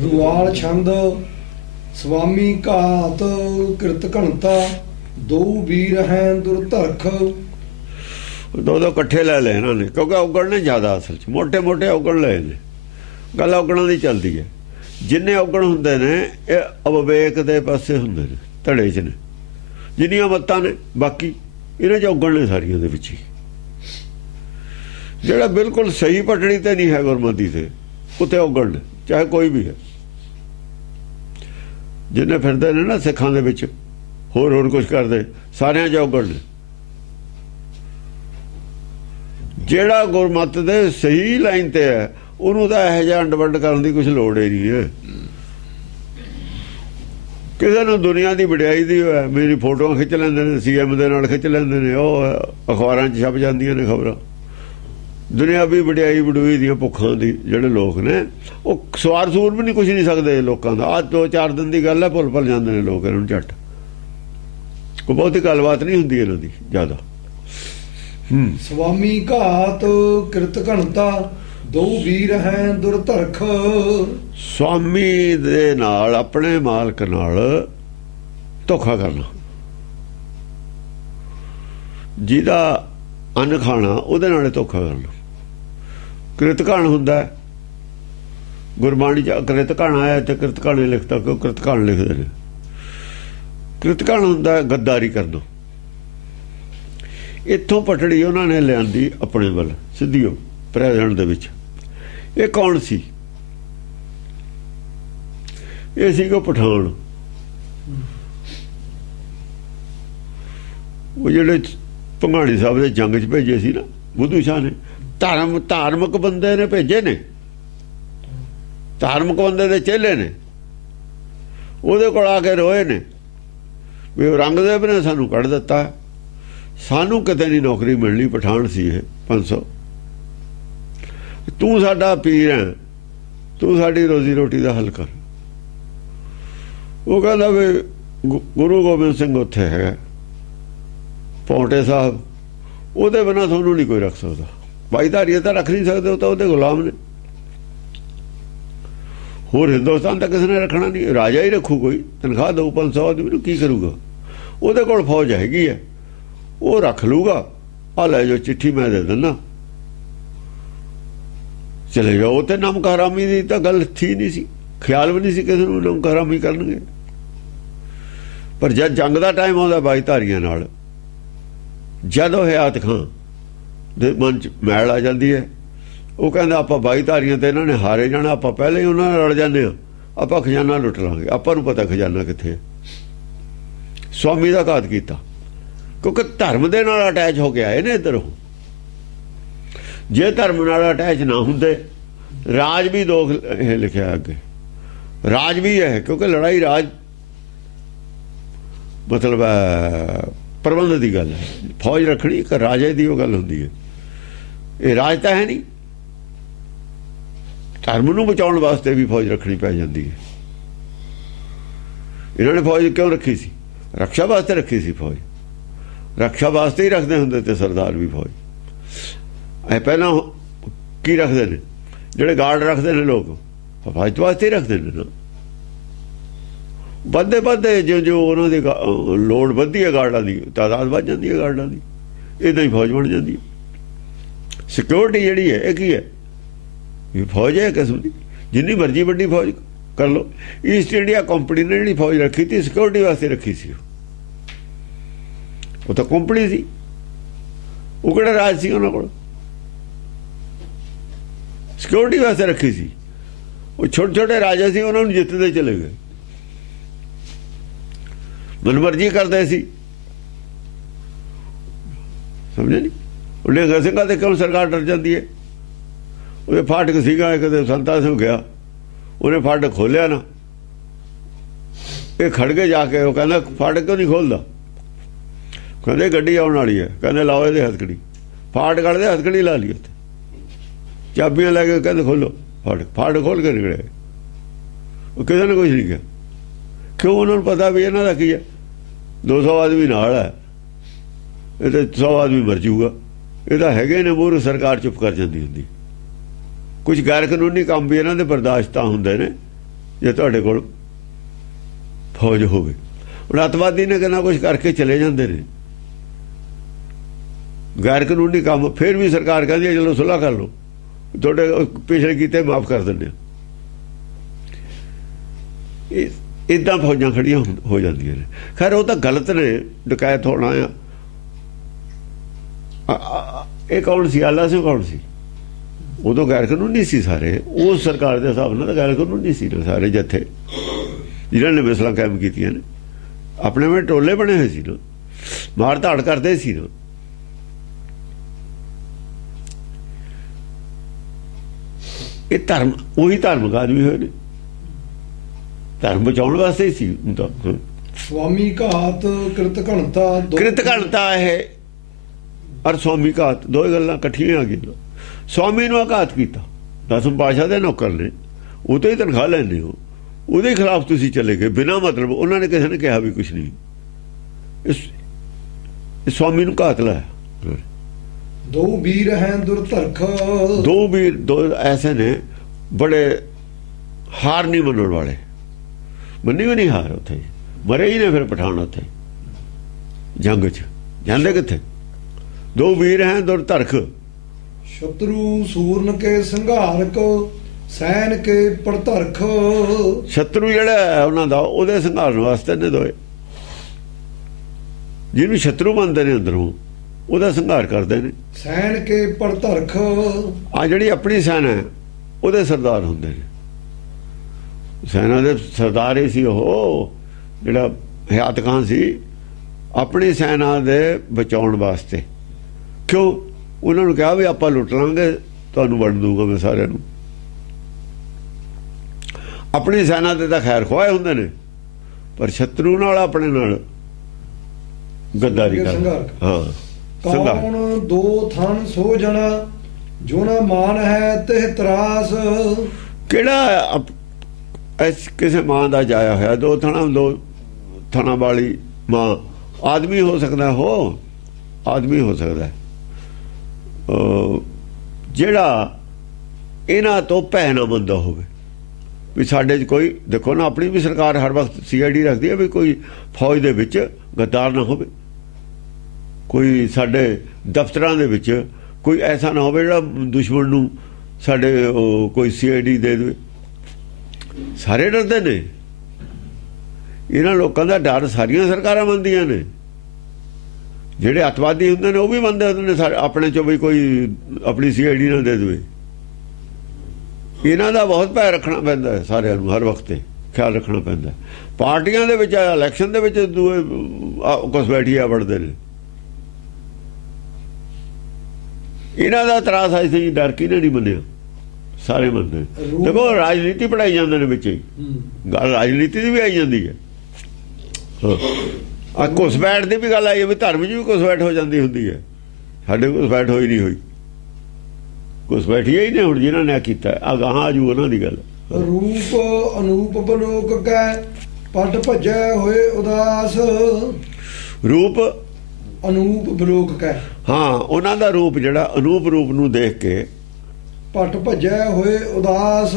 रुआल छंद स्वामी घात कृत घनता दो वीर हैं दुर्धरख। दो दो इकट्ठे लै ले इन्होंने, क्योंकि औगण ने ज़्यादा असल च मोटे मोटे औगण लए ने। गल औगणों की चलती है। जिन्ने औगण होंदे ने ये अविवेक के पासे होंदे ने, धड़े च ने। जिन्नियां मत्तां ने बाकी इन्हां च औगण ने सारियां दे विच ही। जिहड़ा बिल्कुल सही पटड़ी ते नहीं है गुरमती से उत्ते औगण ने, चाहे कोई भी है। जिन्ने फिरदे ने ना सिखां दे विच होर कुछ करदे, सारियां च औगण ने। ਜਿਹੜਾ ਗੁਰਮਤ ਦੇ ਸਹੀ ਲਾਈਨ ਤੇ ਹੈ ਉਹਨੂੰ ਤਾਂ ਇਹੋ ਜਿਹਾ ਅੰਡ-ਵੰਡ ਕਰਨ ਦੀ ਕੁਛ ਲੋੜ ਹੀ ਨਹੀਂ ਹੈ। ਕਿਸੇ ਨੂੰ ਦੁਨੀਆ ਦੀ ਵਡਿਆਈ ਦੀ ਹੋਇਆ, ਮੇਰੀ ਫੋਟੋਆਂ ਖਿੱਚ ਲੈਂਦੇ ਨੇ, CM ਦੇ ਨਾਲ ਖਿੱਚ ਲੈਂਦੇ ਨੇ, ਉਹ ਅਖਬਾਰਾਂ 'ਚ ਛਪ ਜਾਂਦੀਆਂ ਨੇ ਖਬਰਾਂ। ਦੁਨਿਆਵੀ ਵਡਿਆਈ ਵਡੂਈ ਦੀਆਂ ਭੁੱਖਾਂ ਦੀ ਜਿਹੜੇ ਲੋਕ ਨੇ ਉਹ ਸਵਾਰ ਸੂਰ ਵੀ ਨਹੀਂ ਕੁਛ ਨਹੀਂ ਸਕਦੇ ਲੋਕਾਂ ਦਾ। ਅੱਜ 2-4 ਦਿਨ ਦੀ ਗੱਲ ਹੈ, ਭੁੱਲ ਜਾਂਦੇ ਨੇ ਲੋਕ ਇਹਨਾਂ ਨੂੰ ਝੱਟ। ਕੋਈ ਬਹੁਤੀ ਗੱਲਬਾਤ ਨਹੀਂ ਹੁੰਦੀ ਇਹਨਾਂ ਦੀ ਜ਼ਿਆਦਾ। स्वामी घात कृत घनता दो वीर हैं दुर्धरख। स्वामी दे नाल अपने मालक नाल धोखा करना, जिहदा अन्न खाना उहदे नाल धोखा करना। कृत घन हुंदा गुरबाणी च, कृत घन आया ते कृत घन लिखता, क्यों कृत घन लिखदे ने। कृत घन हुंदा गद्दारी करना। इत्थों पटड़ी उन्होंने लियांदी अपने वाल सीधी प्रेजेंट दे विच। ये कौन सी? ये सी को पठान। वो जिहड़े भंगाणी साहब दे जंग च भेजे सी ना बुद्धू शाह ने, धार्मिक बंदे ने भेजे ने, धार्मिक बंदे दे चेले ने। उहदे कोल आके रोए ने भी औरंगजेब ने सानू कढ़ दिता, सानू किते नहीं नौकरी मिलनी। पठान सी है 500। तू साडा पीर है, तू साडी रोजी रोटी का हल कर। वो कहता भी गुरु गोबिंद सिंह उत्थे है पौंटे साहब, ਉਹਦੇ बिना ਤੁਹਾਨੂੰ नहीं कोई रख सकता। भाईधारी तो रख नहीं सकते, तो ਉਹਦੇ गुलाम ने। होर हिंदुस्तान तक किसी ने रखना नहीं, राजा ही रखू कोई, तनख्वाह दो 500 आदमी ਨੂੰ की करूगा। ਉਹਦੇ ਕੋਲ फौज हैगी है, वो रख लूगा। आ लै जो चिट्ठी मैं दे देना, चले जाओ। तो नमक हरामी की तो गल थी नहीं सी, ख्याल भी नहीं सी किसी को नमक हरामी करनगे। पर जब जंग का टाइम आता बाईधारियां नाल, जदों हयात खां दे मन च मैल आ जाती है, वो कहता आपां बाईधारियां ते इन्हां ने हारे जाना, आपां पहले ही उन्हां नाल लड़ जाने, आपां खजाना लुट लांगे। आपां नूं पता खजाना कित्थे है। स्वामी का घात कीता क्योंकि धर्म दे नाल अटैच हो के आए ने इधरों। जे धर्म नाल अटैच ना हुंदे, राज भी दो लिखा अगे, राज भी है, क्योंकि लड़ाई राज मतलब प्रबंध की गल है। फौज रखनी एक राजे की गल होंदी है। ये राज तो है नहीं, धर्म नूं बचाउण वास्ते भी फौज रखनी पै जाती है। इन्होंने फौज क्यों रखी सी? रक्षा वास्ते रखी सी फौज। रक्षा वास्ते ही रखते होंगे तो सरदार भी फौज। पहला की रखते हैं जोड़े गार्ड रखते हैं लोग, हिफाजत वास्ते ही रखते हैं ना। बदते बदते जो जो उन्होंने लोड़ बढ़ती है, गार्डा की तादाद बढ़ जाती है, गार्डा की इदा ही फौज बन जाती है। सिक्योरिटी जी है की है, ये फौज है किस्म की। जिन्नी मर्जी वड्डी फौज कर लो। ईस्ट इंडिया कंपनी ने जी फौज रखी थी सिक्योरिटी वास्ते रखी सी। वो तो कंपनी सी, वो किहड़ा राज सी उन्हां कोल? सिक्योरिटी वास्ते रखी सी। वो छोटे छोटे राजा सी, उन्होंने जितते चले गए, मनमर्जी करते सी। समझे नहीं? निहंगा सिंघां ते क्यों सरकार डर जाती है? वो फाटक सीगा, एक संता सिंह गया, उन्हें फाटक खोलिया ना, ये खड़ के जाके वो कहना फाटक क्यों नहीं खोलता? कहते गड्डी आने वाली है, कहते लाओ ये हथकड़ी। फाटक कड़ते हथकड़ी ला ली, उत्थे चाबियां लैके कहते खोलो फाटक। फाटक खोल के निकले। वो किसी ने कुछ नहीं किया, क्यों? उन्होंने पता भी इन्हों का की है, 200 आदमी नाल है, ये तो 100 आदमी मर जूगा। ये तो है ने मूहर सरकार चुप कर जाती होंगी। कुछ गैर कानूनी काम भी इन्हों के बर्दाश्त होंगे ने ਜੇ ਤੁਹਾਡੇ ਕੋਲ ਫੌਜ ਹੋਵੇ। ਹੁਣ ਅੱਤਵਾਦੀ ਨੇ ਕਿੰਨਾ ਕੁਛ ਕਰਕੇ ਚਲੇ ਜਾਂਦੇ ਨੇ, ਗੈਰ ਕਾਨੂੰਨੀ ਕੰਮ, ਫਿਰ ਵੀ ਸਰਕਾਰ ਕਹਿੰਦੀ ਹੈ ਚਲੋ ਸੁਲ੍ਹਾ ਕਰ ਲਓ, ਤੁਹਾਡੇ ਪਿਛਲੇ ਕੀਤੇ ਮਾਫ ਕਰ ਦਿੰਦੇ ਆ। ਇੱਦਾਂ ਫੌਜਾਂ ਖੜੀਆਂ ਹੋ ਜਾਂਦੀਆਂ ਨੇ। ਖੈਰ ਉਹ ਤਾਂ ਗਲਤ ਨੇ, ਡਕੈਤ ਹੋਣਾ ਆ। ਇਹ ਕੌਣ ਸੀ? ਆਲਾ ਸਿੰਘ ਕੌਣ ਸੀ? ਉਦੋਂ ਗੈਰ ਕਾਨੂੰਨੀ ਸੀ ਸਾਰੇ, ਉਸ ਸਰਕਾਰ ਦੇ ਹਿਸਾਬ ਨਾਲ ਗੈਰ ਕਾਨੂੰਨੀ ਸੀ ਨਾ ਸਾਰੇ ਜੱਥੇ ਜਿਨ੍ਹਾਂ ਨੇ ਮਿਸਲਾਂ ਕਾਇਮ ਕੀਤੀਆਂ ਨੇ। ਆਪਣੇ ਵਿੱਚ ਟੋਲੇ ਬਣੇ ਹੋਏ ਸੀ ਨਾ, ਮਾਰ ਧਾੜ ਕਰਦੇ ਸੀ ਨਾ। ਇਹ ਧਰਮ, ਉਹੀ ਧਾਰਮਿਕ ਆਦਮੀ ਹੋਏ ਨੇ, ਧਰਮ ਬਚਾਉਣ ਵਾਸਤੇ ਹੀ ਸੀ। ਸਵਾਮੀ ਘਾਤ ਕ੍ਰਿਤ ਘਣਤਾ, ਕ੍ਰਿਤ ਘਣਤਾ ਇਹ ਔਰ ਸਵਾਮੀ ਘਾਤ ਦੋਏ ਗੱਲਾਂ ਇਕੱਠੀਆਂ ਆ ਗਈਆਂ। ਸਵਾਮੀ ਨੂੰ ਆਘਾਤ ਕੀਤਾ, ਦਸਮ ਪਾਤਸ਼ਾਹ ਦੇ ਨੌਕਰ ਨੇ, ਉਹ ਤੋਂ ਹੀ ਤਨਖਾਹ ਲੈਂਦੇ ਹੋ, ਉਹਦੇ ਖਿਲਾਫ ਤੁਸੀਂ ਚਲੇ ਗਏ ਬਿਨਾਂ ਮਤਲਬ। ਉਹਨਾਂ ਨੇ ਕਿਸੇ ਨੇ ਕਿਹਾ ਵੀ ਕੁਛ ਨਹੀਂ, ਇਸ ਸਵਾਮੀ ਨੂੰ ਘਾਤ ਲਾਇਆ। ਦੋ ਵੀਰ ਹੈ ਦੁਰਧਰਖ, ਦੋ ਵੀਰ ਦੋ ਐਸੇ ਨੇ ਬੜੇ ਹਾਰ ਨਹੀਂ ਮੰਨਣ ਵਾਲੇ, ਮੰਨੀ ਵੀ ਨਹੀਂ ਹਾਰ, ਉੱਥੇ ਮਰੇ ਹੀ ਨੇ ਫਿਰ ਪਠਾਨ ਉੱਥੇ ਜੰਗ 'ਚ, ਜਾਂਦੇ ਕਿੱਥੇ? ਦੋ ਵੀਰ ਹੈ ਦੁਰਧਰਖ, ਸ਼ਤਰੂ ਸੂਰਨ ਕੇ ਸੰਘਾਰਕ, ਸੈਨ ਕੇ ਪਰਧਰਖ। ਸ਼ਤਰੂ ਜਿਹੜਾ ਉਹਨਾਂ ਦਾ, ਉਹਦੇ ਸੰਘਾਰਨ ਵਾਸਤੇ ਨੇ ਦੋਏ, ਜਿਹਨੂੰ ਸ਼ਤਰੂ ਮੰਨਦੇ ਨੇ ਅੰਦਰੋਂ, ਉਹਦਾ ਸੰਘਾਰ ਕਰਦੇ ਨੇ। ਸੈਨ ਕੇ ਪਰਧਰਖ, ਆ ਜਿਹੜੀ ਆਪਣੀ ਸੈਨਾ ਹੈ ਉਹਦੇ ਸਰਦਾਰ ਹੁੰਦੇ ਨੇ। ਸੈਨਾ ਦੇ ਸਰਦਾਰ ਹੀ ਸੀ ਉਹ, ਜਿਹੜਾ ਹਯਾਤ ਖਾਨ ਸੀ, ਆਪਣੀ ਸੈਨਾ ਦੇ ਬਚਾਉਣ ਵਾਸਤੇ। ਕਿਉਂ? ਉਹਨਾਂ ਨੂੰ ਕਿਹਾ ਵੀ ਆਪਾਂ ਲੁੱਟ ਲਾਂਗੇ, ਤੁਹਾਨੂੰ ਵੰਡ ਦੂੰਗਾ ਮੈਂ ਸਾਰਿਆਂ ਨੂੰ। ਆਪਣੀ ਸੈਨਾ ਦੇ ਤਾਂ ਖੈਰ ਖੁਆਏ ਹੁੰਦੇ ਨੇ, ਪਰ ਸ਼ਤਰੂ ਨਾਲ ਆਪਣੇ ਨਾਲ ਗੱਦਾਰੀ ਕਰ। ਹਾਂ, ਕੌਣ ਦੋ ਥਣ ਸੋ ਜਣਾ, ਜੋ ਨਾ ਮਾਨ ਹੈ ਤੇ ਤਰਾਸ। ਕਿਹੜਾ ਐਸ ਕਿਸੇ ਮਾਂ ਦਾ ਜਾਇਆ ਹੋਇਆ? ਦੋ ਥਣਾ ਵਾਲੀ ਮਾਂ ਆਦਮੀ ਹੋ ਸਕਦਾ, ਹੋ ਆਦਮੀ ਹੋ ਸਕਦਾ ਜਿਹੜਾ ਇਹਨਾਂ ਤੋਂ ਭੈ ਨਾ ਮੰਨਦਾ ਹੋਵੇ ਵੀ ਸਾਡੇ 'ਚ ਕੋਈ। ਦੇਖੋ ਨਾ, ਆਪਣੀ ਵੀ ਸਰਕਾਰ ਹਰ ਵਕਤ CID ਰੱਖਦੀ ਹੈ ਵੀ ਕੋਈ ਫੌਜ ਦੇ ਵਿੱਚ ਗੱਦਾਰ ਨਾ ਹੋਵੇ, ਕੋਈ ਸਾਡੇ ਦਫ਼ਤਰਾਂ ਦੇ ਵਿੱਚ ਕੋਈ ਐਸਾ ਨਾ ਹੋਵੇ ਜਿਹੜਾ ਦੁਸ਼ਮਣ ਨੂੰ ਸਾਡੇ ਕੋਈ CID ਦੇ ਦੇਵੇ। ਸਾਰੇ ਡਰਦੇ ਨੇ, ਇਹਨਾਂ ਲੋਕਾਂ ਦਾ ਡਰ ਸਾਰੀਆਂ ਸਰਕਾਰਾਂ ਮੰਨਦੀਆਂ ਨੇ। ਜਿਹੜੇ ਅੱਤਵਾਦੀ ਹੁੰਦੇ ਨੇ ਉਹ ਵੀ ਮੰਨਦੇ ਹੁੰਦੇ ਨੇ ਆਪਣੇ 'ਚੋਂ ਵੀ ਕੋਈ ਆਪਣੀ CID ਨਾ ਦੇ ਦੇਵੇ। ਇਹਨਾਂ ਦਾ ਬਹੁਤ ਭੈ ਰੱਖਣਾ ਪੈਂਦਾ ਹੈ, ਸਾਰਿਆਂ ਨੂੰ ਹਰ ਵਕਤ ਖਿਆਲ ਰੱਖਣਾ ਪੈਂਦਾ। ਪਾਰਟੀਆਂ ਦੇ ਵਿੱਚ, ਇਲੈਕਸ਼ਨ ਦੇ ਵਿੱਚ ਦੂਏ ਘੁਸਪੈਠੀਆ ਵੜਦੇ ਨੇ। ਇਹਨਾਂ ਦਾ ਤਰਾਸ ਆਈ ਸੀ, ਡਰ ਕਿਹਨੇ ਨਹੀਂ ਮੰਨਿਆ, ਸਾਰੇ ਮੰਨਦੇ। ਦੇਖੋ ਰਾਜਨੀਤੀ ਪੜਾਈ ਜਾਂਦੇ ਨੇ ਵਿੱਚ ਹੀ, ਗੱਲ ਰਾਜਨੀਤੀ ਦੀ ਵੀ ਆਈ ਜਾਂਦੀ ਹੈ। ਆ ਘੁਸਪੈਠ ਦੀ ਵੀ ਗੱਲ ਆਈ ਹੈ ਵੀ ਧਰਮ 'ਚ ਵੀ ਘੁਸਪੈਠ ਹੋ ਜਾਂਦੀ ਹੁੰਦੀ ਹੈ। ਸਾਡੇ ਘੁਸਪੈਠ ਹੋਈ ਨਹੀਂ ਹੋਈ, ਘੁਸਪੈਠੀਆ ਹੀ ਨੇ ਹੁਣ ਜਿਹਨਾਂ ਨੇ ਕੀਤਾ। ਅਗਾਂਹ ਆਜੂ ਉਹਨਾਂ ਦੀ ਗੱਲ। ਰੂਪ ਅਨੂਪ ਬਲੋਕ ਕੈ, ਪਟ ਭੱਜੈ ਹੋਏ ਉਦਾਸ। ਰੂਪ ਅਨੂਪ ਬਲੋਕ ਕੈ, ਹਾਂ, ਉਹਨਾਂ ਦਾ ਰੂਪ ਜਿਹੜਾ ਅਨੂਪ ਰੂਪ ਨੂੰ ਦੇਖ ਕੇ ਪਟ ਭੱਜੈ ਹੋਏ ਉਦਾਸ।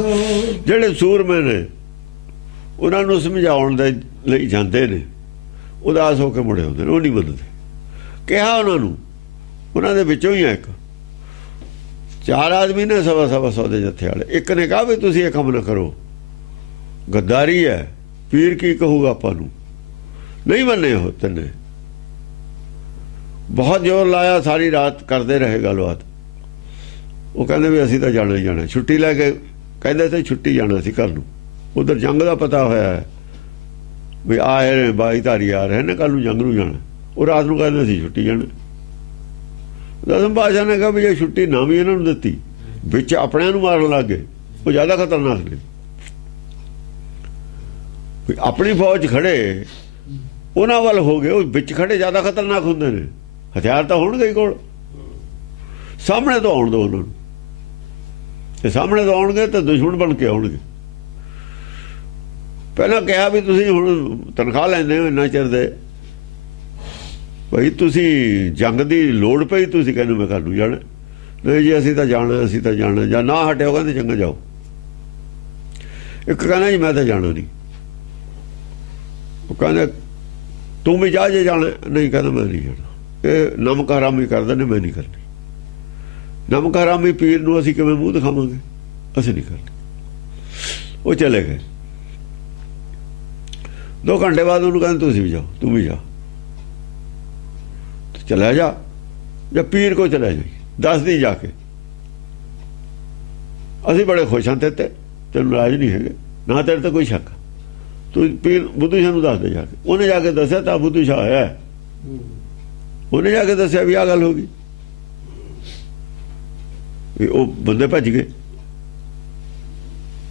ਜਿਹੜੇ ਸੂਰਮੇ ਨੇ ਉਹਨਾਂ ਨੂੰ ਸਮਝਾਉਣ ਦੇ ਲਈ ਜਾਂਦੇ ਨੇ, ਉਦਾਸ ਹੋ ਕੇ ਮੁੜੇ ਹੁੰਦੇ ਨੇ, ਉਹ ਨਹੀਂ ਮੰਨਦੇ। ਕਿਹਾ ਉਹਨਾਂ ਨੂੰ, ਉਹਨਾਂ ਦੇ ਵਿੱਚੋਂ ਹੀ ਇੱਕ ਚਾਰ ਆਦਮੀ ਨੇ, 100 ਦੇ ਜੱਥੇ ਵਾਲੇ, ਇੱਕ ਨੇ ਕਿਹਾ ਵੀ ਤੁਸੀਂ ਇਹ ਕੰਮ ਨਾ ਕਰੋ, ਗੱਦਾਰੀ ਹੈ, ਪੀਰ ਕੀ ਕਹੂਗਾ ਆਪਾਂ ਨੂੰ। ਨਹੀਂ ਮੰਨੇ ਉਹ ਤਿੰਨੇ, ਬਹੁਤ ਜ਼ੋਰ ਲਾਇਆ, ਸਾਰੀ ਰਾਤ ਕਰਦੇ ਰਹੇ ਗੱਲਬਾਤ। ਉਹ ਕਹਿੰਦੇ ਵੀ ਅਸੀਂ ਤਾਂ ਜਾਣਾ ਹੀ ਜਾਣਾ। ਛੁੱਟੀ ਲੈ ਕੇ ਕਹਿੰਦੇ ਸੀ ਛੁੱਟੀ ਜਾਣਾ ਸੀ ਘਰ ਨੂੰ। ਉਧਰ ਜੰਗ ਦਾ ਪਤਾ ਹੋਇਆ ਹੈ ਵੀ ਆਏ ਨੇ ਬਾਈ ਧਾਰੀ ਆ ਰਹੇ ਨੇ, ਕੱਲ ਨੂੰ ਜੰਗ ਨੂੰ ਜਾਣਾ। ਉਹ ਰਾਤ ਨੂੰ ਕਹਿੰਦੇ ਸੀ ਛੁੱਟੀ ਜਾਣਾ। ਦਸਮ ਪਾਤਸ਼ਾਹ ਨੇ ਕਿਹਾ ਵੀ ਜੇ ਛੁੱਟੀ ਨਾ ਵੀ ਇਹਨਾਂ ਨੂੰ ਦਿੱਤੀ, ਵਿੱਚ ਆਪਣਿਆਂ ਨੂੰ ਮਾਰਨ ਲੱਗ ਗਏ, ਉਹ ਜ਼ਿਆਦਾ ਖਤਰਨਾਕ ਨੇ। ਆਪਣੀ ਫੌਜ ਖੜੇ ਉਹਨਾਂ ਵੱਲ ਹੋ ਗਏ, ਉਹ ਵਿੱਚ ਖੜੇ ਜ਼ਿਆਦਾ ਖਤਰਨਾਕ ਹੁੰਦੇ ਨੇ। ਹਥਿਆਰ ਤਾਂ ਹੋਣਗੇ ਹੀ ਕੋਲ, ਸਾਹਮਣੇ ਤੋਂ ਆਉਣ ਦਿਓ ਉਹਨਾਂ ਨੂੰ, ਤੇ ਸਾਹਮਣੇ ਤੋਂ ਆਉਣਗੇ ਤਾਂ ਦੁਸ਼ਮਣ ਬਣ ਕੇ ਆਉਣਗੇ। ਪਹਿਲਾਂ ਕਿਹਾ ਵੀ ਤੁਸੀਂ ਹੁਣ ਤਨਖਾਹ ਲੈਂਦੇ ਹੋ ਇੰਨਾ ਚਿਰ ਦੇ, ਭਾਈ ਤੁਸੀਂ ਜੰਗ ਦੀ ਲੋੜ ਪਈ, ਤੁਸੀਂ ਕਹਿੰਦੇ ਮੈਂ ਘਰ ਨੂੰ ਜਾਣਾ। ਨਹੀਂ ਜੀ ਅਸੀਂ ਤਾਂ ਜਾਣਾ, ਅਸੀਂ ਤਾਂ ਜਾਣਾ। ਜਾਂ ਨਾ ਹਟਿਓ, ਕਹਿੰਦੇ ਚੰਗਾ ਜਾਓ। ਇੱਕ ਕਹਿੰਦਾ ਜੀ ਮੈਂ ਤਾਂ ਜਾਣਾ ਨਹੀਂ, ਉਹ ਕਹਿੰਦਾ ਤੂੰ ਵੀ ਜਾ ਜੇ ਜਾਣਾ, ਨਹੀਂ ਕਹਿੰਦਾ ਮੈਂ ਨਹੀਂ ਜਾਣਾ। ਇਹ ਨਮਕ ਹਰਾਮੀ ਕਰਦੇ ਨੇ, ਮੈਂ ਨਹੀਂ ਕਰਨੀ। ਨਮਕ ਹਰਾਮੀ ਪੀਰ ਨੂੰ ਅਸੀਂ ਕਿਵੇਂ ਮੂੰਹ ਦਿਖਾਵਾਂਗੇ? ਅਸੀਂ ਨਹੀਂ ਕਰਨੀ। ਉਹ ਚਲੇ ਗਏ। 2 ਘੰਟੇ ਬਾਅਦ ਉਹਨੂੰ ਕਹਿੰਦੇ ਤੁਸੀਂ ਵੀ ਜਾਓ, ਤੂੰ ਵੀ ਜਾ। ਚਲਾ ਜਾ, ਜਾਂ ਪੀਰ ਕੋ ਚਲਾ ਜਾਈ, ਦੱਸ ਦੀ ਜਾ ਕੇ ਅਸੀਂ ਬੜੇ ਖੁਸ਼ ਹਾਂ ਤੇ ਤੈਨੂੰ ਰਾਜ ਨਹੀਂ ਹੈਗੇ, ਨਾ ਤੇਰੇ ਤੇ ਕੋਈ ਸ਼ੱਕ, ਤੂੰ ਪੀਰ ਬੁੱਧੂ ਸ਼ਾਹ ਨੂੰ ਦੱਸ ਦੇ ਜਾ ਕੇ। ਉਹਨੇ ਜਾ ਕੇ ਦੱਸਿਆ ਤਾਂ ਬੁੱਧੂ ਸ਼ਾਹ ਆਇਆ, ਉਹਨੇ ਜਾ ਕੇ ਦੱਸਿਆ ਵੀ ਆਹ ਗੱਲ ਹੋ ਗਈ। ਉਹ ਬੰਦੇ ਭੱਜ ਗਏ।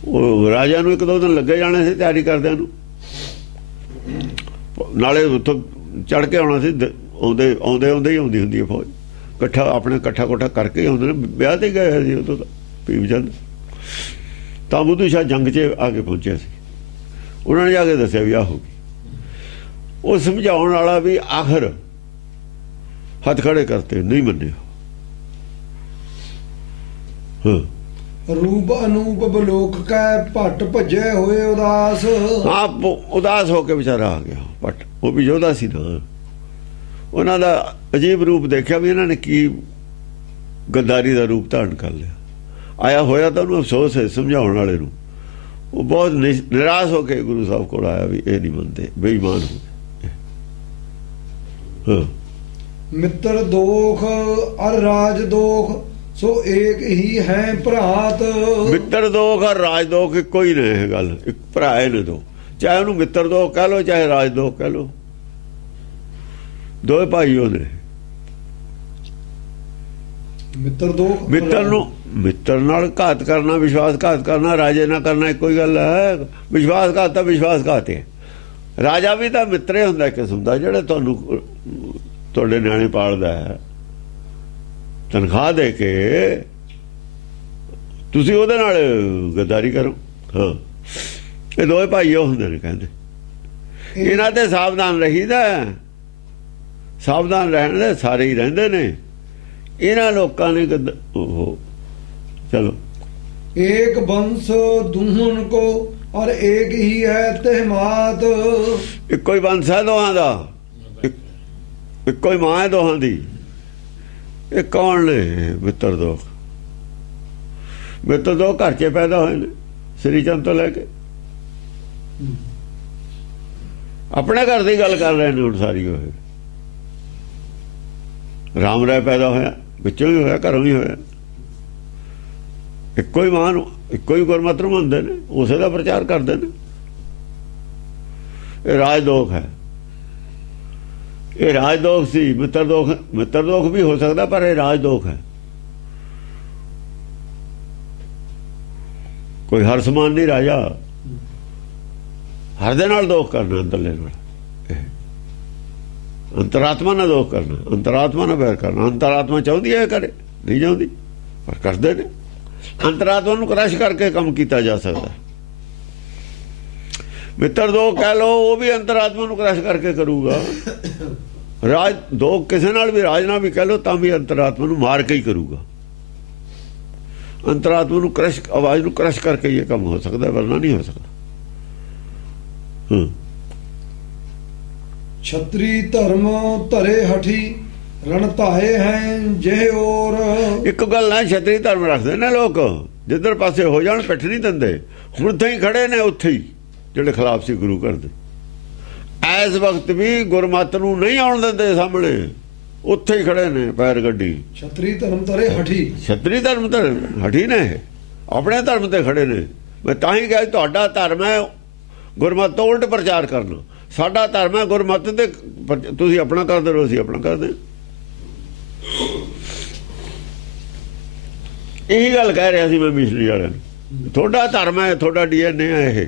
ਉਹ ਰਾਜਾ ਨੂੰ 1-2 ਦਿਨ ਲੱਗੇ ਜਾਣੇ ਸੀ ਤਿਆਰੀ ਕਰਦਿਆਂ ਨੂੰ, ਨਾਲੇ ਉੱਥੋਂ ਚੜ ਕੇ ਆਉਣਾ ਸੀ। ਆਉਂਦੇ ਹੀ ਆਉਂਦੀ ਹੁੰਦੀ ਹੈ ਫੌਜ, ਇਕੱਠਾ ਕੋਠਾ ਕਰਕੇ ਆਉਂਦੇ ਨੇ। ਵਿਆਹ ਤੇ ਗਏ ਸੀ ਉਦੋਂ ਤਾਂ ਭੀਮ ਚੰਦ, ਤਾਂ ਬੁੱਧੂ ਸ਼ਾਹ ਜੰਗ 'ਚ ਆ ਕੇ ਪਹੁੰਚਿਆ ਸੀ। ਉਹਨਾਂ ਨੇ ਜਾ ਕੇ ਦੱਸਿਆ ਵੀ ਆਹ ਹੋ ਗਈ। ਉਹ ਸਮਝਾਉਣ ਵਾਲਾ ਵੀ ਆਖਰ ਹੱਥ ਖੜੇ ਕਰਤੇ, ਨਹੀਂ ਮੰਨਿਆ। ਰੂਪ ਅਨੂਪ ਬਲੋਕ ਕੈ ਭੱਟ ਭੱਜੇ ਹੋਏ ਉਦਾਸ। ਹਾਂ, ਉਦਾਸ ਹੋ ਕੇ ਵਿਚਾਰਾ ਆ ਗਿਆ ਭੱਟ। ਉਹ ਵੀ ਯੋਧਾ ਸੀ ਨਾ, ਉਹਨਾਂ ਦਾ ਅਜੀਬ ਰੂਪ ਦੇਖਿਆ ਵੀ ਇਹਨਾਂ ਨੇ ਕੀ ਗੱਦਾਰੀ ਦਾ ਰੂਪ ਧਾਰਨ ਕਰ ਲਿਆ। ਆਇਆ ਹੋਇਆ ਤਾਂ ਉਹਨੂੰ ਅਫਸੋਸ ਹੈ ਸਮਝਾਉਣ ਵਾਲੇ ਨੂੰ। ਉਹ ਬਹੁਤ ਨਿਰਾਸ਼ ਹੋ ਕੇ ਗੁਰੂ ਸਾਹਿਬ ਕੋਲ ਆਇਆ ਵੀ ਇਹ ਨਹੀਂ ਮੰਨਦੇ, ਬੇਈਮਾਨ ਹੋ ਗਏ। ਮਿੱਤਰ ਦੋਖ ਅਰ ਰਾਜ ਦੋਖ ਸੋ ਏਕ ਹੀ ਹੈ ਭਰਾਤ। ਮਿੱਤਰ ਦੋਖ ਔਰ ਰਾਜ ਦੋਖ ਇੱਕੋ ਹੀ ਨੇ। ਇਹ ਗੱਲ ਇੱਕ ਭਰਾ ਨੇ ਦੋ, ਚਾਹੇ ਉਹਨੂੰ ਮਿੱਤਰ ਦੋਖ ਕਹਿ ਲੋ ਚਾਹੇ ਰਾਜ ਦੋਖ ਕਹਿ ਲੋ, ਦੋਵੇਂ ਭਾਈ ਉਹਨੇ। ਮਿੱਤਰ ਦੋਖ, ਮਿੱਤਰ ਨਾਲ ਘਾਤ ਕਰਨਾ, ਵਿਸ਼ਵਾਸਘਾਤ ਕਰਨਾ, ਰਾਜੇ ਨਾਲ ਕਰਨਾ ਇੱਕੋ ਹੀ ਗੱਲ ਹੈ। ਵਿਸ਼ਵਾਸਘਾਤ ਤਾਂ ਵਿਸ਼ਵਾਸਘਾਤ ਹੈ। ਰਾਜਾ ਵੀ ਤਾਂ ਮਿੱਤਰੇ ਹੁੰਦਾ ਕਿਸਮ ਦਾ, ਜਿਹੜਾ ਤੁਹਾਨੂੰ ਤੁਹਾਡੇ ਨਿਆਣੇ ਪਾਲਦਾ ਹੈ, ਤਨਖਾਹ ਦੇ ਕੇ ਤੁਸੀਂ ਉਹਦੇ ਨਾਲ ਗੱਦਾਰੀ ਕਰੋ। ਹਾਂ, ਇਹ ਦੋਵੇਂ ਭਾਈ ਉਹ ਹੁੰਦੇ ਨੇ। ਕਹਿੰਦੇ ਇਹਨਾਂ ਤੇ ਸਾਵਧਾਨ ਰਹੀਦਾ, ਸਾਵਧਾਨ ਰਹਿਣ ਦੇ ਸਾਰੇ ਹੀ ਰਹਿੰਦੇ ਨੇ। ਇਹਨਾਂ ਲੋਕਾਂ ਨੇ ਚਲੋ ਏਕ ਬੰਸ ਦੁਹਨ ਕੋ ਔਰ ਏਕ ਹੀ ਹੈ ਤਹਿਮਾਤ। ਇੱਕੋ ਹੀ ਬੰਸ ਹੈ ਦੋਹਾਂ ਦਾ, ਇੱਕੋ ਹੀ ਮਾਂ ਹੈ ਦੋਹਾਂ ਦੀ। ਇਹ ਕੌਣ ਨੇ ਮਿੱਤਰ ਦੋਖ? ਮਿੱਤਰ ਦੋਖ ਘਰ 'ਚ ਪੈਦਾ ਹੋਏ ਨੇ, ਸ੍ਰੀ ਚੰਦ ਤੋਂ ਲੈ ਕੇ। ਆਪਣੇ ਘਰ ਦੀ ਗੱਲ ਕਰ ਰਹੇ ਨੇ ਹੁਣ ਸਾਰੀ। ਹੋਏ ਰਾਮ ਰਾਏ ਪੈਦਾ ਹੋਇਆ, ਵਿੱਚੋਂ ਹੀ ਹੋਇਆ, ਘਰੋਂ ਹੀ ਹੋਇਆ। ਇੱਕੋ ਹੀ ਮਾਂ ਨੂੰ, ਇੱਕੋ ਹੀ ਗੁਰਮਤਿ ਨੂੰ ਮੰਨਦੇ ਨੇ, ਉਸੇ ਦਾ ਪ੍ਰਚਾਰ ਕਰਦੇ ਨੇ। ਇਹ ਰਾਜ ਦੋਖ ਹੈ, ਇਹ ਰਾਜ ਦੋਖ ਸੀ। ਮਿੱਤਰ ਦੋਖ ਵੀ ਹੋ ਸਕਦਾ, ਪਰ ਇਹ ਰਾਜ ਦੋਖ ਹੈ। ਕੋਈ ਹਰ ਸਮਾਨ ਨਹੀਂ ਰਾਜਾ। ਹਰ ਦੇ ਨਾਲ ਦੋਖ ਕਰਨਾ, ਅੰਦਰਲੇ ਨਾਲ। ਅੰਤਰਾਤਮਾ ਨਾਲ ਦੋਖ ਕਰਨਾ, ਅੰਤਰਾਤਮਾ ਨਾਲ ਵੈਰ ਕਰਨਾ। ਅੰਤਰਾਤਮਾ ਚਾਹੁੰਦੀ ਹੈ ਕਰੇ, ਨਹੀਂ ਚਾਹੁੰਦੀ, ਪਰ ਕਰਦੇ ਨੇ। ਅੰਤਰਾਤਮਾ ਨੂੰ ਕ੍ਰਸ਼ ਕਰਕੇ ਕੰਮ ਕੀਤਾ ਜਾ ਸਕਦਾ। ਮਿੱਤਰ ਦੋਖ ਕਹਿ ਲੋ, ਉਹ ਵੀ ਅੰਤਰਾਤਮਾ ਨੂੰ ਕ੍ਰਸ਼ ਕਰਕੇ ਕਰੂਗਾ। ਰਾਜ ਦੋਖ ਕਿਸੇ ਨਾਲ ਵੀ, ਰਾਜ ਨਾਲ ਵੀ ਕਹਿ ਲੋ, ਤਾਂ ਵੀ ਅੰਤਰਾਤਮਾ ਨੂੰ ਮਾਰ ਕੇ ਹੀ ਕਰੂਗਾ। ਅੰਤਰਾਤਮਾ ਨੂੰ ਕ੍ਰਸ਼, ਆਵਾਜ਼ ਨੂੰ ਕ੍ਰਸ਼ ਕਰਕੇ ਇਹ ਕੰਮ ਹੋ ਸਕਦਾ, ਵਰਨਾ ਨਹੀਂ ਹੋ ਸਕਦਾ। ਛਤਰੀ ਧਰਮ ਧਰੇ ਹਠੀ ਰਣ ਧਾਏ ਹੈ ਜਿਹੇ ਔਰ। ਇੱਕ ਗੱਲ ਹੈ, ਛਤਰੀ ਧਰਮ ਰੱਖਦੇ ਨੇ ਲੋਕ, ਜਿੱਧਰ ਪਾਸੇ ਹੋ ਜਾਣ ਪਿੱਠ ਨਹੀਂ ਦਿੰਦੇ। ਹੁਣ ਉੱਥੇ ਹੀ ਖੜੇ ਨੇ, ਉੱਥੇ ਹੀ ਜਿਹੜੇ ਖਿਲਾਫ ਸੀ ਗੁਰੂ ਘਰ ਦੇ। ਇਸ ਵਕਤ ਵੀ ਗੁਰਮਤਿ ਨੂੰ ਨਹੀਂ ਆਉਣ ਦਿੰਦੇ ਸਾਹਮਣੇ, ਉੱਥੇ ਹੀ ਖੜੇ ਨੇ ਪੈਰ ਗੱਡੀ। ਛਤਰੀ ਧਰਮ ਧਰੇ ਹਠੀ, ਛਤਰੀ ਧਰਮ ਧਰੇ ਹਠੀ ਨੇ, ਆਪਣੇ ਧਰਮ ਤੇ ਖੜੇ ਨੇ। ਮੈਂ ਤਾਂ ਹੀ ਕਿਹਾ ਤੁਹਾਡਾ ਧਰਮ ਹੈ ਗੁਰਮਤਿ ਤੋਂ ਉਲਟ ਪ੍ਰਚਾਰ ਕਰਨਾ, ਸਾਡਾ ਧਰਮ ਹੈ ਗੁਰਮਤਿ ਤੇ ਤੁਸੀਂ ਆਪਣਾ ਕਰਦੇ ਰਹੋ, ਅਸੀਂ ਆਪਣਾ ਕਰਦੇ। ਇਹੀ ਗੱਲ ਕਹਿ ਰਿਹਾ ਸੀ ਮੈਂ ਮਿਸ਼ਨਰੀ ਵਾਲਿਆਂ ਨੂੰ। ਤੁਹਾਡਾ ਧਰਮ ਹੈ, ਤੁਹਾਡਾ DNA ਹੈ, ਇਹ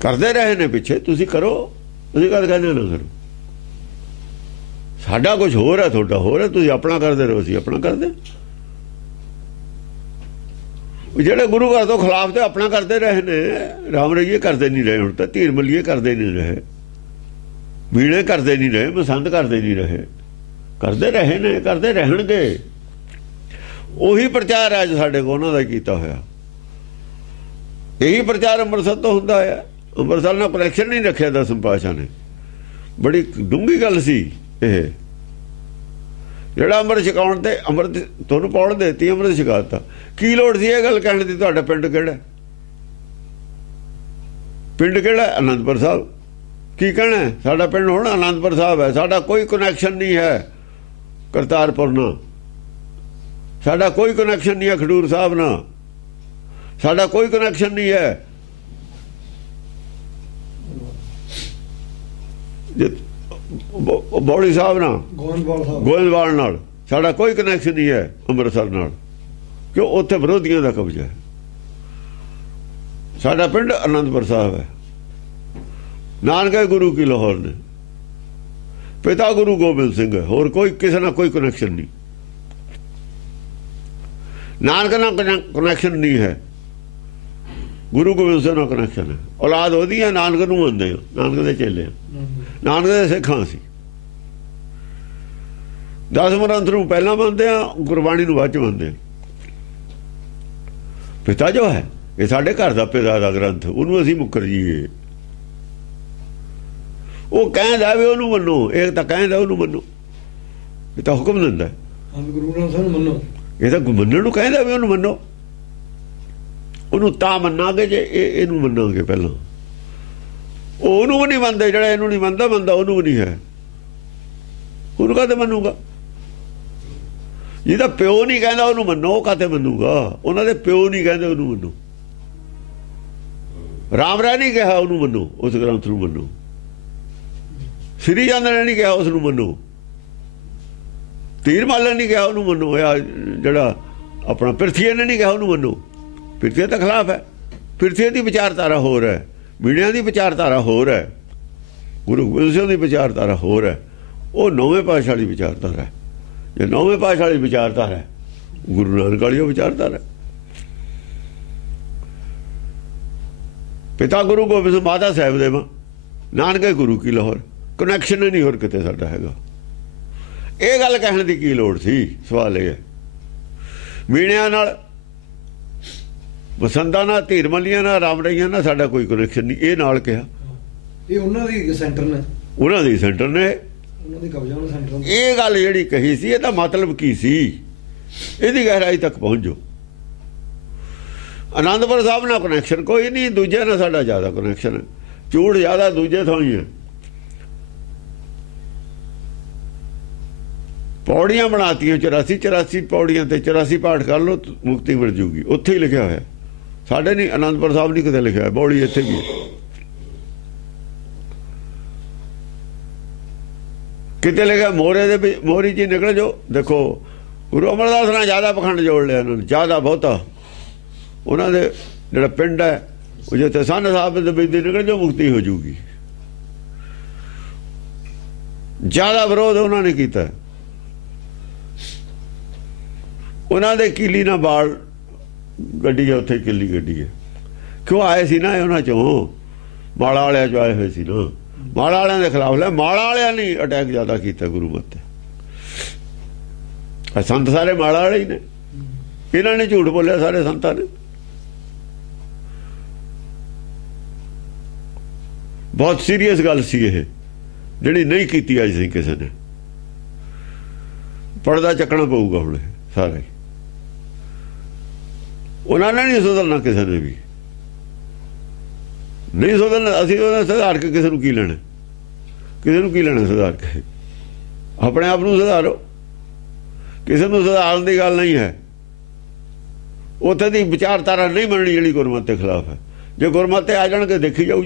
ਕਰਦੇ ਰਹੇ ਨੇ ਪਿੱਛੇ, ਤੁਸੀਂ ਕਰੋ। ਤੁਸੀਂ ਕਦ ਕਹਿੰਦੇ ਨਾ ਕਰੋ। ਸਾਡਾ ਕੁਝ ਹੋਰ ਹੈ, ਤੁਹਾਡਾ ਹੋਰ ਹੈ। ਤੁਸੀਂ ਆਪਣਾ ਕਰਦੇ ਰਹੋ, ਅਸੀਂ ਆਪਣਾ ਕਰਦੇ। ਜਿਹੜੇ ਗੁਰੂ ਘਰ ਤੋਂ ਖਿਲਾਫ ਤੇ ਆਪਣਾ ਕਰਦੇ ਰਹੇ ਨੇ। ਰਾਮ ਰਈਏ ਕਰਦੇ ਨਹੀਂ ਰਹੇ, ਹੁਣ ਤਾਂ ਧੀਰ ਮੱਲੀਏ ਕਰਦੇ ਨਹੀਂ ਰਹੇ, ਵੀਣੇ ਕਰਦੇ ਨਹੀਂ ਰਹੇ, ਮਸੰਦ ਕਰਦੇ ਨਹੀਂ ਰਹੇ, ਕਰਦੇ ਰਹੇ ਨੇ, ਕਰਦੇ ਰਹਿਣਗੇ। ਉਹੀ ਪ੍ਰਚਾਰ ਹੈ ਅੱਜ ਸਾਡੇ ਕੋਲ ਉਹਨਾਂ ਦਾ ਕੀਤਾ ਹੋਇਆ। यही प्रचार ਅੰਮ੍ਰਿਤਸਰ ਤੋਂ ਹੁੰਦਾ ਹੈ। ਅੰਮ੍ਰਿਤਸਰ ਨਾਲ ਕਨੈਕਸ਼ਨ ਨਹੀਂ ਰੱਖਿਆ ਦਸਮ ਪਾਤਸ਼ਾਹ ਨੇ। ਬੜੀ ਡੂੰਘੀ ਗੱਲ ਸੀ ਇਹ। ਜਿਹੜਾ ਅੰਮ੍ਰਿਤ ਛਕਾਉਣ ਤੇ ਅੰਮ੍ਰਿਤ ਤੁਹਾਨੂੰ ਪੌੜ ਦੇਤੀ, ਅੰਮ੍ਰਿਤ ਛਕਾਤਾ, ਕੀ ਲੋੜ ਸੀ ਇਹ ਗੱਲ ਕਹਿਣ ਦੀ? ਤੁਹਾਡਾ ਪਿੰਡ ਕਿਹੜਾ? ਪਿੰਡ ਕਿਹੜਾ? ਅਨੰਦਪੁਰ ਸਾਹਿਬ। ਕੀ ਕਹਿਣਾ? ਸਾਡਾ ਪਿੰਡ ਹੁਣ ਅਨੰਦਪੁਰ ਸਾਹਿਬ ਹੈ। ਸਾਡਾ ਕੋਈ ਕਨੈਕਸ਼ਨ ਨਹੀਂ ਹੈ ਕਰਤਾਰਪੁਰ ਨਾਲ, ਸਾਡਾ ਕੋਈ ਕਨੈਕਸ਼ਨ ਨਹੀਂ ਹੈ ਖਡੂਰ ਸਾਹਿਬ ਨਾਲ, ਸਾਡਾ ਕੋਈ ਕਨੈਕਸ਼ਨ ਨਹੀਂ ਹੈ ਬੌੜੀ ਸਾਹਿਬ ਨਾਲ, ਗੋਇੰਦਵਾਲ ਨਾਲ, ਸਾਡਾ ਕੋਈ ਕਨੈਕਸ਼ਨ ਨਹੀਂ ਹੈ ਅੰਮ੍ਰਿਤਸਰ ਨਾਲ, ਕਿਉਂ? ਉੱਥੇ ਵਿਰੋਧੀਆਂ ਦਾ ਕਬਜ਼ਾ ਹੈ। ਸਾਡਾ ਪਿੰਡ ਅਨੰਦਪੁਰ ਸਾਹਿਬ ਹੈ। ਨਾਨਕੇ ਗੁਰੂ ਕੀ ਲਾਹੌਰ ਨੇ, ਪਿਤਾ ਗੁਰੂ ਗੋਬਿੰਦ ਸਿੰਘ ਹੈ। ਹੋਰ ਕੋਈ ਕਿਸੇ ਨਾਲ ਕੋਈ ਕਨੈਕਸ਼ਨ ਨਹੀਂ। ਨਾਨਕ ਨਾਲ ਕਨੈਕਸ਼ਨ ਨਹੀਂ ਹੈ, ਗੁਰੂ ਗੋਬਿੰਦ ਸਿੰਘ ਨਾਲ ਕਨੈਕਸ਼ਨ ਹੈ। ਔਲਾਦ ਉਹਦੀ ਹੈ, ਨਾਨਕ ਨੂੰ ਮੰਨਦੇ ਹੋ, ਨਾਨਕ ਦੇ ਚੇਲੇ, ਨਾਨਕ ਦੇ ਸਿੱਖਾਂ ਸੀ। 10 ਗ੍ਰੰਥ ਨੂੰ ਪਹਿਲਾਂ ਮੰਨਦੇ ਆ, ਗੁਰਬਾਣੀ ਨੂੰ ਬਾਅਦ ਚ ਮੰਨਦੇ ਆ। ਪਿਤਾ ਜੋ ਹੈ ਇਹ ਸਾਡੇ ਘਰ ਦਾ ਪਿਤਾ ਦਾ ਗ੍ਰੰਥ, ਉਹਨੂੰ ਅਸੀਂ ਮੁੱਕਰ ਜੀਏ। ਉਹ ਕਹਿੰਦਾ ਵੀ ਉਹਨੂੰ ਮੰਨੋ, ਇਹ ਤਾਂ ਕਹਿੰਦਾ ਉਹਨੂੰ ਮੰਨੋ, ਇਹ ਤਾਂ ਹੁਕਮ ਦਿੰਦਾ ਗੁਰੂ ਗ੍ਰੰਥ ਸਾਹਿਬ ਨੂੰ ਮੰਨੋ। ਇਹ ਤਾਂ ਮੰਨਣ ਨੂੰ ਕਹਿੰਦਾ ਵੀ ਉਹਨੂੰ ਮੰਨੋ। ਉਹਨੂੰ ਤਾਂ ਮੰਨਾਂਗੇ ਜੇ ਇਹਨੂੰ ਮੰਨਾਂਗੇ ਪਹਿਲਾਂ। ਉਹਨੂੰ ਵੀ ਨਹੀਂ ਮੰਨਦੇ, ਜਿਹੜਾ ਇਹਨੂੰ ਨਹੀਂ ਮੰਨਦਾ, ਮੰਨਦਾ ਉਹਨੂੰ ਵੀ ਨਹੀਂ ਹੈ। ਉਹਨੂੰ ਕਾਹਤੇ ਮੰਨੂਗਾ? ਜਿਹਦਾ ਪਿਓ ਨਹੀਂ ਕਹਿੰਦਾ ਉਹਨੂੰ ਮੰਨੋ, ਉਹ ਕਾਹਤੇ ਮੰਨੂਗਾ? ਉਹਨਾਂ ਦੇ ਪਿਓ ਨਹੀਂ ਕਹਿੰਦੇ ਉਹਨੂੰ ਮੰਨੋ। ਰਾਮ ਰਾਏ ਨਹੀਂ ਕਿਹਾ ਉਹਨੂੰ ਮੰਨੋ, ਉਸ ਗ੍ਰੰਥ ਨੂੰ ਮੰਨੋ। ਸ੍ਰੀ ਚੰਦ ਨੇ ਨਹੀਂ ਕਿਹਾ ਉਸ ਨੂੰ ਮੰਨੋ। ਧੀਰ ਮਾਲਨ ਨਹੀਂ ਕਿਹਾ ਉਹਨੂੰ ਮੰਨੋ। ਜਿਹੜਾ ਆਪਣਾ ਪਿਰਥੀਏ ਨੇ ਨਹੀਂ ਕਿਹਾ ਉਹਨੂੰ ਮੰਨੋ। ਪਿਰਥੀਏ ਤਾਂ ਖਿਲਾਫ ਹੈ। ਪਿਰਥੀਏ ਦੀ ਵਿਚਾਰਧਾਰਾ ਹੋਰ ਹੈ, ਮੀਡੀਆ ਦੀ ਵਿਚਾਰਧਾਰਾ ਹੋਰ ਹੈ, ਗੁਰੂ ਗੋਬਿੰਦ ਸਿੰਘ ਦੀ ਵਿਚਾਰਧਾਰਾ ਹੋਰ ਹੈ। ਉਹ 9ਵੇਂ ਪਾਤਸ਼ਾਹ ਵਾਲੀ ਵਿਚਾਰਧਾਰਾ ਹੈ। ਜੇ 9ਵੇਂ ਪਾਤਸ਼ਾਹ ਵਾਲੀ ਵਿਚਾਰਧਾਰਾ ਹੈ, ਗੁਰੂ ਨਾਨਕ ਵਾਲੀ ਉਹ ਵਿਚਾਰਧਾਰਾ ਹੈ। ਪਿਤਾ ਗੁਰੂ ਗੋਬਿੰਦ ਸਿੰਘ, ਮਾਤਾ ਸਾਹਿਬ ਦੇ ਮਾਂ, ਨਾਨਕੇ ਗੁਰੂ ਕੀ ਲਾਹੌਰ। ਕਨੈਕਸ਼ਨ ਨਹੀਂ ਹੋਰ ਕਿਤੇ ਸਾਡਾ ਹੈਗਾ। ਇਹ ਗੱਲ ਕਹਿਣ ਦੀ ਕੀ ਲੋੜ ਸੀ? ਸਵਾਲ ਇਹ ਹੈ। ਮੀਣਿਆਂ ਨਾਲ, ਬਸੰਤਾਂ ਨਾਲ, ਧੀਰ ਮੱਲੀਆਂ ਨਾਲ, ਰਾਮ ਰਈਆਂ ਨਾਲ ਸਾਡਾ ਕੋਈ ਕਨੈਕਸ਼ਨ ਨਹੀਂ। ਇਹ ਨਾਲ ਕਿਹਾ ਇਹ ਉਹਨਾਂ ਦੀ ਸੈਂਟਰ ਨੇ, ਉਹਨਾਂ ਦੀ ਸੈਂਟਰ ਨੇ, ਉਹਨਾਂ ਦੀ ਕਬਜ਼ਾ ਉਹਨਾਂ ਸੈਂਟਰ। ਇਹ ਗੱਲ ਜਿਹੜੀ ਕਹੀ ਸੀ, ਇਹਦਾ ਮਤਲਬ ਕੀ ਸੀ? ਇਹਦੀ ਗਹਿਰਾਈ ਤੱਕ ਪਹੁੰਚੋ। ਅਨੰਦਪੁਰ ਸਾਹਿਬ ਨਾਲ ਕਨੈਕਸ਼ਨ ਕੋਈ ਨਹੀਂ, ਦੂਜੇ ਨਾਲ ਸਾਡਾ ਜ਼ਿਆਦਾ ਕਨੈਕਸ਼ਨ ਹੈ। ਝੂਠ ਜ਼ਿਆਦਾ ਦੂਜੇ ਤੋਂ ਹੀ ਹੈ। ਪੌੜੀਆਂ ਬਣਾਤੀਆਂ 84 ਪੌੜੀਆਂ ਤੇ 84 ਪਾਠ ਕਰ ਲਓ, ਮੁਕਤੀ ਮਿਲ ਜੂਗੀ। ਉੱਥੇ ਹੀ ਲਿਖਿਆ ਹੋਇਆ। ਸਾਡੇ ਨਹੀਂ, ਅਨੰਦਪੁਰ ਸਾਹਿਬ ਨਹੀਂ ਕਿਤੇ ਲਿਖਿਆ। ਬੌੜੀ ਇੱਥੇ ਵੀ ਕਿਤੇ ਲਿਖਿਆ ਮੋਰੇ ਦੇ ਵਿੱਚ, ਮੋਰੀ ਜੀ ਨਿਕਲ ਜਾਓ। ਦੇਖੋ ਗੁਰੂ ਅਮਰਦਾਸ ਨਾਲ ਜ਼ਿਆਦਾ ਪਖੰਡ ਜੋੜ ਲਿਆ ਉਹਨਾਂ ਨੇ, ਜ਼ਿਆਦਾ ਬਹੁਤਾ। ਉਹਨਾਂ ਦੇ ਜਿਹੜਾ ਪਿੰਡ ਹੈ ਉਹ ਜਿੱਥੇ ਸੰਨ ਸਾਹਿਬ ਦੇ ਵਿੱਚ ਨਿਕਲ ਜਾਓ, ਮੁਕਤੀ ਹੋ ਜੂਗੀ। ਜ਼ਿਆਦਾ ਵਿਰੋਧ ਉਹਨਾਂ ਨੇ ਕੀਤਾ। ਉਹਨਾਂ ਦੇ ਕੀਲੀ ਨਾਲ ਬਾਲ ਗੱਡੀ ਹੈ, ਉੱਥੇ ਕਿੱਲੀ ਗੱਡੀ ਹੈ। ਕਿਉਂ ਆਏ ਸੀ ਨਾ ਉਹਨਾਂ ਚੋਂ, ਮਾਲਾ ਵਾਲਿਆਂ ਚੋਂ ਆਏ ਹੋਏ ਸੀ ਨਾ। ਮਾਲਾ ਵਾਲਿਆਂ ਦੇ ਖਿਲਾਫ ਲੈ, ਮਾਲਾ ਵਾਲਿਆਂ ਨੇ ਅਟੈਕ ਜ਼ਿਆਦਾ ਕੀਤਾ ਗੁਰੂ ਮੱਤੇ। ਸੰਤ ਸਾਰੇ ਮਾਲਾ ਵਾਲੇ ਹੀ ਨੇ। ਇਹਨਾਂ ਨੇ ਝੂਠ ਬੋਲਿਆ ਸਾਰੇ ਸੰਤਾਂ ਨੇ। ਬਹੁਤ ਸੀਰੀਅਸ ਗੱਲ ਸੀ ਇਹ, ਜਿਹੜੀ ਨਹੀਂ ਕੀਤੀ ਅੱਜ ਤੱਕ ਕਿਸੇ ਨੇ। ਪਰਦਾ ਚੱਕਣਾ ਪਊਗਾ ਹੁਣ ਸਾਰੇ। ਉਹਨਾਂ ਨੇ ਨਹੀਂ ਸੁਧਰਨਾ, ਕਿਸੇ ਨੇ ਵੀ ਨਹੀਂ ਸੁਧਰਨਾ। ਅਸੀਂ ਉਹਨਾਂ ਸੁਧਾਰ ਕੇ ਕਿਸੇ ਨੂੰ ਕੀ ਲੈਣਾ? ਕਿਸੇ ਨੂੰ ਕੀ ਲੈਣਾ ਸੁਧਾਰ ਕੇ? ਆਪਣੇ ਆਪ ਨੂੰ ਸੁਧਾਰੋ। ਕਿਸੇ ਨੂੰ ਸੁਧਾਰਨ ਦੀ ਗੱਲ ਨਹੀਂ ਹੈ। ਉੱਥੇ ਦੀ ਵਿਚਾਰਧਾਰਾ ਨਹੀਂ ਮੰਨਣੀ ਜਿਹੜੀ ਗੁਰਮਤਿ ਦੇ ਖਿਲਾਫ ਹੈ। ਜੇ ਗੁਰਮਤਿ ਆ ਜਾਣਗੇ ਦੇਖੀ ਜਾਊ,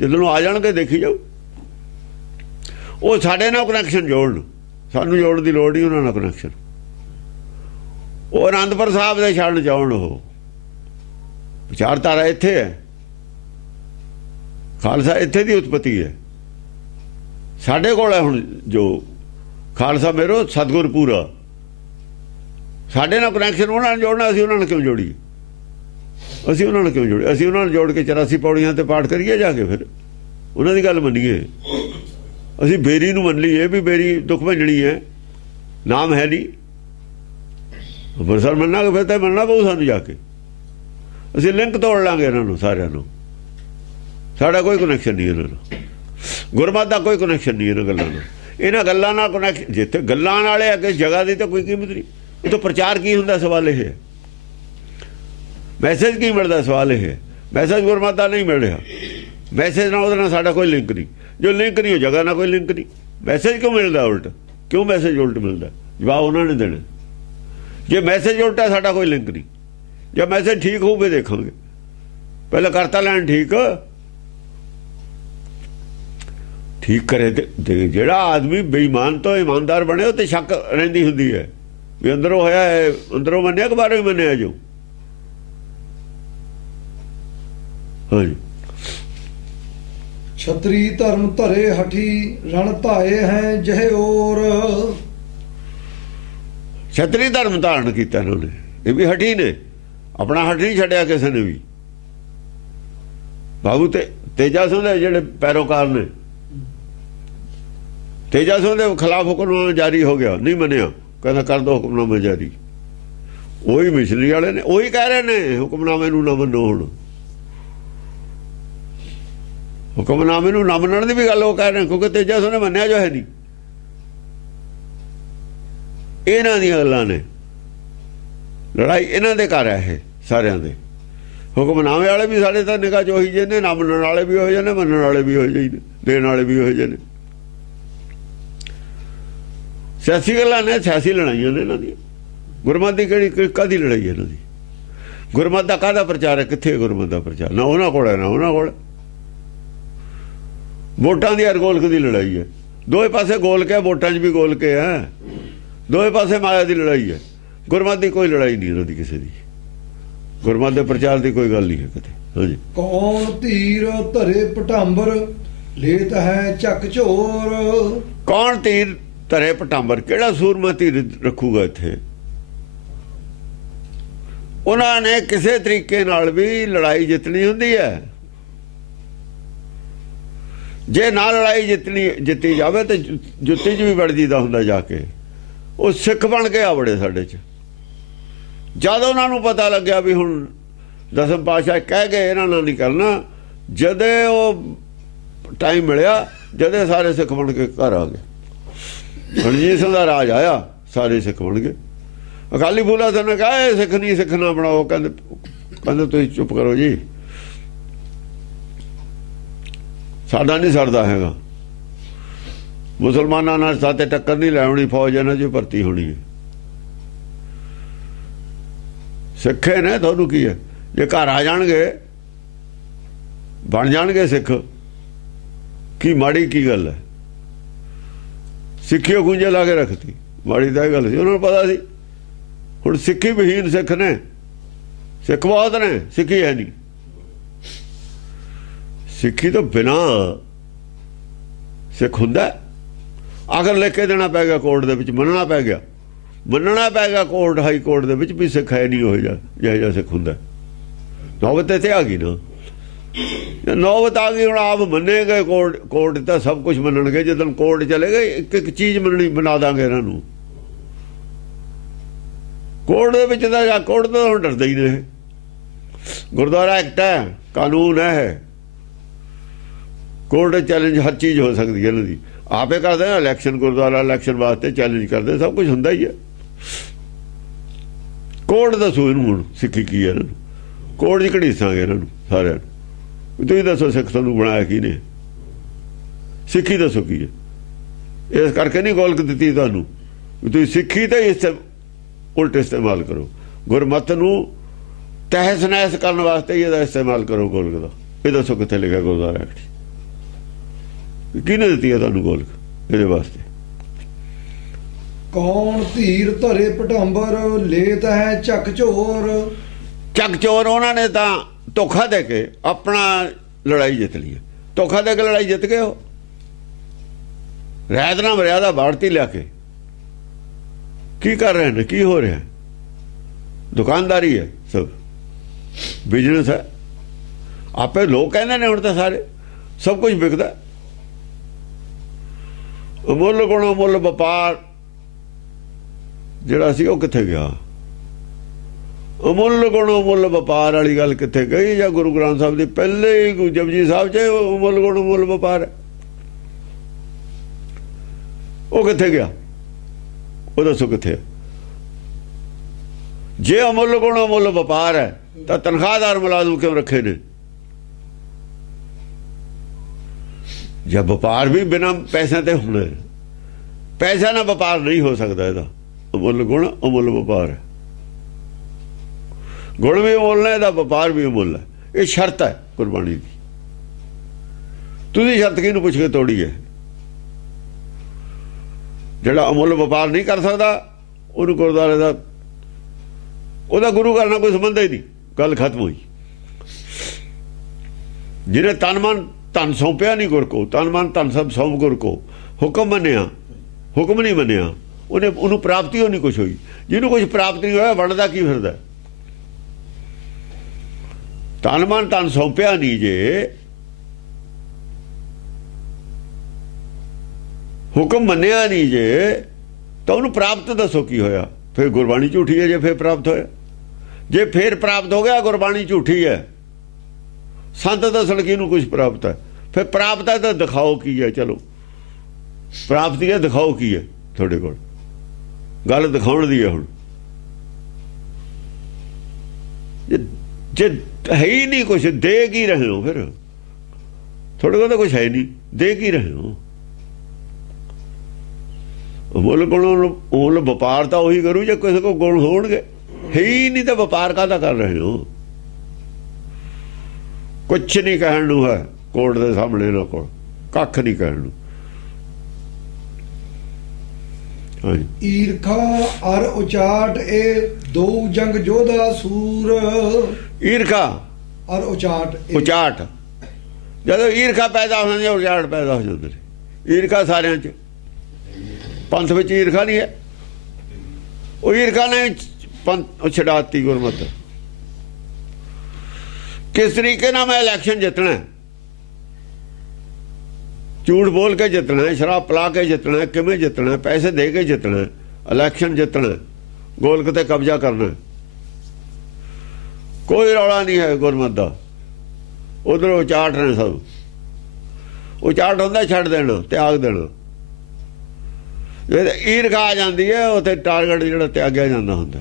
ਜਦੋਂ ਆ ਜਾਣਗੇ ਦੇਖੀ ਜਾਊ। ਉਹ ਸਾਡੇ ਨਾਲ ਕਨੈਕਸ਼ਨ ਜੋੜਨ, ਸਾਨੂੰ ਜੋੜਨ ਦੀ ਲੋੜ ਨਹੀਂ ਉਹਨਾਂ ਨਾਲ ਕਨੈਕਸ਼ਨ। ਉਹ ਅਨੰਦਪੁਰ ਸਾਹਿਬ ਦੇ ਛੱਡਣ ਚਾਹੁਣ। ਉਹ ਵਿਚਾਰਧਾਰਾ ਇੱਥੇ ਹੈ। ਖਾਲਸਾ ਇੱਥੇ ਦੀ ਉਤਪਤੀ ਹੈ। ਸਾਡੇ ਕੋਲ ਹੈ ਹੁਣ ਜੋ ਖਾਲਸਾ ਮੇਰੋ ਸਤਿਗੁਰ ਪੂਰਾ। ਸਾਡੇ ਨਾਲ ਕਨੈਕਸ਼ਨ ਉਹਨਾਂ ਨਾਲ ਜੋੜਨਾ। ਅਸੀਂ ਉਹਨਾਂ ਨਾਲ ਕਿਉਂ ਜੋੜੀਏ? ਅਸੀਂ ਉਹਨਾਂ ਨਾਲ ਕਿਉਂ ਜੋੜੀਏ? ਅਸੀਂ ਉਹਨਾਂ ਨਾਲ ਜੋੜ ਕੇ 84 ਪੌੜੀਆਂ ਤੇ ਪਾਠ ਕਰੀਏ ਜਾ ਕੇ, ਫਿਰ ਉਹਨਾਂ ਦੀ ਗੱਲ ਮੰਨੀਏ। ਅਸੀਂ ਬੇਰੀ ਨੂੰ ਮੰਨ ਲਈਏ ਵੀ ਬੇਰੀ ਦੁੱਖ ਭੰਜਣੀ ਹੈ, ਨਾਮ ਹੈ ਨਹੀਂ। ਅੰਮ੍ਰਿਤਸਰ ਮੰਨਾਂਗੇ ਫਿਰ ਤਾਂ ਮੰਨਣਾ ਪਊ ਸਾਨੂੰ ਜਾ ਕੇ। ਅਸੀਂ ਲਿੰਕ ਤੋੜ ਲਾਂਗੇ ਇਹਨਾਂ ਨੂੰ ਸਾਰਿਆਂ ਨੂੰ। ਸਾਡਾ ਕੋਈ ਕਨੈਕਸ਼ਨ ਨਹੀਂ ਇਹਨਾਂ ਨਾਲ, ਗੁਰਮਤਿ ਦਾ ਕੋਈ ਕਨੈਕਸ਼ਨ ਨਹੀਂ ਇਹਨਾਂ ਗੱਲਾਂ ਨਾਲ। ਇਹਨਾਂ ਗੱਲਾਂ ਨਾਲ ਕਨੈਕਸ਼ਨ, ਜਿੱਥੇ ਗੱਲਾਂ ਨਾਲੇ ਅੱਗੇ ਜਗ੍ਹਾ ਦੀ ਤਾਂ ਕੋਈ ਕੀਮਤ ਨਹੀਂ। ਉਹ ਤਾਂ ਪ੍ਰਚਾਰ ਕੀ ਹੁੰਦਾ, ਸਵਾਲ ਇਹ ਹੈ। ਮੈਸੇਜ ਕੀ ਮਿਲਦਾ, ਸਵਾਲ ਇਹ ਹੈ। ਮੈਸੇਜ ਗੁਰਮਤਿ ਦਾ ਨਹੀਂ ਮਿਲ ਰਿਹਾ। ਮੈਸੇਜ ਨਾਲ ਉਹਦੇ ਨਾਲ ਸਾਡਾ ਕੋਈ ਲਿੰਕ ਨਹੀਂ। ਜੋ ਲਿੰਕ ਨਹੀਂ, ਉਹ ਜਗ੍ਹਾ ਨਾਲ ਕੋਈ ਲਿੰਕ ਨਹੀਂ। ਮੈਸੇਜ ਕਿਉਂ ਮਿਲਦਾ ਉਲਟ? ਕਿਉਂ ਮੈਸੇਜ ਉਲਟ ਮਿਲਦਾ? ਜਵਾਬ ਉਹਨਾਂ ਨੇ ਦੇਣਾ। ਜੇ ਮੈਸੇਜ ਉਲਟਾ, ਸਾਡਾ ਕੋਈ ਲਿੰਕ ਨਹੀਂ। ਜੇ ਮੈਸੇਜ ਠੀਕ ਹੋਊਗੇ ਦੇਖਾਂਗੇ। ਪਹਿਲਾਂ ਕਰਤਾ ਲੈਣ ਠੀਕ ਕਰੇ ਤੇ ਜਿਹੜਾ ਆਦਮੀ ਬੇਈਮਾਨ ਤੋਂ ਇਮਾਨਦਾਰ ਬਣੇ, ਉਹ ਤੇ ਸ਼ੱਕ ਰਹਿੰਦੀ ਹੁੰਦੀ ਹੈ ਵੀ ਅੰਦਰੋਂ ਹੋਇਆ ਹੈ, ਅੰਦਰੋਂ ਮੰਨਿਆ ਕਿ ਬਾਹਰੋਂ ਹੀ ਮੰਨਿਆ ਜੋ। ਹਾਂਜੀ। ਛਤਰੀ ਧਰਮ ਧਰੇ ਹਠੀ ਰਣ ਧਾਏ ਹੈ ਜਹ ਔਰ। ਛਤਰੀ ਧਰਮ ਧਾਰਨ ਕੀਤਾ ਇਹਨਾਂ ਨੇ, ਇਹ ਵੀ ਹਠੀ ਨੇ। ਆਪਣਾ ਹਠ ਨਹੀਂ ਛੱਡਿਆ ਕਿਸੇ ਨੇ ਵੀ। ਬਾਬੂ ਤੇਜਾ ਸਿੰਘ ਦੇ ਜਿਹੜੇ ਪੈਰੋਕਾਰ ਨੇ, ਤੇਜਾ ਸਿੰਘ ਦੇ ਖਿਲਾਫ ਹੁਕਮਨਾਮਾ ਜਾਰੀ ਹੋ ਗਿਆ, ਨਹੀਂ ਮੰਨਿਆ, ਕਹਿੰਦਾ ਕਰ ਦੋ ਹੁਕਮਨਾਮਾ ਜਾਰੀ। ਉਹੀ ਮਿਸ਼ਨਰੀ ਵਾਲੇ ਨੇ, ਉਹੀ ਕਹਿ ਰਹੇ ਨੇ ਹੁਕਮਨਾਮੇ ਨੂੰ ਨਾ ਮੰਨੋ। ਹੁਣ ਹੁਕਮਨਾਮੇ ਨੂੰ ਨਾ ਮੰਨਣ ਦੀ ਵੀ ਗੱਲ ਉਹ ਕਹਿ ਰਹੇ, ਕਿਉਂਕਿ ਤੇਜਾ ਸਿੰਘ ਨੇ ਮੰਨਿਆ ਜੋ ਹੈ ਨਹੀਂ। ਇਹਨਾਂ ਦੀਆਂ ਗੱਲਾਂ ਨੇ। ਲੜਾਈ ਇਹਨਾਂ ਦੇ ਘਰ ਹੈ, ਇਹ ਸਾਰਿਆਂ ਦੇ। ਹੁਕਮਨਾਮੇ ਵਾਲੇ ਵੀ ਸਾਡੇ ਤਾਂ ਨਿਗਾਹ 'ਚ ਉਹੀ ਜਿਹੇ ਨੇ, ਨਾ ਮੰਨਣ ਵਾਲੇ ਵੀ ਉਹੋ ਜਿਹੇ ਨੇ, ਮੰਨਣ ਵਾਲੇ ਵੀ ਉਹੋ ਜਿਹੇ ਨੇ, ਦੇਣ ਵਾਲੇ ਵੀ ਉਹੋ ਜਿਹੇ ਨੇ। ਸਿਆਸੀ ਗੱਲਾਂ ਨੇ, ਸਿਆਸੀ ਲੜਾਈਆਂ ਨੇ ਇਹਨਾਂ ਦੀਆਂ। ਗੁਰਮਤਿ ਦੀ ਕਿਹੜੀ ਕਾਹਦੀ ਲੜਾਈ ਹੈ ਇਹਨਾਂ ਦੀ? ਗੁਰਮਤਿ ਦਾ ਕਾਹਦਾ ਪ੍ਰਚਾਰ ਹੈ? ਕਿੱਥੇ ਗੁਰਮਤਿ ਦਾ ਪ੍ਰਚਾਰ? ਨਾ ਉਹਨਾਂ ਕੋਲ ਹੈ, ਨਾ ਉਹਨਾਂ ਕੋਲ। ਵੋਟਾਂ ਦੀ ਅਰਗੋਲਕ ਦੀ ਲੜਾਈ ਹੈ। ਦੋਵੇਂ ਪਾਸੇ ਗੋਲ ਕੇ, ਵੋਟਾਂ 'ਚ ਵੀ ਗੋਲ ਕੇ ਹੈ। ਦੋਵੇਂ ਪਾਸੇ ਮਾਇਆ ਦੀ ਲੜਾਈ ਹੈ। ਗੁਰਮਤਿ ਦੀ ਕੋਈ ਲੜਾਈ ਨਹੀਂ ਇਹਨਾਂ ਦੀ ਕਿਸੇ ਦੀ। ਗੁਰਮਤਿ ਦੇ ਪ੍ਰਚਾਰ ਦੀ ਕੋਈ ਗੱਲ ਨਹੀਂ ਹੈ ਕਿਤੇ। ਹਾਂਜੀ। ਕੌਣ ਧੀਰ ਧਰੇ ਪਟਾਂਬਰ ਲੇਤ ਹੈ ਚੱਕ ਝੋਰ। ਕੌਣ ਧੀਰ ਧਰੇ ਪਟਾਂਬਰ? ਕਿਹੜਾ ਸੂਰਮਾ ਧੀਰ ਰੱਖੂਗਾ ਇੱਥੇ? ਉਹਨਾਂ ਨੇ ਕਿਸੇ ਤਰੀਕੇ ਨਾਲ ਵੀ ਲੜਾਈ ਜਿੱਤਣੀ ਹੁੰਦੀ ਹੈ। ਜੇ ਨਾ ਲੜਾਈ ਜਿੱਤੀ ਜਾਵੇ ਤੇ ਜੁੱਤੀ 'ਚ ਵੀ ਵੜ ਜੀਦਾ ਹੁੰਦਾ ਜਾ ਕੇ। ਉਹ ਸਿੱਖ ਬਣ ਕੇ ਆ ਬੜੇ ਸਾਡੇ 'ਚ। ਜਦ ਉਹਨਾਂ ਨੂੰ ਪਤਾ ਲੱਗਿਆ ਵੀ ਹੁਣ ਦਸਮ ਪਾਤਸ਼ਾਹ ਕਹਿ ਗਏ ਇਹਨਾਂ ਨਾਲ ਨਹੀਂ ਕਰਨਾ, ਜਦੇ ਉਹ ਟਾਈਮ ਮਿਲਿਆ, ਜਦੇ ਸਾਰੇ ਸਿੱਖ ਬਣ ਕੇ ਘਰ ਆ ਗਏ। ਰਣਜੀਤ ਸਿੰਘ ਦਾ ਰਾਜ ਆਇਆ, ਸਾਰੇ ਸਿੱਖ ਬਣ ਗਏ। ਅਕਾਲੀ ਫੂਲਾ ਸਿੰਘ ਨੇ ਕਿਹਾ ਇਹ ਸਿੱਖ ਨਹੀਂ, ਸਿੱਖ ਨਾ ਬਣਾਓ। ਕਹਿੰਦੇ ਤੁਸੀਂ ਚੁੱਪ ਕਰੋ ਜੀ, ਸਾਡਾ ਨਹੀਂ ਸਰਦਾ ਹੈਗਾ। ਮੁਸਲਮਾਨਾਂ ਨਾਲ ਸਾਤੇ ਟੱਕਰ ਨਹੀਂ ਲੈਣੀ, ਫੌਜ ਇਹਨਾਂ 'ਚ ਭਰਤੀ ਹੋਣੀ ਹੈ। ਸਿੱਖੇ ਨੇ, ਤੁਹਾਨੂੰ ਕੀ ਹੈ? ਜੇ ਘਰ ਆ ਜਾਣਗੇ, ਬਣ ਜਾਣਗੇ ਸਿੱਖ, ਕੀ ਮਾੜੀ ਕੀ ਗੱਲ ਹੈ? ਸਿੱਖੀ ਗੁੰਝੇ ਲਾ ਕੇ ਰੱਖਤੀ, ਮਾੜੀ ਤਾਂ ਇਹ ਗੱਲ ਸੀ। ਉਹਨਾਂ ਨੂੰ ਪਤਾ ਸੀ ਹੁਣ ਸਿੱਖੀ ਵਿਹੀਨ ਸਿੱਖ ਨੇ, ਸਿੱਖ ਬਹੁਤ ਨੇ, ਸਿੱਖੀ ਹੈ ਨਹੀਂ। ਸਿੱਖੀ ਤੋਂ ਬਿਨਾਂ ਸਿੱਖ ਹੁੰਦਾ? ਆਖਰ ਲਿਖ ਕੇ ਦੇਣਾ ਪੈ ਗਿਆ ਕੋਰਟ ਦੇ ਵਿੱਚ, ਮੰਨਣਾ ਪੈ ਗਿਆ ਕੋਰਟ, ਹਾਈ ਕੋਰਟ ਦੇ ਵਿੱਚ ਵੀ ਸਿੱਖ ਹੈ ਨਹੀਂ ਉਹ ਜਿਹਾ ਸਿੱਖ ਹੁੰਦਾ। ਨੌਬਤ ਇੱਥੇ ਆ ਗਈ ਨਾ, ਨੌਬਤ ਆ ਗਈ। ਹੁਣ ਆਪ ਮੰਨੇ ਗਏ ਕੋਰਟ ਤਾਂ ਸਭ ਕੁਝ ਮੰਨਣਗੇ। ਜਦੋਂ ਕੋਰਟ ਚਲੇ ਗਏ, ਇੱਕ ਇੱਕ ਚੀਜ਼ ਮੰਨਣੀ ਬਣਾ ਦਾਂਗੇ ਇਹਨਾਂ ਨੂੰ। ਕੋਰਟ ਦੇ ਵਿੱਚ ਤਾਂ ਕੋਰਟ ਤੋਂ ਹੁਣ ਡਰਦੇ ਹੀ ਨੇ। ਗੁਰਦੁਆਰਾ ਐਕਟ ਹੈ, ਕਾਨੂੰਨ ਹੈ, ਕੋਰਟ ਚੈਲੰਜ ਹਰ ਚੀਜ਼ ਹੋ ਸਕਦੀ ਹੈ ਇਹਨਾਂ ਦੀ। ਆਪੇ ਕਰਦੇ ਨਾ ਇਲੈਕਸ਼ਨ, ਗੁਰਦੁਆਰਾ ਇਲੈਕਸ਼ਨ ਵਾਸਤੇ ਚੈਲੰਜ ਕਰਦੇ, ਸਭ ਕੁਝ ਹੁੰਦਾ ਹੀ ਹੈ। ਕੋਰਟ ਦੱਸੋ ਇਹਨੂੰ ਹੁਣ ਸਿੱਖੀ ਕੀ ਹੈ? ਇਹਨਾਂ ਨੂੰ ਕੋਰਟ 'ਚ ਘੜੀਸਾਂਗੇ ਇਹਨਾਂ ਨੂੰ ਸਾਰਿਆਂ ਨੂੰ। ਤੁਸੀਂ ਦੱਸੋ ਸਿੱਖ ਤੁਹਾਨੂੰ ਬਣਾਇਆ ਕੀ ਨੇ? ਸਿੱਖੀ ਦੱਸੋ ਕੀ ਹੈ? ਇਸ ਕਰਕੇ ਨਹੀਂ ਗੋਲਕ ਦਿੱਤੀ ਤੁਹਾਨੂੰ, ਤੁਸੀਂ ਸਿੱਖੀ ਤਾਂ ਇਸ ਉਲਟ ਇਸਤੇਮਾਲ ਕਰੋ। ਗੁਰਮਤਿ ਨੂੰ ਤਹਿਸ ਨਹਿਸ ਕਰਨ ਵਾਸਤੇ ਇਹਦਾ ਇਸਤੇਮਾਲ ਕਰੋ ਗੋਲਕ ਦਾ। ਇਹ ਦੱਸੋ ਕਿੱਥੇ ਲਿਖਿਆ ਗੁਰਦੁਆਰਾ ਐਕਟ? ਕਿਹਨੇ ਦਿੱਤੀ ਹੈ ਤੁਹਾਨੂੰ ਗੋਲਕ ਇਹਦੇ ਵਾਸਤੇ? ਕੌਣ ਧੀਰ ਧਰੇ ਪਟਾਂਬਰ ਲੇਤ ਹੈ ਚੱਕ ਝੋਰ। ਚੱਕ ਚੋਰ ਉਹਨਾਂ ਨੇ ਤਾਂ ਧੋਖਾ ਦੇ ਕੇ ਆਪਣਾ ਲੜਾਈ ਜਿੱਤ ਲਈ। ਧੋਖਾ ਦੇ ਕੇ ਲੜਾਈ ਜਿੱਤ ਗਏ। ਉਹ ਰਹਿਤ ਨਾ ਮਰਿਆਦਾ ਬਾੜਤੀ ਲਿਆ ਕੇ ਕੀ ਕਰ ਰਹੇ ਨੇ? ਕੀ ਹੋ ਰਿਹਾ? ਦੁਕਾਨਦਾਰੀ ਹੈ, ਸਭ ਬਿਜ਼ਨਸ ਹੈ। ਆਪੇ ਲੋਕ ਕਹਿੰਦੇ ਨੇ ਹੁਣ ਤਾਂ ਸਾਰੇ ਸਭ ਕੁਝ ਵਿਕਦਾ। ਮੁੱਲ ਗੁਣ ਮੁੱਲ ਵਪਾਰ ਜਿਹੜਾ ਸੀ ਉਹ ਕਿੱਥੇ ਗਿਆ? ਅਮੁੱਲ ਗੁਣ ਅਮੁੱਲ ਵਪਾਰ ਵਾਲੀ ਗੱਲ ਕਿੱਥੇ ਗਈ? ਜਾਂ ਗੁਰੂ ਗ੍ਰੰਥ ਸਾਹਿਬ ਦੀ ਪਹਿਲੇ ਹੀ ਜਪਜੀ ਸਾਹਿਬ 'ਚ ਅਮੁੱਲ ਗੁਣ ਅਮੁੱਲ ਵਪਾਰ ਉਹ ਕਿੱਥੇ ਗਿਆ? ਉਹ ਦੱਸੋ ਕਿੱਥੇ? ਜੇ ਅਮੁੱਲ ਗੁਣ ਅਮੁੱਲ ਵਪਾਰ ਹੈ ਤਾਂ ਤਨਖਾਹਦਾਰ ਮੁਲਾਜ਼ਮ ਕਿਉਂ ਰੱਖੇ ਨੇ? ਜਦ ਵਪਾਰ ਵੀ ਬਿਨਾਂ ਪੈਸਿਆਂ ਤੇ ਹੋਣਾ, ਪੈਸਿਆਂ ਨਾਲ ਵਪਾਰ ਨਹੀਂ ਹੋ ਸਕਦਾ। ਇਹਦਾ ਅਮੁੱਲ ਗੁਣ ਅਮੁੱਲ ਵਪਾਰ ਹੈ। ਗੁਣ ਵੀ ਅਮੁੱਲ ਹੈ, ਇਹਦਾ ਵਪਾਰ ਵੀ ਅਮੁੱਲ ਹੈ। ਇਹ ਸ਼ਰਤ ਹੈ ਗੁਰਬਾਣੀ ਦੀ। ਤੁਸੀਂ ਸ਼ਰਤ ਕਿਹਨੂੰ ਪੁੱਛ ਕੇ ਤੋੜੀ ਹੈ? ਜਿਹੜਾ ਅਮੁੱਲ ਵਪਾਰ ਨਹੀਂ ਕਰ ਸਕਦਾ ਉਹਨੂੰ ਗੁਰਦੁਆਰੇ ਦਾ ਉਹਦਾ ਗੁਰੂ ਘਰ ਨਾਲ ਕੋਈ ਸੰਬੰਧ ਹੀ ਨਹੀਂ। ਗੱਲ ਖਤਮ ਹੋਈ। ਜਿਹਨੇ ਤਨ ਮਨ ਧਨ ਸੌਂਪਿਆ ਨਹੀਂ ਗੁਰ ਕੋ, ਤਨ ਮਨ ਧਨ ਸਭ ਸੌਂਪ ਗੁਰ ਕੋ, ਹੁਕਮ ਮੰਨਿਆ, ਹੁਕਮ ਨਹੀਂ ਮੰਨਿਆ, ਉਹਨੂੰ ਪ੍ਰਾਪਤੀ ਹੋ ਨਹੀਂ ਕੁਛ ਹੋਈ। ਜਿਹਨੂੰ ਕੁਛ ਪ੍ਰਾਪਤ ਨਹੀਂ ਹੋਇਆ ਵੰਡਦਾ ਕੀ ਫਿਰਦਾ? ਤਨ ਮਨ ਧਨ ਸੌਂਪਿਆ ਨਹੀਂ ਜੇ, ਹੁਕਮ ਮੰਨਿਆ ਨਹੀਂ ਜੇ, ਤਾਂ ਉਹਨੂੰ ਪ੍ਰਾਪਤ ਦੱਸੋ ਕੀ ਹੋਇਆ? ਫਿਰ ਗੁਰਬਾਣੀ ਝੂਠੀ ਹੈ। ਜੇ ਫਿਰ ਪ੍ਰਾਪਤ ਹੋਇਆ, ਜੇ ਫਿਰ ਪ੍ਰਾਪਤ ਹੋ ਗਿਆ ਗੁਰਬਾਣੀ ਝੂਠੀ ਹੈ। ਸੰਤ ਦੱਸਣ ਕਿਹਨੂੰ ਕੁਛ ਪ੍ਰਾਪਤ ਹੈ? ਫਿਰ ਪ੍ਰਾਪਤ ਹੈ ਤਾਂ ਦਿਖਾਓ ਕੀ ਹੈ। ਚਲੋ ਪ੍ਰਾਪਤੀ ਹੈ, ਦਿਖਾਓ ਕੀ ਹੈ ਤੁਹਾਡੇ ਕੋਲ? ਗੱਲ ਦਿਖਾਉਣ ਦੀ ਹੈ। ਹੁਣ ਜੇ ਹੈ ਹੀ ਨਹੀਂ ਕੁਛ, ਦੇ ਕੀ ਰਹੇ ਹੋ? ਫਿਰ ਤੁਹਾਡੇ ਕੋਲ ਤਾਂ ਕੁਛ ਹੈ ਨਹੀਂ, ਦੇ ਕੀ ਰਹੇ ਹੋ? ਮੁੱਲ ਗੁਣ ਮੁੱਲ ਵਪਾਰ ਤਾਂ ਉਹੀ ਕਰੂ ਜੇ ਕਿਸੇ ਕੋਲ ਗੁਣ ਹੋਣਗੇ। ਹੈ ਹੀ ਨਹੀਂ ਤਾਂ ਵਪਾਰ ਕਾਹਦਾ ਕਰ ਰਹੇ ਹੋ? ਕੁਛ ਨਹੀਂ ਕਹਿਣ ਨੂੰ ਹੈ ਕੋਰਟ ਦੇ ਸਾਹਮਣੇ, ਨਾ ਕੋਲ ਕੱਖ ਨਹੀਂ ਕਹਿਣ ਨੂੰ। ਈਰਖਾ ਅਰ ਉਚਾਟ ਇਹ ਦੋ ਜੰਗ ਜੋਧਾ ਸੂਰ। ਈਰਖਾ ਅਰ ਉਚਾਟ, ਉਚਾਟ ਜਦੋਂ ਈਰਖਾ ਪੈਦਾ ਹੋ ਜਾਂਦੀ, ਉਚਾਟ ਪੈਦਾ ਹੋ ਜਾਂਦੇ ਨੇ। ਈਰਖਾ ਸਾਰਿਆਂ 'ਚ, ਪੰਥ ਵਿੱਚ ਈਰਖਾ ਨਹੀਂ ਹੈ। ਉਹ ਈਰਖਾ ਨੇ ਪੰਥ ਛਡਾਤੀ ਗੁਰਮਤਿ। ਕਿਸ ਤਰੀਕੇ ਨਾਲ ਮੈਂ ਇਲੈਕਸ਼ਨ ਜਿੱਤਣਾ? ਝੂਠ ਬੋਲ ਕੇ ਜਿੱਤਣਾ, ਸ਼ਰਾਬ ਪਿਲਾ ਕੇ ਜਿੱਤਣਾ, ਕਿਵੇਂ ਜਿੱਤਣਾ? ਪੈਸੇ ਦੇ ਕੇ ਜਿੱਤਣਾ, ਇਲੈਕਸ਼ਨ ਜਿੱਤਣਾ, ਗੋਲਕ ਤੇ ਕਬਜ਼ਾ ਕਰਨਾ। ਕੋਈ ਰੌਲਾ ਨਹੀਂ ਹੈ ਗੁਰਮਤਿ ਦਾ। ਉਧਰ ਉਚਾਟ ਨੇ ਸਭ। ਉਚਾਟ ਹੁੰਦਾ ਛੱਡ ਦੇਣਾ, ਤਿਆਗ ਦੇਣਾ। ਜੇ ਈਰਖਾ ਆ ਜਾਂਦੀ ਹੈ ਉੱਥੇ ਟਾਰਗੇਟ ਜਿਹੜਾ ਤਿਆਗਿਆ ਜਾਂਦਾ ਹੁੰਦਾ,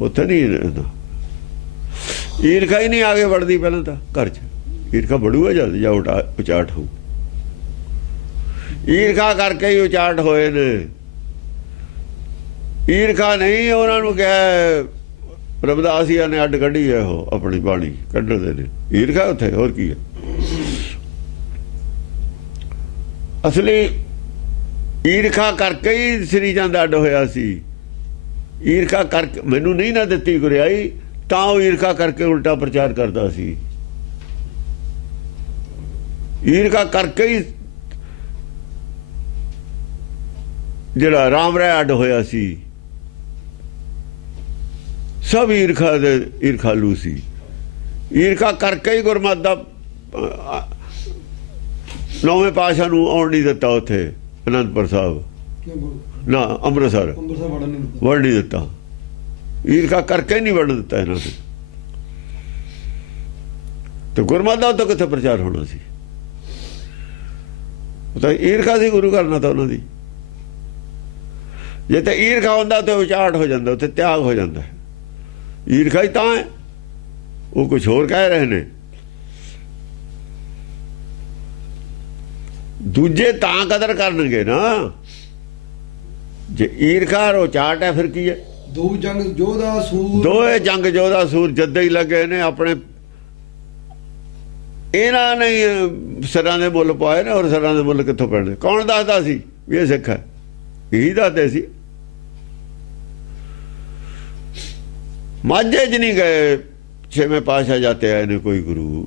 ਉੱਥੇ ਨਹੀਂ ਰਹਿੰਦਾ। ਈਰਖਾ ਹੀ ਨਹੀਂ ਆਗੇ ਵੜਦੀ। ਪਹਿਲਾਂ ਤਾਂ ਘਰ 'ਚ ਈਰਖਾ ਬੜੂਗਾ ਜਦ ਜਾਂ ਉਚਾਟ ਹੋਊ। ਈਰਖਾ ਕਰਕੇ ਹੀ ਉਚਾਟ ਹੋਏ ਨੇ। ਈਰਖਾ ਨਹੀਂ ਉਹਨਾਂ ਨੂੰ ਕਿਹਾ, ਰਵਿਦਾਸੀਆਂ ਨੇ ਅੱਡ ਕੱਢੀ ਹੈ ਉਹ ਆਪਣੀ ਬਾਣੀ ਕੱਢਦੇ ਨੇ। ਈਰਖਾ ਉੱਥੇ ਹੋਰ ਕੀ ਹੈ? ਅਸਲੀ ਈਰਖਾ ਕਰਕੇ ਹੀ ਸ੍ਰੀ ਚੰਦ ਅੱਡ ਹੋਇਆ ਸੀ। ਈਰਖਾ ਕਰਕੇ ਮੈਨੂੰ ਨਹੀਂ ਨਾ ਦਿੱਤੀ ਗੁਰਿਆਈ, ਤਾਂ ਉਹ ਈਰਖਾ ਕਰਕੇ ਉਲਟਾ ਪ੍ਰਚਾਰ ਕਰਦਾ ਸੀ। ਈਰਖਾ ਕਰਕੇ ਹੀ ਜਿਹੜਾ ਰਾਮ ਰਾਏ ਅੱਡ ਹੋਇਆ ਸੀ। ਸਭ ਈਰਖਾ ਦੇ ਈਰਖਾਲੂ ਸੀ। ਈਰਖਾ ਕਰਕੇ ਹੀ ਗੁਰਮਤਿ ਦਾ ਨੌਵੇਂ ਪਾਤਸ਼ਾਹ ਨੂੰ ਆਉਣ ਨਹੀਂ ਦਿੱਤਾ ਉੱਥੇ ਅਨੰਦਪੁਰ ਸਾਹਿਬ, ਨਾ ਅੰਮ੍ਰਿਤਸਰ ਵੜ ਨਹੀਂ ਦਿੱਤਾ। ਈਰਖਾ ਕਰਕੇ ਨਹੀਂ ਵੜਨ ਦਿੱਤਾ ਇਹਨਾਂ ਨੇ। ਤੇ ਗੁਰਮਤਿ ਦਾ ਉੱਥੇ ਕਿੱਥੇ ਪ੍ਰਚਾਰ ਹੋਣਾ ਸੀ? ਉਹ ਤਾਂ ਈਰਖਾ ਸੀ ਗੁਰੂ ਕਰਨਾ ਤਾਂ ਉਹਨਾਂ ਦੀ। ਜੇ ਤਾਂ ਈਰਖਾ ਹੁੰਦਾ ਤਾਂ ਉਚਾਟ ਹੋ ਜਾਂਦਾ, ਉੱਥੇ ਤਿਆਗ ਹੋ ਜਾਂਦਾ। ਈਰਖਾ ਹੀ ਤਾਂ ਹੈ। ਉਹ ਕੁਛ ਹੋਰ ਕਹਿ ਰਹੇ ਨੇ। ਦੂਜੇ ਤਾਂ ਕਦਰ ਕਰਨਗੇ ਨਾ ਜੇ ਈਰਖਾ ਉਚਾਟ ਹੈ। ਫਿਰ ਕੀ ਹੈ? ਦੋ ਜੰਗ ਜੋਧਾ ਸੂਰ, ਦੋਏ ਜੰਗ ਜੋਧਾ ਸੂਰ ਜੱਦੇ ਹੀ ਲੱਗੇ ਨੇ ਆਪਣੇ। ਇਹਨਾਂ ਨੇ ਸਿਰਾਂ ਦੇ ਮੁੱਲ ਪਾਏ ਨੇ। ਔਰ ਸਿਰਾਂ ਦੇ ਮੁੱਲ ਕਿੱਥੋਂ ਪੈਣੇ? ਕੌਣ ਦੱਸਦਾ ਸੀ ਵੀ ਇਹ ਸਿੱਖ ਹੈ? ਇਹੀ ਦੱਸਦੇ ਸੀ। ਮਾਝੇ 'ਚ ਨਹੀਂ ਗਏ ਛੇਵੇਂ ਪਾਤਸ਼ਾਹ ਜਾਤੇ ਆਏ ਨੇ ਕੋਈ ਗੁਰੂ।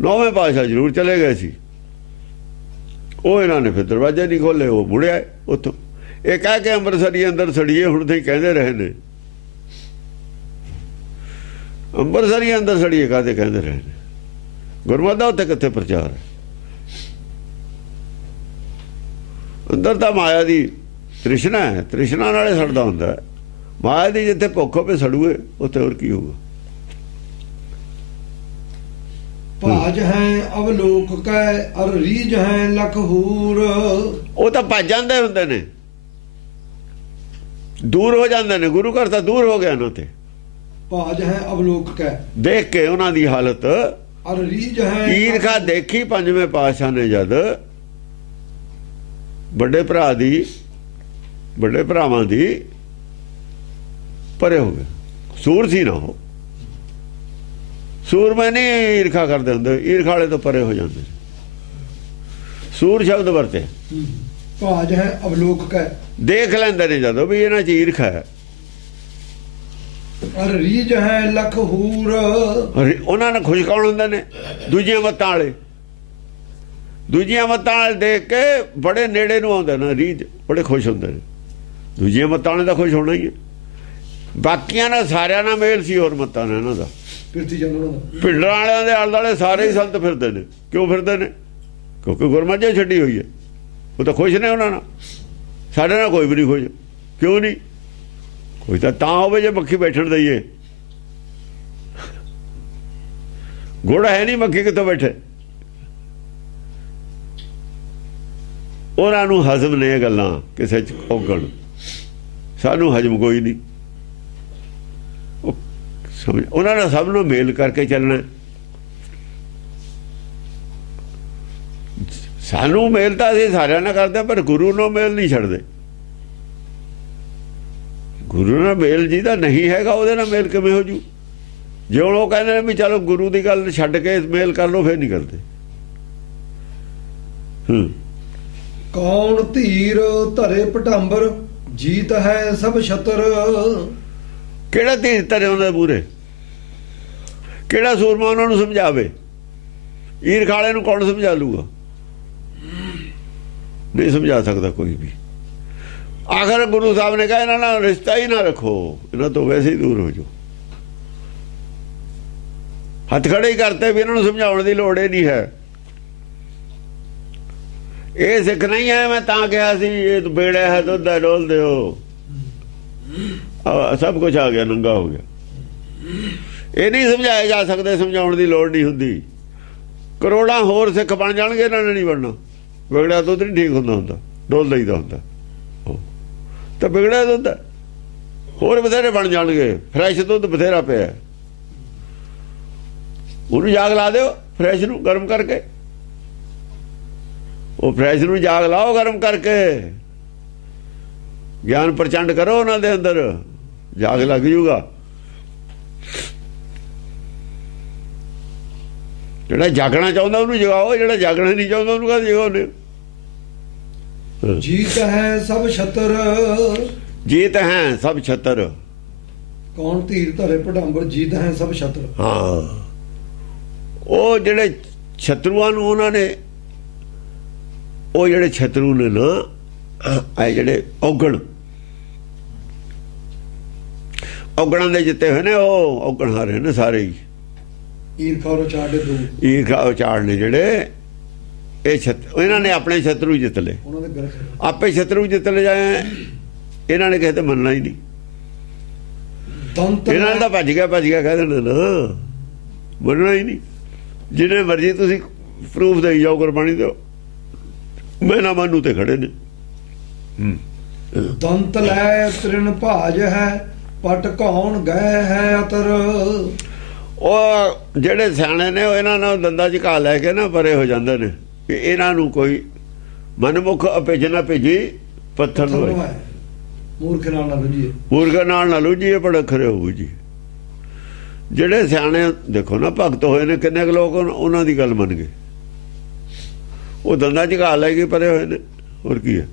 ਨੌਵੇਂ ਪਾਤਸ਼ਾਹ ਜ਼ਰੂਰ ਚਲੇ ਗਏ ਸੀ। ਉਹ ਇਹਨਾਂ ਨੇ ਫਿਰ ਦਰਵਾਜ਼ੇ ਨਹੀਂ ਖੋਲੇ, ਉਹ ਮੁੜਿਆ ਉੱਥੋਂ। ਇਹ ਕਹਿ ਕੇ ਅੰਮ੍ਰਿਤਸਰੀ ਅੰਦਰ ਸੜੀਏ ਹੁਣ ਤੇ ਕਹਿੰਦੇ ਰਹੇ ਨੇ। ਅੰਮ੍ਰਿਤਸਰੀ ਅੰਦਰ ਸੜੀਏ ਕਾਹਦੇ ਕਹਿੰਦੇ ਰਹੇ ਨੇ? ਗੁਰਮਤਿ ਦਾ ਉੱਥੇ ਕਿੱਥੇ ਪ੍ਰਚਾਰ ਹੈ? ਅੰਦਰ ਤਾਂ ਮਾਇਆ ਦੀ ਤ੍ਰਿਸ਼ਨਾ ਹੈ। ਤ੍ਰਿਸ਼ਨਾ ਨਾਲੇ ਸੜਦਾ ਹੁੰਦਾ। ਮਾਇਆ ਦੀ ਜਿੱਥੇ ਭੁੱਖ ਹੋਵੇ ਸੜੂਏ, ਉੱਥੇ ਹੋਰ ਕੀ ਹੋਊਗਾ। ਭਾਜ ਹੈ ਅਵਲੋਕ ਕੈ ਅਰ ਰੀਜ ਹੈ ਲਖ ਹੂਰ। ਉਹ ਤਾਂ ਭੱਜ ਜਾਂਦੇ ਹੁੰਦੇ ਨੇ, ਦੂਰ ਹੋ ਜਾਂਦੇ ਨੇ। ਗੁਰੂ ਘਰ ਤਾਂ ਦੂਰ ਹੋ ਗਿਆ ਨਾ। ਤੇ ਭਾਜ ਹੈ ਅਵਲੋਕ ਕੈ, ਦੇਖ ਕੇ ਉਹਨਾਂ ਦੀ ਹਾਲਤ। ਅਰ ਰੀਜ ਹੈ ਈਰਖਾ ਦੇਖੀ ਪੰਜਵੇਂ ਪਾਤਸ਼ਾਹ ਨੇ ਜਦ ਵੱਡੇ ਭਰਾ ਦੀ, ਵੱਡੇ ਭਰਾਵਾਂ ਦੀ, ਪਰੇ ਹੋ ਗਏ। ਸੂਰ ਸੀ ਨਾ ਉਹ, ਸੂਰਮੇ ਨਹੀਂ ਈਰਖਾ ਕਰਦੇ ਹੁੰਦੇ, ਈਰਖਾ ਵਾਲੇ ਤੋਂ ਪਰੇ ਹੋ ਜਾਂਦੇ। ਸੂਰ ਸ਼ਬਦ ਵਰਤੇ। ਭਾਜ ਹੈ ਅਵਲੋਕ ਕੈ, ਦੇਖ ਲੈਂਦੇ ਨੇ ਜਦੋਂ ਵੀ ਇਹਨਾਂ 'ਚ ਈਰਖਾ ਹੈ। ਅਰ ਰੀਜ ਹੈ ਲਖ ਹੂਰ। ਉਹਨਾਂ ਨੇ ਖੁਸ਼ ਕੌਣ ਹੁੰਦੇ ਨੇ? ਦੂਜੀਆਂ ਮੱਤਾਂ ਵਾਲੇ। ਦੂਜੀਆਂ ਮੱਤਾਂ ਵਾਲੇ ਦੇਖ ਕੇ ਬੜੇ ਨੇੜੇ ਨੂੰ ਆਉਂਦੇ ਨੇ, ਰੀਜ ਬੜੇ ਖੁਸ਼ ਹੁੰਦੇ ਨੇ। ਦੂਜੀਆਂ ਮੱਤਾਂ ਵਾਲੇ ਦਾ ਖੁਸ਼ ਹੋਣਾ ਹੀ ਹੈ। ਬਾਕੀਆਂ ਨਾਲ ਸਾਰਿਆਂ ਨਾਲ ਮੇਲ ਸੀ, ਹੋਰ ਮੱਤਾਂ ਨੇ ਇਹਨਾਂ ਦਾ। ਪਿੰਡਾਂ ਵਾਲਿਆਂ ਦੇ ਆਲੇ ਦੁਆਲੇ ਸਾਰੇ ਹੀ ਸੰਤ ਫਿਰਦੇ ਨੇ। ਕਿਉਂ ਫਿਰਦੇ ਨੇ? ਕਿਉਂਕਿ ਗੁਰਮਤਿ ਛੱਡੀ ਹੋਈ ਹੈ। ਉਹ ਤਾਂ ਖੁਸ਼ ਨੇ ਉਹਨਾਂ ਨਾਲ। ਸਾਡੇ ਨਾਲ ਕੋਈ ਵੀ ਨਹੀਂ ਖੁਸ਼। ਕਿਉਂ ਨਹੀਂ? ਕੋਈ ਤਾਂ ਹੋਵੇ ਜੇ ਮੱਖੀ ਬੈਠਣ ਦਈਏ। ਗੁੜ ਹੈ ਨਹੀਂ, ਮੱਖੀ ਕਿੱਥੋਂ ਬੈਠੇ? ਉਹਨਾਂ ਨੂੰ ਹਜ਼ਮ ਨੇ ਇਹ ਗੱਲਾਂ, ਕਿਸੇ 'ਚ ਔਗਣ। ਸਾਨੂੰ ਹਜ਼ਮ ਕੋਈ ਨਹੀਂ। ਉਹਨਾਂ ਨੇ ਸਭ ਨੂੰ ਮੇਲ ਕਰਕੇ ਚੱਲਣਾ। ਸਾਨੂੰ ਮੇਲ ਤਾਂ ਅਸੀਂ ਸਾਰਿਆਂ ਨਾਲ ਕਰਦੇ, ਪਰ ਗੁਰੂ ਨੂੰ ਮੇਲ ਨਹੀਂ ਛੱਡਦੇ। ਗੁਰੂ ਨਾਲ ਮੇਲ ਜਿਹਦਾ ਨਹੀਂ ਹੈਗਾ, ਉਹਦੇ ਨਾਲ ਮੇਲ ਕਿਵੇਂ ਹੋ ਜੂ? ਜੇ ਹੁਣ ਉਹ ਕਹਿੰਦੇ ਨੇ ਵੀ ਚਲੋ ਗੁਰੂ ਦੀ ਗੱਲ ਛੱਡ ਕੇ ਮੇਲ ਕਰ ਲਓ, ਫੇਰ ਨਹੀਂ ਕਰਦੇ। ਕੌਣ ਧੀਰ ਧਰੇ ਪਟੰਬਰ, ਜੀਤ ਹੈ ਸਭ ਛਤਰ। ਕਿਹੜਾ ਧੀਰ ਧਰੇ ਉਹਨਾਂ ਦੇ ਮੂਹਰੇ? ਕਿਹੜਾ ਸੂਰਮਾ ਉਹਨਾਂ ਨੂੰ ਸਮਝਾਵੇ? ਈਰਖਾਲੇ ਨੂੰ ਕੌਣ ਸਮਝਾ ਲੂਗਾ? ਨਹੀਂ ਸਮਝਾ ਸਕਦਾ ਕੋਈ ਵੀ। ਆਖਰ ਗੁਰੂ ਸਾਹਿਬ ਨੇ ਕਿਹਾ ਇਹਨਾਂ ਨਾਲ ਰਿਸ਼ਤਾ ਹੀ ਨਾ ਰੱਖੋ, ਇਹਨਾਂ ਤੋਂ ਵੈਸੇ ਹੀ ਦੂਰ ਹੋ ਜਾਓ। ਹੱਥ ਖੜੇ ਹੀ ਕਰਤੇ ਵੀ ਇਹਨਾਂ ਨੂੰ ਸਮਝਾਉਣ ਦੀ ਲੋੜ ਹੀ ਨਹੀਂ ਹੈ। ਇਹ ਸਿੱਖ ਨਹੀਂ ਹੈ। ਮੈਂ ਤਾਂ ਕਿਹਾ ਸੀ ਇਹ ਬੇੜਾ ਹੈ, ਦੁੱਧ ਹੈ, ਡੋਲ ਦਿਓ। ਸਭ ਕੁਝ ਆ ਗਿਆ, ਨੰਗਾ ਹੋ ਗਿਆ। ਇਹ ਨਹੀਂ ਸਮਝਾਏ ਜਾ ਸਕਦੇ, ਸਮਝਾਉਣ ਦੀ ਲੋੜ ਨਹੀਂ ਹੁੰਦੀ। ਕਰੋੜਾਂ ਹੋਰ ਸਿੱਖ ਬਣ ਜਾਣਗੇ, ਇਹਨਾਂ ਨੇ ਨਹੀਂ ਬਣਨਾ। ਵਿਗੜਿਆ ਦੁੱਧ ਨਹੀਂ ਠੀਕ ਹੁੰਦਾ, ਡੋਲ ਦਈਦਾ ਹੁੰਦਾ। ਤਾਂ ਵਿਗੜਿਆ ਦੁੱਧ ਹੋਰ ਬਥੇਰੇ ਬਣ ਜਾਣਗੇ। ਫਰੈਸ਼ ਦੁੱਧ ਬਥੇਰਾ ਪਿਆ, ਉਹਨੂੰ ਜਾਗ ਲਾ ਦਿਓ। ਫਰੈਸ਼ ਨੂੰ ਗਰਮ ਕਰਕੇ, ਉਹ ਫਰੈਸ਼ ਨੂੰ ਜਾਗ ਲਾਓ ਗਰਮ ਕਰਕੇ। ਗਿਆਨ ਪ੍ਰਚੰਡ ਕਰੋ ਉਹਨਾਂ ਦੇ ਅੰਦਰ, ਜਾਗ ਲੱਗ ਜੂਗਾ। ਜਿਹੜਾ ਜਾਗਣਾ ਚਾਹੁੰਦਾ ਉਹਨੂੰ ਜਗਾਓ, ਜਿਹੜਾ ਜਾਗਣਾ ਨਹੀਂ ਚਾਹੁੰਦਾ ਉਹਨੂੰ ਕਾਹਦੇ ਜਗਾਉਂਦੇ? ਜੀਤ ਹੈ ਸਭ ਛਤਰ, ਜੀਤ ਹੈ ਸਭ ਛਤਰ। ਕੌਣ ਧੀਰ ਧਰੇ ਪਟੰਬਰ, ਜੀਤ ਹੈ ਸਭ ਛਤਰ। ਹਾਂ, ਉਹ ਜਿਹੜੇ ਛਤਰੂਆਂ ਨੂੰ ਉਹਨਾਂ ਨੇ, ਉਹ ਜਿਹੜੇ ਛਤਰੂ ਨੇ ਨਾ, ਇਹ ਜਿਹੜੇ ਔਗਣ, ਔਗਣਾਂ ਦੇ ਜਿੱਤੇ ਹੋਏ ਨੇ, ਉਹ ਔਗਣ ਹਾਰੇ ਨੇ ਸਾਰੇ ਹੀ। ਈਰਖਾ ਉਚਾੜੇ ਦੋ, ਈਰਖਾ ਉਚਾੜ ਨੇ ਜਿਹੜੇ ਇਹ ਇਹਨਾਂ ਨੇ ਆਪਣੇ ਛਤਰੂ ਜਿੱਤ ਲਏ। ਆਪੇ ਛਤਰੂ ਜਿੱਤ ਲੈ ਜਾਏ, ਇਹਨਾਂ ਨੇ ਕਿਸੇ ਤੇ ਮੰਨਣਾ ਹੀ ਨਹੀਂ। ਇਹਨਾਂ ਨੇ ਤਾਂ ਭੱਜ ਗਿਆ ਕਹਿ ਦੇਣਾ ਨਾ, ਮੰਨਣਾ ਹੀ ਨਹੀਂ। ਜਿਹਨੇ ਮਰਜ਼ੀ ਤੁਸੀਂ ਪ੍ਰੂਫ ਦੇਈ ਜਾਓ, ਗੁਰਬਾਣੀ ਦਿਓ, ਮੈਂ ਨਾ ਮੰਨੂ ਤੇ ਖੜੇ ਨੇ। ਦੰਤ ਲੈ ਤ੍ਰਿਣ ਭਾਜ ਹੈ, ਪਟ ਕੌਣ ਗਏ ਹੈ ਅਤਰ। ਉਹ ਜਿਹੜੇ ਸਿਆਣੇ ਨੇ, ਉਹ ਇਹਨਾਂ ਨੂੰ ਦੰਦਾਂ 'ਚ ਘਾ ਲੈ ਕੇ ਨਾ ਪਰੇ ਹੋ ਜਾਂਦੇ ਨੇ ਕਿ ਇਹਨਾਂ ਨੂੰ ਕੋਈ ਮਨਮੁਖ ਭੇਜਣਾ ਭੇਜੀ ਪੱਥਰ ਨੂੰ। ਮੂਰਖ ਨਾਲ ਨਾ ਲੁੱਝੀਏ, ਮੂਰਖ ਨਾਲ ਨਾ ਲੁੱਝੀਏ, ਬੜੇ ਖਰੇ ਹੋਊ ਜੀ। ਜਿਹੜੇ ਸਿਆਣੇ ਦੇਖੋ ਨਾ ਭਗਤ ਹੋਏ ਨੇ, ਕਿੰਨੇ ਕੁ ਲੋਕ ਉਹਨਾਂ ਦੀ ਗੱਲ ਮੰਨ ਗਏ। ਉਹ ਦੰਦਾਂ 'ਚ ਘਾ ਲੈ ਕੇ ਪਰੇ ਹੋਏ ਨੇ, ਹੋਰ ਕੀ ਹੈ?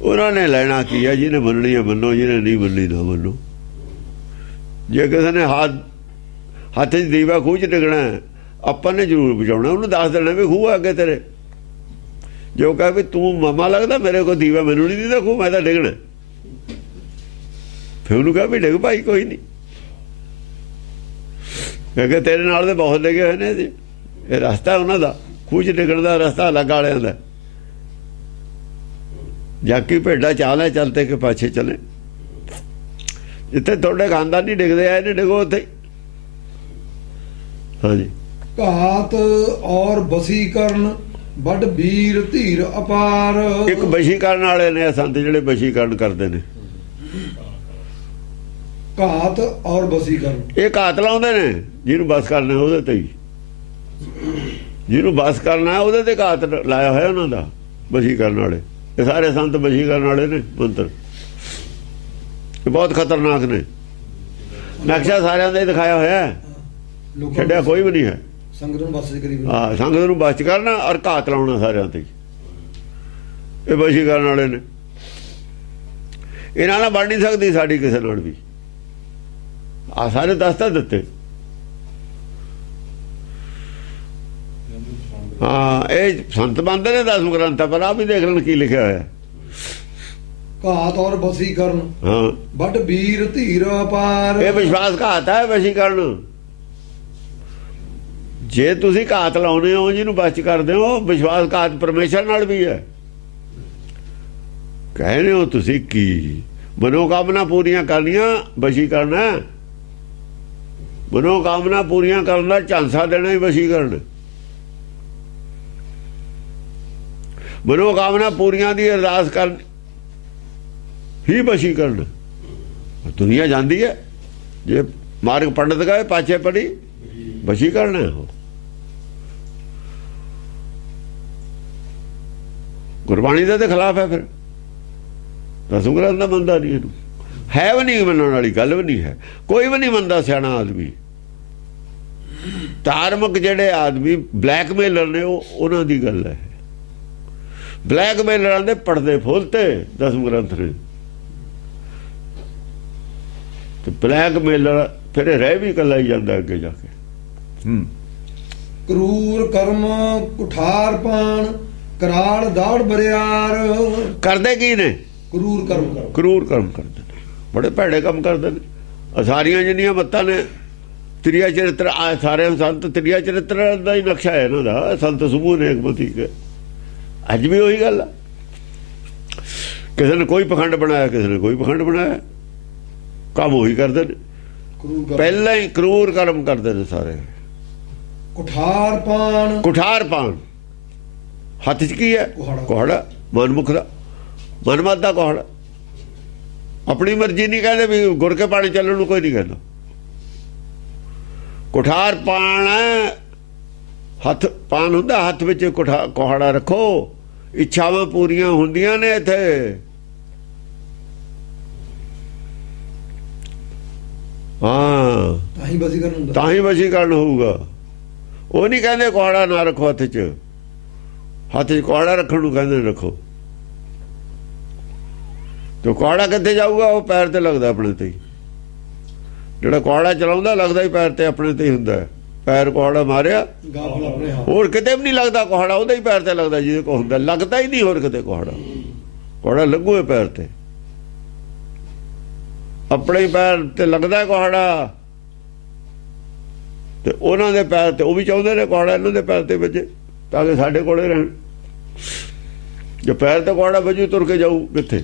ਉਹਨਾਂ ਨੇ ਲੈਣਾ ਕੀ ਹੈ? ਜਿਹਨੇ ਮੰਨਣੀ ਹੈ ਮੰਨੋ, ਜਿਹਨੇ ਨਹੀਂ ਮੰਨਣੀ ਨਾ ਮੰਨੋ। ਜੇ ਕਿਸੇ ਨੇ ਹੱਥ 'ਚ ਦੀਵਾ ਖੂਹ 'ਚ ਡਿੱਗਣਾ, ਆਪਾਂ ਨੇ ਜ਼ਰੂਰ ਬਚਾਉਣਾ। ਉਹਨੂੰ ਦੱਸ ਦੇਣਾ ਵੀ ਖੂਹ ਅੱਗੇ ਤੇਰੇ। ਜੋ ਕਹੇ ਵੀ ਤੂੰ ਮਾਮਾ ਲੱਗਦਾ, ਮੇਰੇ ਕੋਲ ਦੀਵਾ, ਮੈਨੂੰ ਨਹੀਂ ਦਿੰਦਾ ਖੂਹ, ਮੈਂ ਤਾਂ ਡਿੱਗਣਾ। ਫਿਰ ਉਹਨੂੰ ਕਹੇ ਵੀ ਡਿੱਗ ਭਾਈ, ਕੋਈ ਨਹੀਂ, ਕਿਉਂਕਿ ਤੇਰੇ ਨਾਲ ਦੇ ਬਹੁਤ ਡਿੱਗੇ ਹੋਏ ਨੇ। ਇਹ ਰਸਤਾ ਉਹਨਾਂ ਦਾ, ਖੂਹ 'ਚ ਡਿੱਗਣ ਦਾ ਰਸਤਾ ਅਲੱਗ ਵਾਲਿਆਂ ਦਾ। ਜਾਕੀ ਭੇਡਾਂ ਚਾਲ ਹੈ, ਚਲਤੇ ਕੇ ਪਾਛੇ ਚਲੇ। ਜਿੱਥੇ ਤੁਹਾਡੇ ਖਾਨਦਾਨੀ ਡਿੱਗਦੇ ਆਏ ਨੇ ਡਿੱਗੋ ਉੱਥੇ। ਹਾਂਜੀ। ਘਾਤ ਔਰ ਵਸੀਕਰਨ ਵੱਡ ਵੀਰ ਧੀਰ ਅਪਾਰ। ਇੱਕ ਵਸ਼ੀਕਰਨ ਵਾਲੇ ਨੇ ਸੰਤ ਜਿਹੜੇ ਵਸ਼ੀਕਰਨ ਕਰਦੇ ਨੇ। ਘਾਤ ਔਰ ਵਸੀਕਰਨ, ਇਹ ਘਾਤ ਲਾਉਂਦੇ ਨੇ। ਜਿਹਨੂੰ ਬਸ ਕਰਨਾ ਉਹਦੇ ਤੇ ਹੀ, ਜਿਹਨੂੰ ਬਸ ਕਰਨਾ ਉਹਦੇ ਤੇ ਘਾਤ ਲਾਇਆ ਹੋਇਆ ਉਹਨਾਂ ਦਾ। ਵਸ਼ੀਕਰਨ ਵਾਲੇ ਇਹ ਸਾਰੇ ਸੰਤ ਵਸ਼ੀਕਰਨ ਵਾਲੇ ਨੇ। ਮੰਤਰ ਇਹ ਬਹੁਤ ਖਤਰਨਾਕ ਨੇ। ਨਕਸ਼ਾ ਸਾਰਿਆਂ ਦਾ ਹੀ ਦਿਖਾਇਆ ਹੋਇਆ, ਛੱਡਿਆ ਕੋਈ ਵੀ ਨਹੀਂ ਹੈ। ਸੰਗਤ ਨੂੰ ਬਸ ਕਰੀ, ਹਾਂ, ਸੰਗਤ ਨੂੰ ਬਸ ਕਰਨਾ ਔਰ ਘਾਤ ਲਾਉਣਾ ਸਾਰਿਆਂ ਤੇ। ਇਹ ਵਸ਼ੀਕਰਨ ਵਾਲੇ ਨੇ। ਇਹਨਾਂ ਨਾਲ ਬਣ ਨਹੀਂ ਸਕਦੀ ਸਾਡੀ ਕਿਸੇ ਨਾਲ ਵੀ। ਆ ਸਾਰੇ ਦੱਸਤਾ ਦਿੱਤੇ। ਹਾਂ, ਇਹ ਸੰਤ ਬੰਦੇ ਨੇ 10 ਗ੍ਰੰਥਾਂ ਪਰ ਆਪ ਵੀ ਦੇਖ ਲੈਣ ਕੀ ਲਿਖਿਆ ਹੋਇਆ। ਘਾਤ ਔਰ ਵਸੀਕਰਨ ਹਾਂ, ਵੱਡ ਵੀਰ ਧੀਰ ਅਪਾਰ। ਇਹ ਵਿਸ਼ਵਾਸ ਘਾਤ ਹੈ ਵਸ਼ੀਕਰਨ। ਜੇ ਤੁਸੀਂ ਘਾਤ ਲਾਉਨੇ ਹੋ, ਜਿਹਨੂੰ ਬਚ ਕਰਦੇ ਹੋ, ਵਿਸ਼ਵਾਸ ਘਾਤ ਪਰਮੇਸ਼ਰ ਨਾਲ ਵੀ ਹੈ। ਕਹਿੰਦੇ ਹੋ ਤੁਸੀਂ ਕੀ ਮਨੋਕਾਮਨਾ ਪੂਰੀਆਂ ਕਰਨੀਆਂ ਵਸ਼ੀਕਰਨ ਹੈ। ਮਨੋਕਾਮਨਾ ਪੂਰੀਆਂ ਕਰਨ ਦਾ ਝਾਂਸਾ ਦੇਣਾ ਹੀ ਵਸ਼ੀਕਰਨ। ਮਨੋਕਾਮਨਾ ਪੂਰੀਆਂ ਦੀ ਅਰਦਾਸ ਕਰਨ ਹੀ ਵਸ਼ੀਕਰਨ। ਦੁਨੀਆ ਜਾਂਦੀ ਹੈ, ਜੇ ਮਾਰਗ ਪੰਡਤ ਗਏ ਪਾਛੇ ਪੜੀ, ਵਸ਼ੀਕਰਨ ਹੈ ਉਹ। ਗੁਰਬਾਣੀ ਦੇ ਖਿਲਾਫ ਹੈ। ਫਿਰ ਦਸਮ ਗ੍ਰੰਥ ਦਾ ਮੰਨਦਾ ਨਹੀਂ ਇਹਨੂੰ। ਹੈ ਵੀ ਨਹੀਂ ਮੰਨਣ ਵਾਲੀ ਗੱਲ ਵੀ ਨਹੀਂ ਹੈ। ਕੋਈ ਵੀ ਨਹੀਂ ਮੰਨਦਾ ਸਿਆਣਾ ਆਦਮੀ। ਧਾਰਮਿਕ ਜਿਹੜੇ ਆਦਮੀ ਬਲੈਕਮੇਲਰ ਨੇ ਉਹਨਾਂ ਦੀ ਗੱਲ ਹੈ। ਬਲੈਕਮੇਲਰਾਂ ਦੇ ਪੜਦੇ ਫੁੱਲਤੇ ਦਸਮ ਗ੍ਰੰਥ ਨੇ। ਤੇ ਬਲੈਕਮੇਲਰ ਫਿਰ ਰਹਿ ਵੀ ਇਕੱਲਾ ਹੀ ਜਾਂਦਾ ਅੱਗੇ ਜਾ ਕੇ। ਕਰੂਰ ਕਰਮ ਕੁਠਾਰ ਪਾਣ ਕਰਾਲ ਦਾੜ ਬਰਿਆਰ। ਕਰਦੇ ਕੀ ਨੇ? ਕਰੂਰ ਕਰਮ। ਕਰੂਰ ਕਰਮ ਕਰਦੇ ਨੇ, ਬੜੇ ਭੈੜੇ ਕੰਮ ਕਰਦੇ ਨੇ। ਸਾਰੀਆਂ ਜਿੰਨੀਆਂ ਮੱਤਾਂ ਨੇ ਤ੍ਰਿਆ ਚਰਿੱਤਰ, ਸਾਰੇ ਸੰਤ ਤ੍ਰਿਆ ਚਰਿੱਤਰ ਦਾ ਹੀ ਨਕਸ਼ਾ ਹੈ ਇਹਨਾਂ ਦਾ। ਸੰਤ ਸਮੂਹ ਨੇ ਏਕਮਤੀ ਕੇ। ਅੱਜ ਵੀ ਉਹੀ ਗੱਲ ਆ। ਕਿਸੇ ਨੇ ਕੋਈ ਪਖੰਡ ਬਣਾਇਆ, ਕਿਸੇ ਨੇ ਕੋਈ ਪਖੰਡ ਬਣਾਇਆ। ਕੰਮ ਉਹੀ ਕਰਦੇ ਨੇ। ਪਹਿਲਾਂ ਹੀ ਕਰੂਰ ਕਰਮ ਕਰਦੇ ਨੇ ਸਾਰੇ। ਕੁਠਾਰ ਪਾਣ। ਕੁਠਾਰ ਪਾਣ ਹੱਥ 'ਚ ਕੀ ਹੈ? ਕੁਹਾੜਾ। ਮਨਮੁਖ ਦਾ, ਮਨਮਤ ਦਾ ਕੁਹਾੜਾ। ਆਪਣੀ ਮਰਜ਼ੀ ਨਹੀਂ ਕਹਿੰਦੇ ਵੀ ਗੁਰ ਕੇ ਪਾਣੀ ਚੱਲਣ ਨੂੰ ਕੋਈ ਨਹੀਂ ਕਹਿੰਦਾ। ਕੁਠਾਰ ਪਾਣ ਹੱਥ ਪਾਣ ਹੁੰਦਾ, ਹੱਥ ਵਿੱਚ ਕੁਹਾੜਾ ਰੱਖੋ। ਇੱਛਾਵਾਂ ਪੂਰੀਆਂ ਹੁੰਦੀਆਂ ਨੇ ਇੱਥੇ। ਹਾਂ, ਤਾਂ ਹੀ ਵਸ਼ੀਕਰਨ ਹੋਊਗਾ। ਉਹ ਨਹੀਂ ਕਹਿੰਦੇ ਕੁਹਾੜਾ ਨਾ ਰੱਖੋ ਹੱਥ 'ਚ। ਹੱਥ 'ਚ ਕੁਹਾੜਾ ਰੱਖਣ ਨੂੰ ਕਹਿੰਦੇ ਰੱਖੋ। ਤੇ ਕੁਹਾੜਾ ਕਿੱਥੇ ਜਾਊਗਾ? ਉਹ ਪੈਰ ਤੇ ਲੱਗਦਾ ਆਪਣੇ ਤੇ ਹੀ। ਜਿਹੜਾ ਕੁਹਾੜਾ ਚਲਾਉਂਦਾ ਲੱਗਦਾ ਹੀ ਪੈਰ ਤੇ, ਆਪਣੇ ਤੇ ਹੀ ਹੁੰਦਾ ਹੈ। ਪੈਰ ਕੁਹਾੜਾ ਮਾਰਿਆ, ਹੋਰ ਕਿਤੇ ਵੀ ਨਹੀਂ ਲੱਗਦਾ ਕੁਹਾੜਾ। ਉਹਦੇ ਹੀ ਪੈਰ ਤੇ ਲੱਗਦਾ ਜਿਹਦੇ ਕੋਲ ਹੁੰਦਾ। ਲੱਗਦਾ ਹੀ ਨਹੀਂ ਹੋਰ ਕਿਤੇ ਕੁਹਾੜਾ। ਕੁਹਾੜਾ ਲੱਗੂਏ ਪੈਰ ਤੇ, ਆਪਣੇ ਹੀ ਪੈਰ ਤੇ ਲੱਗਦਾ ਕੁਹਾੜਾ। ਤੇ ਉਹਨਾਂ ਦੇ ਪੈਰ ਤੇ ਉਹ ਵੀ ਚਾਹੁੰਦੇ ਨੇ ਕੁਹਾੜਾ ਇਹਨਾਂ ਦੇ ਪੈਰ ਤੇ ਵੱਜੇ, ਤਾਂ ਕਿ ਸਾਡੇ ਕੋਲੇ ਰਹਿਣ। ਜੇ ਪੈਰ ਤੇ ਕੁਹਾੜਾ ਵੱਜੂ ਤੁਰ ਕੇ ਜਾਊ ਕਿੱਥੇ?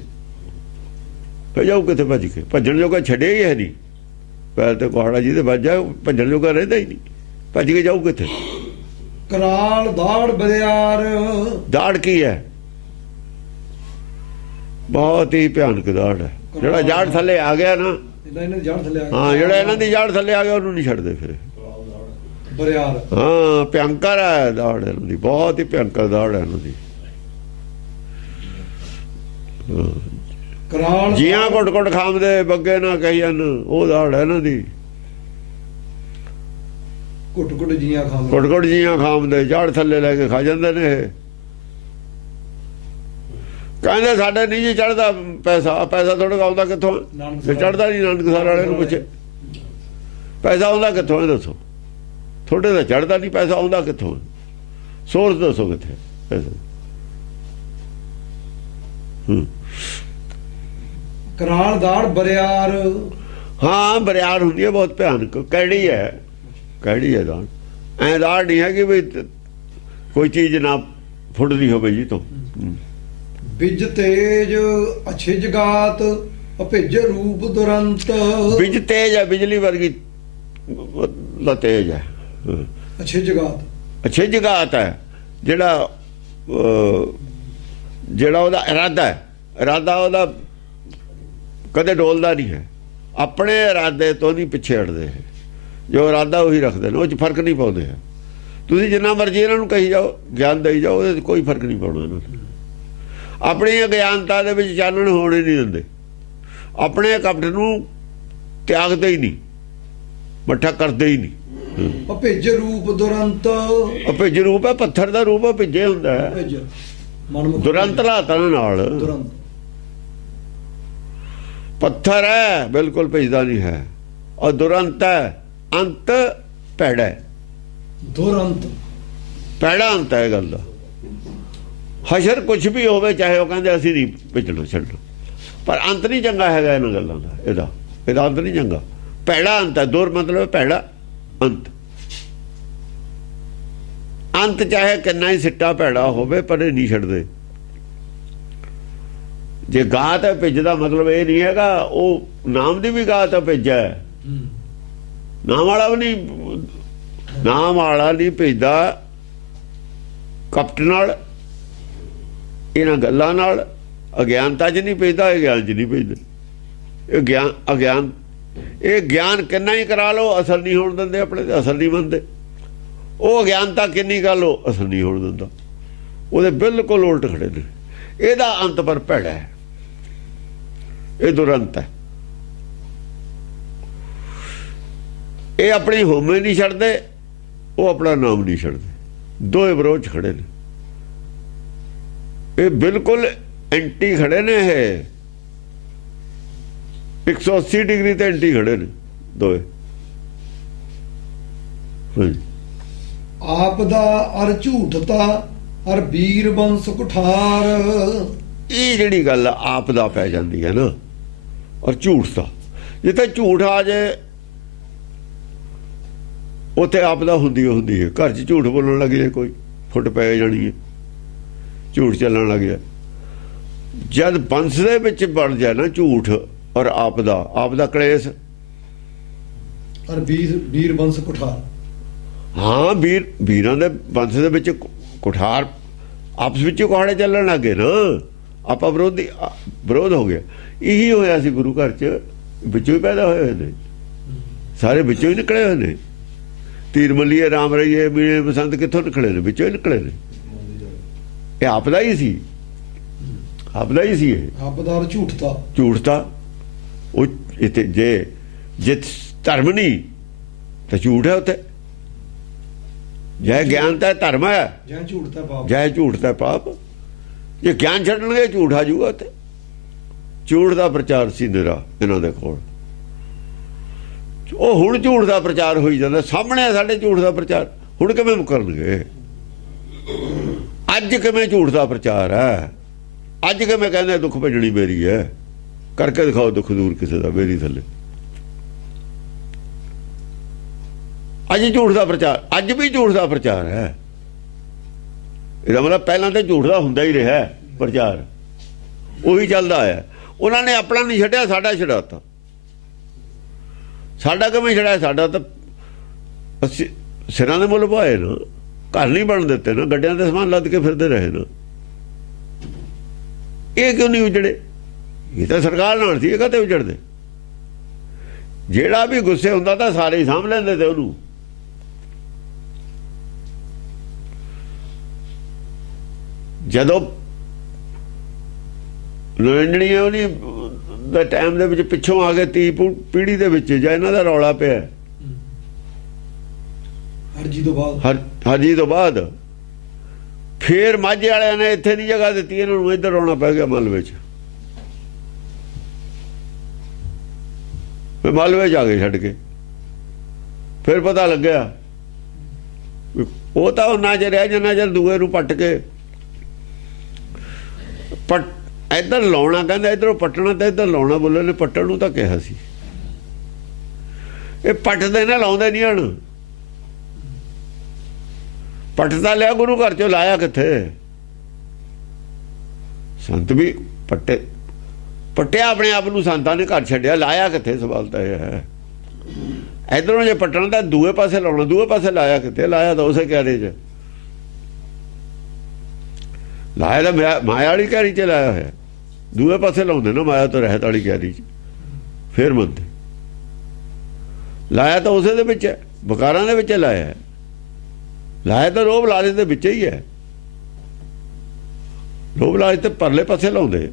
ਫਿਰ ਜਾਊ ਕਿੱਥੇ? ਭੱਜ ਕੇ। ਭੱਜਣ ਜੋਗਾ ਛੱਡਿਆ ਹੀ ਹੈ ਨਹੀਂ। ਪੈਰ ਤੇ ਕੁਹਾੜਾ ਜਿਹਦੇ ਵੱਜਾ ਭੱਜਣ ਜੋਗਾ ਰਹਿੰਦਾ ਹੀ ਨਹੀਂ। ਭੱਜ ਕੇ ਜਾਊ ਕਿੱਥੇ? ਕਰਾਲ ਦਾੜ ਬਰਿਆਰ। ਦਾੜ ਕੀ ਹੈ? ਬਹੁਤ ਹੀ ਭਿਆਨਕ ਦਾੜ ਹੈ। ਜਿਹੜਾ ਜੜ ਥੱਲੇ ਆ ਗਿਆ ਨਾ, ਹਾਂ, ਜਿਹੜਾ ਇਹਨਾਂ ਦੀ ਜੜ ਥੱਲੇ ਆ ਗਿਆ ਉਹਨੂੰ ਨਹੀਂ ਛੱਡਦੇ ਫਿਰ। ਬਰਿਆਰ, ਹਾਂ, ਭਿਅੰਕਰ ਹੈ ਦਾੜ ਇਹਨਾਂ ਦੀ। ਬਹੁਤ ਹੀ ਭਿਅੰਕਰ ਦਾੜ ਹੈ ਇਹਨਾਂ ਦੀ। ਜੀਆਂ ਘੁੱਟ ਘੁੱਟ ਖਾਂਦੇ ਬੱਗੇ ਨਾ ਕਹੀ ਜਾਨ, ਉਹ ਦਾੜ ਹੈ ਇਹਨਾਂ ਦੀ। ਘੁੱਟ ਘੁੱਟ ਜੀਆਂ ਖਾਂਦੇ, ਜੜ ਥੱਲੇ ਲੈ ਕੇ ਖਾ ਜਾਂਦੇ ਨੇ ਇਹ। ਕਹਿੰਦੇ ਸਾਡੇ ਨਹੀਂ ਜੀ ਚੜਦਾ ਪੈਸਾ। ਪੈਸਾ ਤੁਹਾਡੇ ਆਉਂਦਾ ਕਿੱਥੋਂ? ਚੜਦਾ ਨਹੀਂ। ਨਾਨਕਸਰ ਵਾਲੇ ਨੂੰ ਪੁੱਛੇ ਪੈਸਾ ਆਉਂਦਾ ਕਿੱਥੋਂ? ਦੱਸੋ। ਤੁਹਾਡੇ ਤਾਂ ਚੜਦਾ ਨਹੀਂ, ਪੈਸਾ ਆਉਂਦਾ ਕਿੱਥੋਂ? ਸੋਰਸ ਦੱਸੋ ਕਿੱਥੇ ਪੈਸਾ? ਕਰਾਲ ਦਾੜ ਬਰਿਆਰ। ਹਾਂ, ਬਰਿਆਰ ਹੁੰਦੀ ਹੈ, ਬਹੁਤ ਭਿਆਨਕ। ਕੈੜੀ ਹੈ, ਕੈੜੀ ਹੈ ਦਾੜ। ਐ ਦਾੜ ਨਹੀਂ ਹੈ ਕਿ ਵੀ ਕੋਈ ਚੀਜ਼ ਨਾ ਫੁੱਟਦੀ ਹੋਵੇ ਜੀ ਤੋਂ। ਬਿਜ ਤੇਜ ਅਛਿਜ ਗਾਤ ਅਭੇਜੇ ਰੂਪ ਦੁਰੰਤ ਬਿਜ ਤੇਜ ਹੈ, ਬਿਜਲੀ ਵਰਗੀ ਦਾ ਤੇਜ ਹੈ। ਅੱਛੇ ਜਗਾਤ, ਅੱਛੇ ਜਗਾਤ ਹੈ। ਜਿਹੜਾ ਉਹਦਾ ਇਰਾਦਾ ਹੈ, ਇਰਾਦਾ ਉਹਦਾ ਕਦੇ ਡੋਲਦਾ ਨਹੀਂ ਹੈ। ਆਪਣੇ ਇਰਾਦੇ ਤੋਂ ਨਹੀਂ ਪਿੱਛੇ ਹਟਦੇ, ਜੋ ਇਰਾਦਾ ਉਹੀ ਰੱਖਦੇ ਨੇ, ਉਹ 'ਚ ਫਰਕ ਨਹੀਂ ਪਾਉਂਦੇ ਹੈ। ਤੁਸੀਂ ਜਿੰਨਾ ਮਰਜ਼ੀ ਇਹਨਾਂ ਨੂੰ ਕਹੀ ਜਾਓ, ਗਿਆਨ ਦੇਈ ਜਾਓ, ਉਹਦੇ 'ਚ ਕੋਈ ਫਰਕ ਨਹੀਂ ਪਾਉਣਾ ਇਹਨਾਂ ਨੂੰ। ਆਪਣੀ ਅਗਿਆਨਤਾ ਦੇ ਵਿੱਚ ਚਾਨਣ ਹੋਣੇ ਨਹੀਂ ਦਿੰਦੇ, ਆਪਣੇ ਕਪਟ ਨੂੰ ਤਿਆਗਦੇ ਹੀ ਨਹੀਂ, ਮੱਠਾ ਕਰਦੇ ਹੀ ਨਹੀਂ। ਅਭੇਜੇ ਰੂਪ ਦੁਰੰਤ, ਅਭੇਜ ਰੂਪ ਹੈ, ਪੱਥਰ ਦਾ ਰੂਪ ਭਿੱਜੇ ਹੁੰਦਾ ਹੈ। ਦੁਰੰਤ ਲਾਤਾਂ ਨਾਲ ਦੁਰੰਤ ਪੱਥਰ ਹੈ, ਬਿਲਕੁਲ ਭਿੱਜਦਾ ਨਹੀਂ ਹੈ। ਔਰ ਦੁਰੰਤ ਹੈ, ਅੰਤ ਭੈੜਾ ਹੈ। ਦੁਰੰਤ ਭੈੜਾ ਅੰਤ ਹੈ ਗੱਲ ਦਾ। ਹਸ਼ਰ ਕੁਛ ਵੀ ਹੋਵੇ, ਚਾਹੇ ਉਹ ਕਹਿੰਦੇ ਅਸੀਂ ਨਹੀਂ ਭਿੱਜਣਾ ਛੱਡਣਾ, ਪਰ ਅੰਤ ਨਹੀਂ ਚੰਗਾ ਹੈਗਾ ਇਹਨਾਂ ਗੱਲਾਂ ਦਾ। ਇਹਦਾ ਅੰਤ ਨਹੀਂ ਚੰਗਾ, ਭੈੜਾ ਅੰਤ ਹੈ। ਦੁਰ ਮਤਲਬ ਭੈੜਾ, ਅੰਤ। ਅੰਤ ਚਾਹੇ ਕਿੰਨਾ ਹੀ ਸਿੱਟਾ ਭੈੜਾ ਹੋਵੇ, ਪਰ ਇਹ ਨਹੀਂ ਛੱਡਦੇ। ਜੇ ਗਾਤ ਹੈ ਭਿੱਜਦਾ, ਮਤਲਬ ਇਹ ਨਹੀਂ ਹੈਗਾ ਉਹ ਨਾਮ ਦੀ ਵੀ ਗਾਤ ਹੈ ਭਿੱਜਾ ਹੈ। ਨਾਮ ਵਾਲਾ ਵੀ ਨਹੀਂ, ਨਾਮ ਵਾਲਾ ਨਹੀਂ ਭਿੱਜਦਾ ਕਪਟ ਨਾਲ, ਇਹਨਾਂ ਗੱਲਾਂ ਨਾਲ। ਅਗਿਆਨਤਾ 'ਚ ਨਹੀਂ ਭਿੱਜਦਾ, ਇਹ ਗਿਆਨ 'ਚ ਨਹੀਂ ਭਿੱਜਦਾ। ਇਹ ਗਿਆਨ ਅਗਿਆਨ, ਇਹ ਗਿਆਨ ਕਿੰਨਾ ਹੀ ਕਰਾ ਲਓ, ਅਸਲ ਨਹੀਂ ਹੋਣ ਦਿੰਦੇ। ਆਪਣੇ ਤੇ ਅਸਲ ਨਹੀਂ ਮੰਨਦੇ। ਉਹ ਅਗਿਆਨਤਾ ਕਿੰਨੀ ਗੱਲ, ਉਹ ਅਸਲ ਨਹੀਂ ਹੋਣ ਦਿੰਦਾ। ਉਹਦੇ ਬਿਲਕੁਲ ਉਲਟ ਖੜੇ ਨੇ। ਇਹਦਾ ਅੰਤ ਪਰ ਭੈੜਾ ਹੈ, ਇਹ ਦੁਰੰਤ ਹੈ। ਇਹ ਆਪਣੀ ਹੋਮੇ ਨਹੀਂ ਛੱਡਦੇ, ਉਹ ਆਪਣਾ ਨਾਮ ਨਹੀਂ ਛੱਡਦੇ। ਦੋਏ ਵਿਰੋਧ 'ਚ ਖੜੇ ਨੇ, ਇਹ ਬਿਲਕੁਲ ਐਂਟੀ ਖੜੇ ਨੇ। ਇਹ 180 ਡਿਗਰੀ ਤੇ ਐਂਟੀ ਖੜੇ ਨੇ ਦੋਏ। ਆਪ ਦਾ ਅਰ ਝੂਠਤਾ ਅਰ ਵੀਰ ਬੰਸ ਕੁਠਾਰ। ਇਹ ਜਿਹੜੀ ਗੱਲ ਆਪ ਦਾ ਪੈ ਜਾਂਦੀ ਹੈ ਨਾ, ਔਰ ਝੂਠ ਦਾ। ਜਿੱਥੇ ਝੂਠ ਆ ਜਾਏ ਉੱਥੇ ਆਪ ਦਾ ਹੁੰਦੀ ਹੈ। ਘਰ 'ਚ ਝੂਠ ਬੋਲਣ ਲੱਗ ਜਾਏ, ਕੋਈ ਫੁੱਟ ਪੈ ਜਾਣੀ ਹੈ, ਝੂਠ ਚੱਲਣ ਲੱਗ ਜਾਏ। ਜਦ ਬੰਸ ਦੇ ਵਿੱਚ ਬਣ ਜਾਏ ਨਾ ਝੂਠ ਔਰ ਆਪ ਦਾ ਕਲੇਸ਼। ਔਰ ਵੀਰ ਬੰਸ ਕੁਠਾਰ, ਹਾਂ, ਵੀਰਾਂ ਦੇ ਬੰਸ ਦੇ ਵਿੱਚ ਕੁਠਾਰ ਆਪਸ ਵਿੱਚ ਕੁਹਾੜੇ ਚੱਲਣ ਲੱਗੇ ਨਾ। ਆਪਾਂ ਵਿਰੋਧ ਹੋ ਗਿਆ। ਇਹੀ ਹੋਇਆ ਸੀ ਗੁਰੂ ਘਰ 'ਚ, ਵਿੱਚੋਂ ਹੀ ਪੈਦਾ ਹੋਏ ਨੇ ਸਾਰੇ, ਵਿੱਚੋਂ ਹੀ ਨਿਕਲੇ ਹੋਏ ਨੇ। ਤੀਰ ਮੱਲੀਏ, ਰਾਮ ਰਹੀਏ, ਮੀਣੇ ਬਸੰਤ ਕਿੱਥੋਂ ਨਿਕਲੇ ਨੇ? ਵਿੱਚੋਂ ਹੀ ਨਿਕਲੇ ਨੇ। ਇਹ ਆਪਦਾ ਹੀ ਸੀ, ਆਪਦਾ ਹੀ ਸੀ। ਇਹ ਆਪਦਾ ਝੂਠਤਾ ਉਹ ਇੱਥੇ ਜੇ ਧਰਮ ਨਹੀਂ ਤਾਂ ਝੂਠ ਹੈ ਉੱਥੇ। ਜੈ ਗਿਆਨ ਤਾਂ ਧਰਮ ਹੈ, ਜੈ ਝੂਠ ਤਾਂ ਪਾਪ। ਜੇ ਗਿਆਨ ਛੱਡਣਗੇ ਝੂਠ ਆ ਜਾਊਗਾ ਉੱਥੇ। ਝੂਠ ਦਾ ਪ੍ਰਚਾਰ ਸੀ ਨਿਰਾ ਇਹਨਾਂ ਦੇ ਕੋਲ। ਉਹ ਹੁਣ ਝੂਠ ਦਾ ਪ੍ਰਚਾਰ ਹੋਈ ਜਾਂਦਾ ਸਾਹਮਣੇ, ਸਾਡੇ ਝੂਠ ਦਾ ਪ੍ਰਚਾਰ। ਹੁਣ ਕਿਵੇਂ ਮੁਕਰਨਗੇ? ਅੱਜ ਕਿਵੇਂ ਝੂਠ ਦਾ ਪ੍ਰਚਾਰ ਹੈ? ਅੱਜ ਕਿਵੇਂ ਕਹਿੰਦੇ ਦੁੱਖ ਭੇਜਣੀ ਮੇਰੀ ਹੈ? ਕਰਕੇ ਦਿਖਾਓ ਦੁੱਖ ਦੂਰ ਕਿਸੇ ਦਾ ਮੇਰੀ ਥੱਲੇ। ਅੱਜ ਝੂਠ ਦਾ ਪ੍ਰਚਾਰ, ਅੱਜ ਵੀ ਝੂਠ ਦਾ ਪ੍ਰਚਾਰ ਹੈ। ਇਹਦਾ ਮਤਲਬ ਪਹਿਲਾਂ ਤਾਂ ਝੂਠ ਦਾ ਹੁੰਦਾ ਹੀ ਰਿਹਾ ਪ੍ਰਚਾਰ, ਉਹੀ ਚੱਲਦਾ ਆਇਆ। ਉਹਨਾਂ ਨੇ ਆਪਣਾ ਨਹੀਂ ਛੱਡਿਆ, ਸਾਡਾ ਛਡਾਤਾ। ਸਾਡਾ ਕਿਵੇਂ ਛੜਿਆ? ਸਾਡਾ ਤਾਂ ਅਸੀਂ ਸਿਰਾਂ ਦੇ ਮੁੱਲ ਪਾਏ ਨਾ, ਘਰ ਨਹੀਂ ਬਣ ਦਿੱਤੇ ਨਾ, ਗੱਡਿਆਂ ਦੇ ਸਮਾਨ ਲੱਦ ਕੇ ਫਿਰਦੇ ਰਹੇ ਨਾ। ਇਹ ਕਿਉਂ ਨਹੀਂ ਉਜੜੇ? ਇਹ ਤਾਂ ਸਰਕਾਰ ਨਾਲ ਸੀ, ਇਹ ਕਾਹਤੇ ਉਜੜਦੇ? ਜਿਹੜਾ ਵੀ ਗੁੱਸੇ ਹੁੰਦਾ ਤਾਂ ਸਾਰੇ ਹੀ ਸਾਂਭ ਲੈਂਦੇ ਤੇ ਉਹਨੂੰ। ਜਦੋਂ ਨਰਿੰਜਣੀ ਉਹਨੀ ਦੇ ਟਾਈਮ ਦੇ ਵਿੱਚ ਪਿੱਛੋਂ ਆ ਗਏ 30 ਪੀੜ੍ਹੀ ਦੇ ਵਿੱਚ, ਜਾਂ ਇਹਨਾਂ ਦਾ ਰੌਲਾ ਪਿਆ ਹਰਜੀ ਤੋਂ ਬਾਅਦ, ਫੇਰ ਮਾਝੇ ਵਾਲਿਆਂ ਨੇ ਇੱਥੇ ਨਹੀਂ ਜਗ੍ਹਾ ਦਿੱਤੀ, ਇਹਨਾਂ ਨੂੰ ਇੱਧਰ ਆਉਣਾ ਪੈ ਗਿਆ ਮਲਵੇ 'ਚ। ਫਿਰ ਮਲਵੇ 'ਚ ਆ ਗਏ ਛੱਡ ਕੇ। ਫਿਰ ਪਤਾ ਲੱਗਿਆ ਉਹ ਤਾਂ ਉਹਨਾਂ ਚ ਰਿਹਾ ਜਿੰਨਾ ਚਿਰ ਦੂਏ ਨੂੰ ਪੱਟ ਕੇ ਇੱਧਰ ਲਾਉਣਾ, ਕਹਿੰਦਾ ਇੱਧਰੋਂ ਪੱਟਣਾ ਤੇ ਇੱਧਰ ਲਾਉਣਾ। ਬੋਲੇ ਨੇ ਪੱਟਣ ਨੂੰ ਤਾਂ ਕਿਹਾ ਸੀ, ਇਹ ਪੱਟਦੇ ਨੇ, ਲਾਉਂਦੇ ਨਹੀਂ ਹਣ। ਪੱਟਦਾ ਲਿਆ ਗੁਰੂ ਘਰ ਚੋਂ, ਲਾਇਆ ਕਿੱਥੇ? ਸੰਤ ਵੀ ਪੱਟਿਆ ਆਪਣੇ ਆਪ ਨੂੰ ਸੰਤਾਂ ਨੇ, ਘਰ ਛੱਡਿਆ, ਲਾਇਆ ਕਿੱਥੇ? ਸਵਾਲ ਤਾਂ ਇਹ ਹੈ। ਇਧਰੋਂ ਜੇ ਪੱਟਣ ਦਾ ਦੂਏ ਪਾਸੇ ਲਾਉਣਾ, ਦੂਏ ਪਾਸੇ ਲਾਇਆ ਕਿੱਥੇ? ਲਾਇਆ ਤਾਂ ਉਸੇ ਕਿਆਰੇ 'ਚ, ਲਾਇਆ ਤਾਂ ਮਾਇਆ ਵਾਲੀ ਕਿਆਰੀ 'ਚ ਲਾਇਆ ਹੋਇਆ। ਦੂਏ ਪਾਸੇ ਲਾਉਂਦੇ ਨਾ ਮਾਇਆ ਤੋਂ ਰਹਿਤ ਵਾਲੀ ਕਿਆਰੀ 'ਚ, ਫੇਰ ਮੰਨਦੇ। ਲਾਇਆ ਤਾਂ ਉਸੇ ਦੇ ਵਿੱਚ ਹੈ, ਵਿਕਾਰਾਂ ਦੇ ਵਿੱਚ ਲਾਇਆ। ਲਾਇਆ ਤਾਂ ਲੋਭ ਲਾਲਚ ਦੇ ਵਿੱਚ ਹੀ ਹੈ। ਲੋਭ ਲਾਲਚ ਤੇ ਪਰਲੇ ਪਾਸੇ ਲਾਉਂਦੇ,